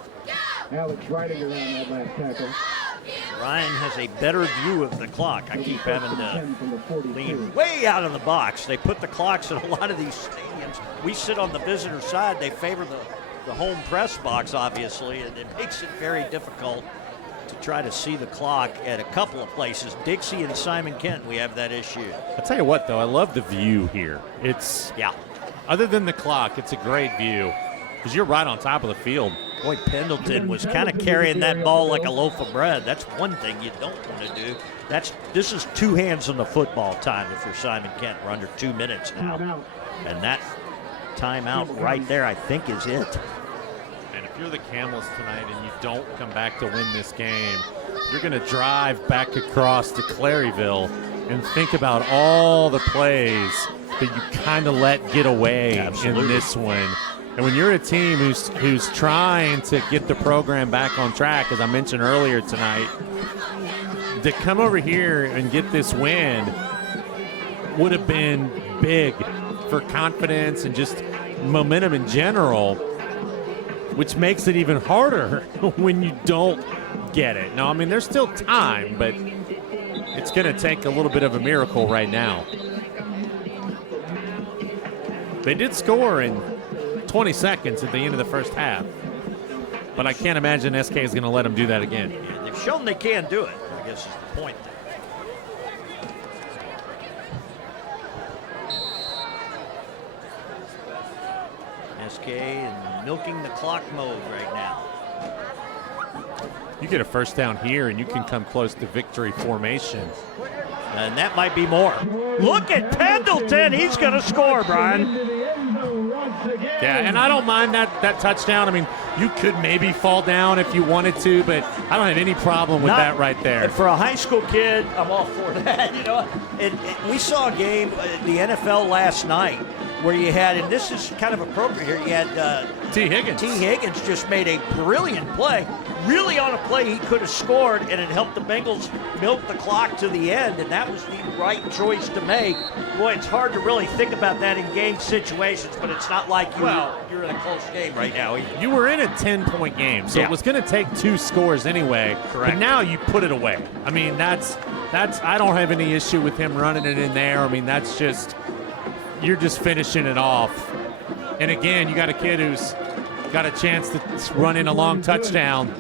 Alex riding around that last tackle. Ryan has a better view of the clock. I keep having to lean way out of the box. They put the clocks in a lot of these stadiums. We sit on the visitor side. They favor the home press box, obviously, and it makes it very difficult to try to see the clock at a couple of places. Dixie and Simon Kent, we have that issue. I'll tell you what, though, I love the view here. Other than the clock, it's a great view because you're right on top of the field. Boy, Pendleton was kind of carrying that ball like a loaf of bread. That's one thing you don't want to do. This is 2 hands on the football time if you're Simon Kent. We're under 2 minutes now. And that timeout right there, I think, is it. And if you're the Camels tonight and you don't come back to win this game, you're going to drive back across to Claryville and think about all the plays that you kind of let get away in this one. And when you're a team who's trying to get the program back on track, as I mentioned earlier tonight, to come over here and get this win would have been big for confidence and just momentum in general, which makes it even harder when you don't get it. Now, I mean, there's still time, but it's going to take a little bit of a miracle right now. They did score in 20 seconds at the end of the first half. But I can't imagine SK is going to let them do that again. Yeah, they've shown they can do it, I guess is the point there. SK in milking the clock mode right now. You get a first down here, and you can come close to victory formation. And that might be more. Look at Pendleton. He's going to score, Brian. Yeah, and I don't mind that touchdown. I mean, you could maybe fall down if you wanted to, but I don't have any problem with that right there. And for a high school kid, I'm all for that. You know, we saw a game, the NFL last night, where you had, and this is kind of appropriate here, you had T. Higgins. T. Higgins just made a brilliant play. Really on a play he could have scored, and it helped the Bengals milk the clock to the end, and that was the right choice to make. Boy, it's hard to really think about that in game situations, but it's not like you're in a close game right now either. You were in a 10-point game, so it was going to take 2 scores anyway. Correct. But now you put it away. I mean, that's I don't have any issue with him running it in there. I mean, that's just, you're just finishing it off. And again, you got a kid who's got a chance to run in a long touchdown.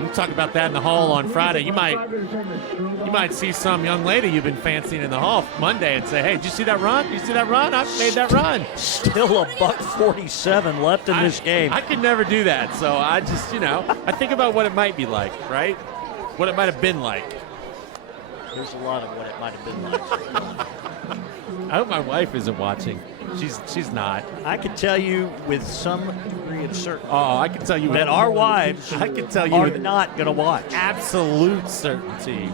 We'll talk about that in the hall on Friday. You might see some young lady you've been fancying in the hall Monday and say, hey, did you see that run? Did you see that run? I made that run. Still $1:47 left in this game. I could never do that. So I just, I think about what it might be like, right? What it might have been like. There's a lot of what it might have been like. I hope my wife isn't watching. She's not. I can tell you with some degree of certainty. Oh, I can tell you that our wives are not going to watch. Absolute certainty.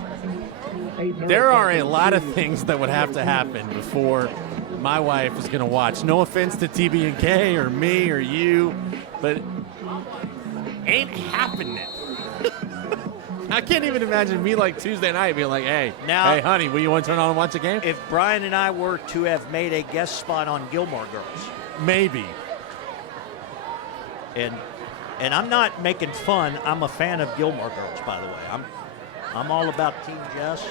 There are a lot of things that would have to happen before my wife is going to watch. No offense to TBNK or me or you, but ain't happening. I can't even imagine me like Tuesday night being like, hey, honey, will you want to turn on and watch a game? If Brian and I were to have made a guest spot on Gilmore Girls. Maybe. And I'm not making fun. I'm a fan of Gilmore Girls, by the way. I'm all about Team Jess.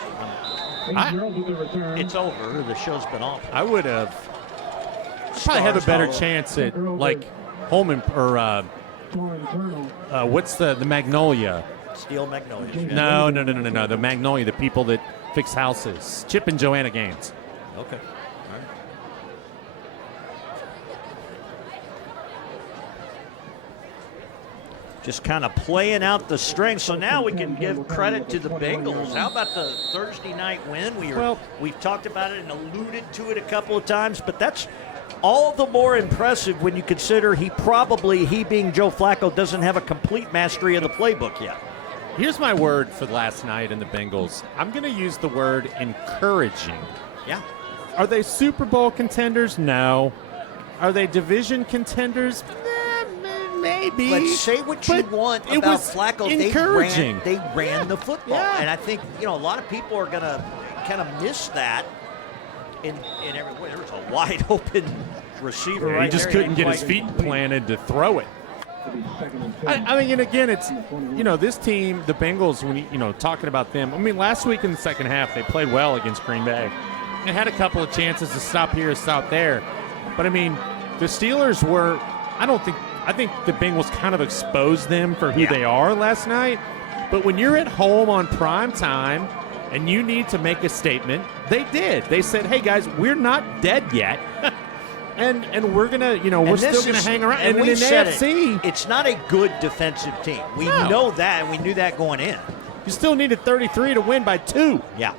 It's over. The show's been off. I would have probably have a better chance at like Holman or what's the Magnolia? Steel Magnolias. Yeah. No. The Magnolia, the people that fix houses. Chip and Joanna Gaines. Okay. All right. Just kind of playing out the strength. So now we can give credit to the Bengals. How about the Thursday night win? We've talked about it and alluded to it a couple of times, but that's all the more impressive when you consider he being Joe Flacco, doesn't have a complete mastery of the playbook yet. Here's my word for last night in the Bengals. I'm going to use the word encouraging. Yeah. Are they Super Bowl contenders? No. Are they division contenders? Maybe. Let's say what you want about Flacco. Encouraging. They ran the football. Yeah. And I think, a lot of people are going to kind of miss that in every way. There was a wide open receiver right there. He just couldn't get his feet planted to throw it. I mean, and again, it's, this team, the Bengals, when talking about them, I mean, last week in the second half, they played well against Green Bay. They had a couple of chances to stop here, stop there. But, I mean, the Steelers were, I think the Bengals kind of exposed them for who they are last night. But when you're at home on prime time and you need to make a statement, they did. They said, hey, guys, we're not dead yet. And we're going to, we're still going to hang around. And in the AFC, it's not a good defensive team. We know that, and we knew that going in. You still needed 33 to win by 2. Yeah.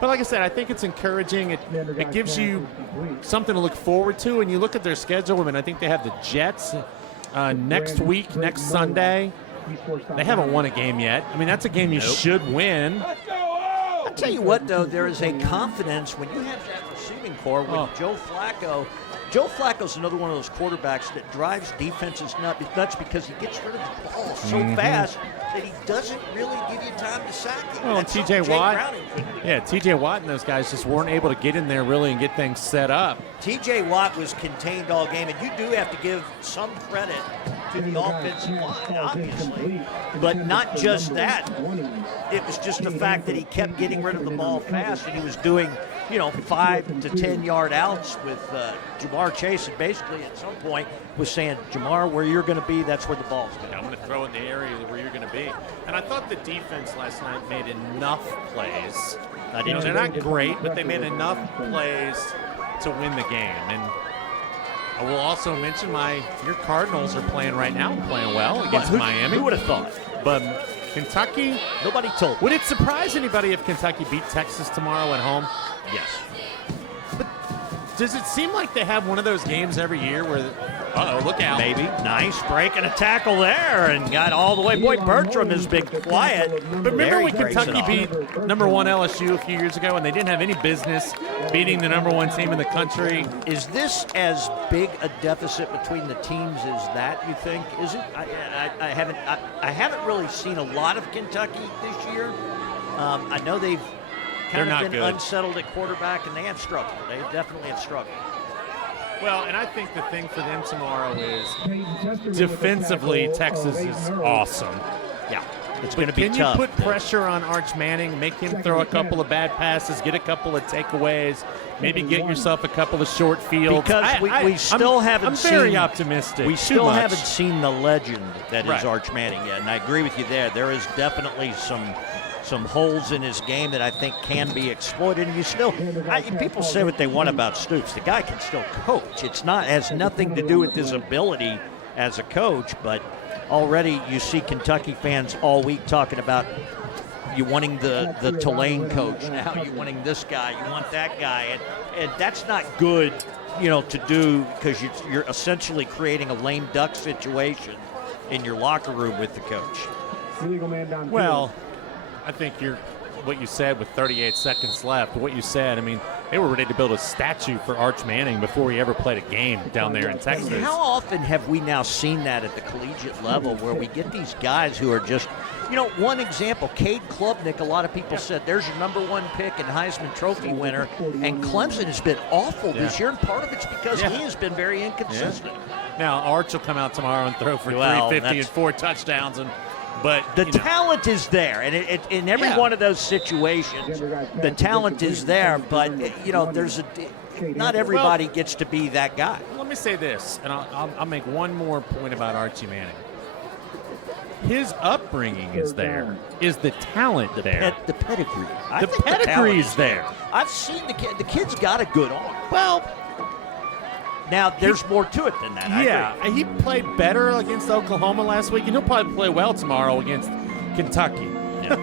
But like I said, I think it's encouraging. It gives you something to look forward to. And you look at their schedule, and I think they have the Jets next week, next Sunday. They haven't won a game yet. I mean, that's a game you should win. I'll tell you what, though, there is a confidence when you have that receiving core with Joe Flacco. Joe Flacco's another one of those quarterbacks that drives defenses nuts because he gets rid of the ball so fast that he doesn't really give you time to sack him. Well, and T.J. Watt, T.J. Watt and those guys just weren't able to get in there really and get things set up. T.J. Watt was contained all game, and you do have to give some credit to the offensive line, obviously. But not just that. It was just the fact that he kept getting rid of the ball fast, and he was doing 5 to 10 yard outs with Jamar Chase, and basically at some point was saying, Jamar, where you're going to be, that's where the ball's going to be. I'm going to throw in the area where you're going to be. And I thought the defense last night made enough plays. They're not great, but they made enough plays to win the game. And I will also mention your Cardinals are playing right now, playing well against Miami. Who would have thought? But Kentucky, nobody told. Would it surprise anybody if Kentucky beat Texas tomorrow at home? Yes. But does it seem like they have one of those games every year where, look out. Maybe. Nice break and a tackle there and got all the way. Boy, Bertram has been quiet. But remember when Kentucky beat #1 LSU a few years ago and they didn't have any business beating the #1 team in the country? Is this as big a deficit between the teams as that, you think? Is it? I haven't really seen a lot of Kentucky this year. I know they've kind of been unsettled at quarterback, and they have struggled. They definitely have struggled. Well, and I think the thing for them tomorrow is defensively, Texas is awesome. Yeah, it's going to be tough. Can you put pressure on Arch Manning, make him throw a couple of bad passes, get a couple of takeaways, maybe get yourself a couple of short fields? Because we still haven't seen. I'm very optimistic. We still haven't seen the legend that is Arch Manning yet, and I agree with you there. There is definitely some holes in his game that I think can be exploited. And people say what they want about Stoops. The guy can still coach. Has nothing to do with his ability as a coach, but already you see Kentucky fans all week talking about you wanting the Tulane coach. Now you wanting this guy, you want that guy. And that's not good, to do, because you're essentially creating a lame duck situation in your locker room with the coach. Well, I think what you said with 38 seconds left, what you said, they were ready to build a statue for Arch Manning before he ever played a game down there in Texas. And how often have we now seen that at the collegiate level where we get these guys who are just, one example, Cade Klubnik, a lot of people said, there's your #1 pick and Heisman Trophy winner, and Clemson has been awful this year, and part of it's because he has been very inconsistent. Now, Arch will come out tomorrow and throw for 350 and 4 touchdowns, but the talent is there, and in every one of those situations, the talent is there. But not everybody gets to be that guy. Let me say this, and I'll make one more point about Archie Manning. His upbringing is there. Is the talent there? The pedigree. The pedigree is there. I've seen the kid. The kid's got a good arm. Well. Now, there's more to it than that. Yeah, he played better against Oklahoma last week, and he'll probably play well tomorrow against Kentucky. Yeah.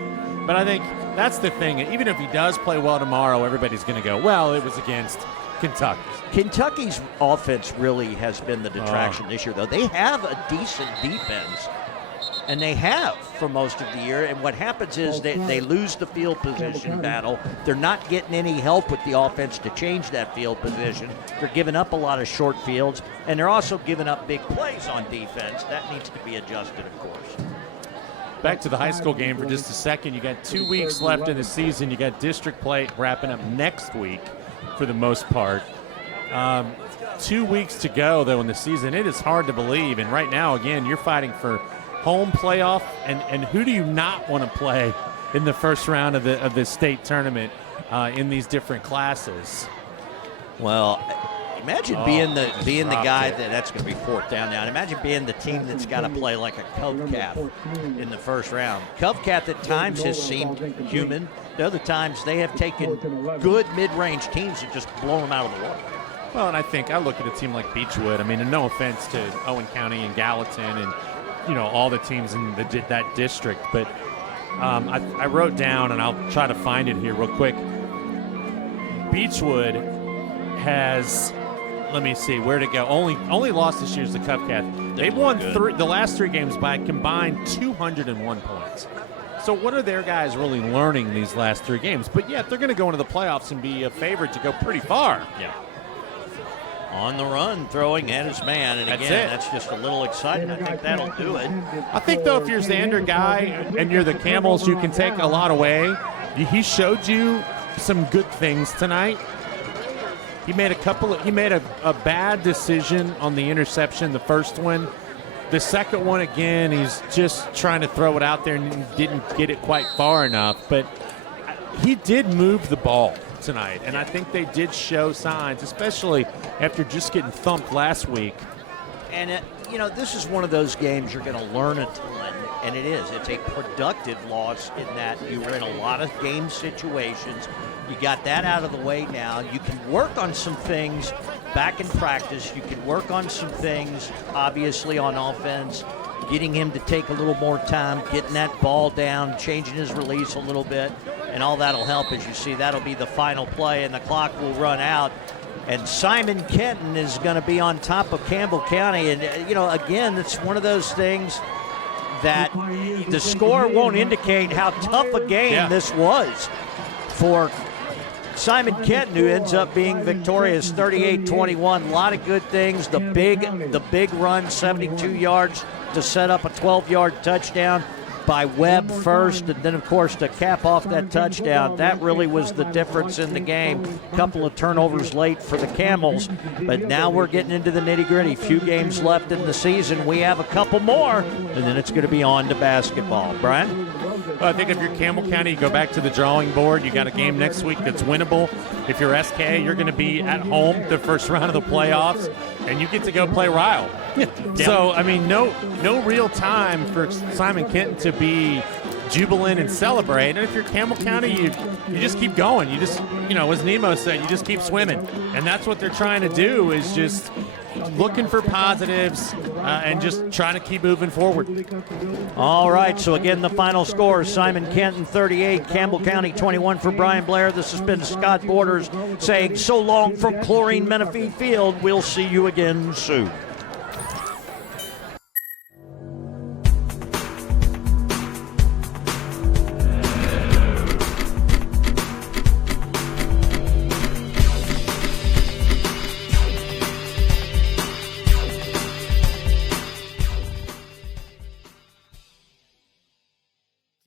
But I think that's the thing. Even if he does play well tomorrow, everybody's going to go, well, it was against Kentucky. Kentucky's offense really has been the detraction this year, though. They have a decent defense, and they have for most of the year. And what happens is they lose the field position battle. They're not getting any help with the offense to change that field position. They're giving up a lot of short fields, and they're also giving up big plays on defense. That needs to be adjusted, of course. Back to the high school game for just a second. You got 2 weeks left in the season. You got district play wrapping up next week for the most part. 2 weeks to go, though, in the season. It is hard to believe. And right now, again, you're fighting for home playoff, and who do you not want to play in the first round of the state tournament in these different classes? Well, imagine being the guy that's going to be 4th down now. And imagine being the team that's got to play like a Covcath in the first round. Covcath at times has seemed human. The other times they have taken good mid-range teams and just blown them out of the water. Well, and I look at a team like Beechwood. And no offense to Owen County and Gallatin and all the teams in that district. But I wrote down, and I'll try to find it here real quick. Beechwood has, let me see, where to go. Only lost this year is the Cupcat. They've won the last 3 games by a combined 201 points. So what are their guys really learning these last 3 games? But yet they're going to go into the playoffs and be a favorite to go pretty far. Yeah. On the run, throwing at his man, and again, that's just a little exciting. I think that'll do it. I think, though, if you're Xander guy and you're the Camels, you can take a lot away. He showed you some good things tonight. He made a bad decision on the interception, the first one. The second one, again, he's just trying to throw it out there and didn't get it quite far enough. But he did move the ball tonight, and I think they did show signs, especially after just getting thumped last week. And, this is one of those games you're going to learn a ton, and it is. It's a productive loss in that you were in a lot of game situations. You got that out of the way now. You can work on some things back in practice. You can work on some things, obviously, on offense, getting him to take a little more time, getting that ball down, changing his release a little bit, and all that'll help. As you see, that'll be the final play, and the clock will run out. And Simon Kenton is going to be on top of Campbell County. And, again, it's one of those things that the score won't indicate how tough a game this was for Simon Kenton, who ends up being victorious 38-21. A lot of good things. The big run, 72 yards to set up a 12-yard touchdown by Webb first, and then, of course, to cap off that touchdown. That really was the difference in the game. A couple of turnovers late for the Camels, but now we're getting into the nitty-gritty. Few games left in the season. We have a couple more, and then it's going to be on to basketball. Brian? Well, I think if you're Campbell County, you go back to the drawing board. You got a game next week that's winnable. If you're SK, you're going to be at home the first round of the playoffs, and you get to go play Ryle. So, I mean, no real time for Simon Kenton to be jubilant and celebrate. And if you're Campbell County, you just keep going. You just, as Nemo said, you just keep swimming. And that's what they're trying to do, is just looking for positives and just trying to keep moving forward. All right, so again, the final score, Simon Kenton 38, Campbell County 21. For Brian Blair, this has been Scott Borders saying so long from Chlorine Menifee Field. We'll see you again soon.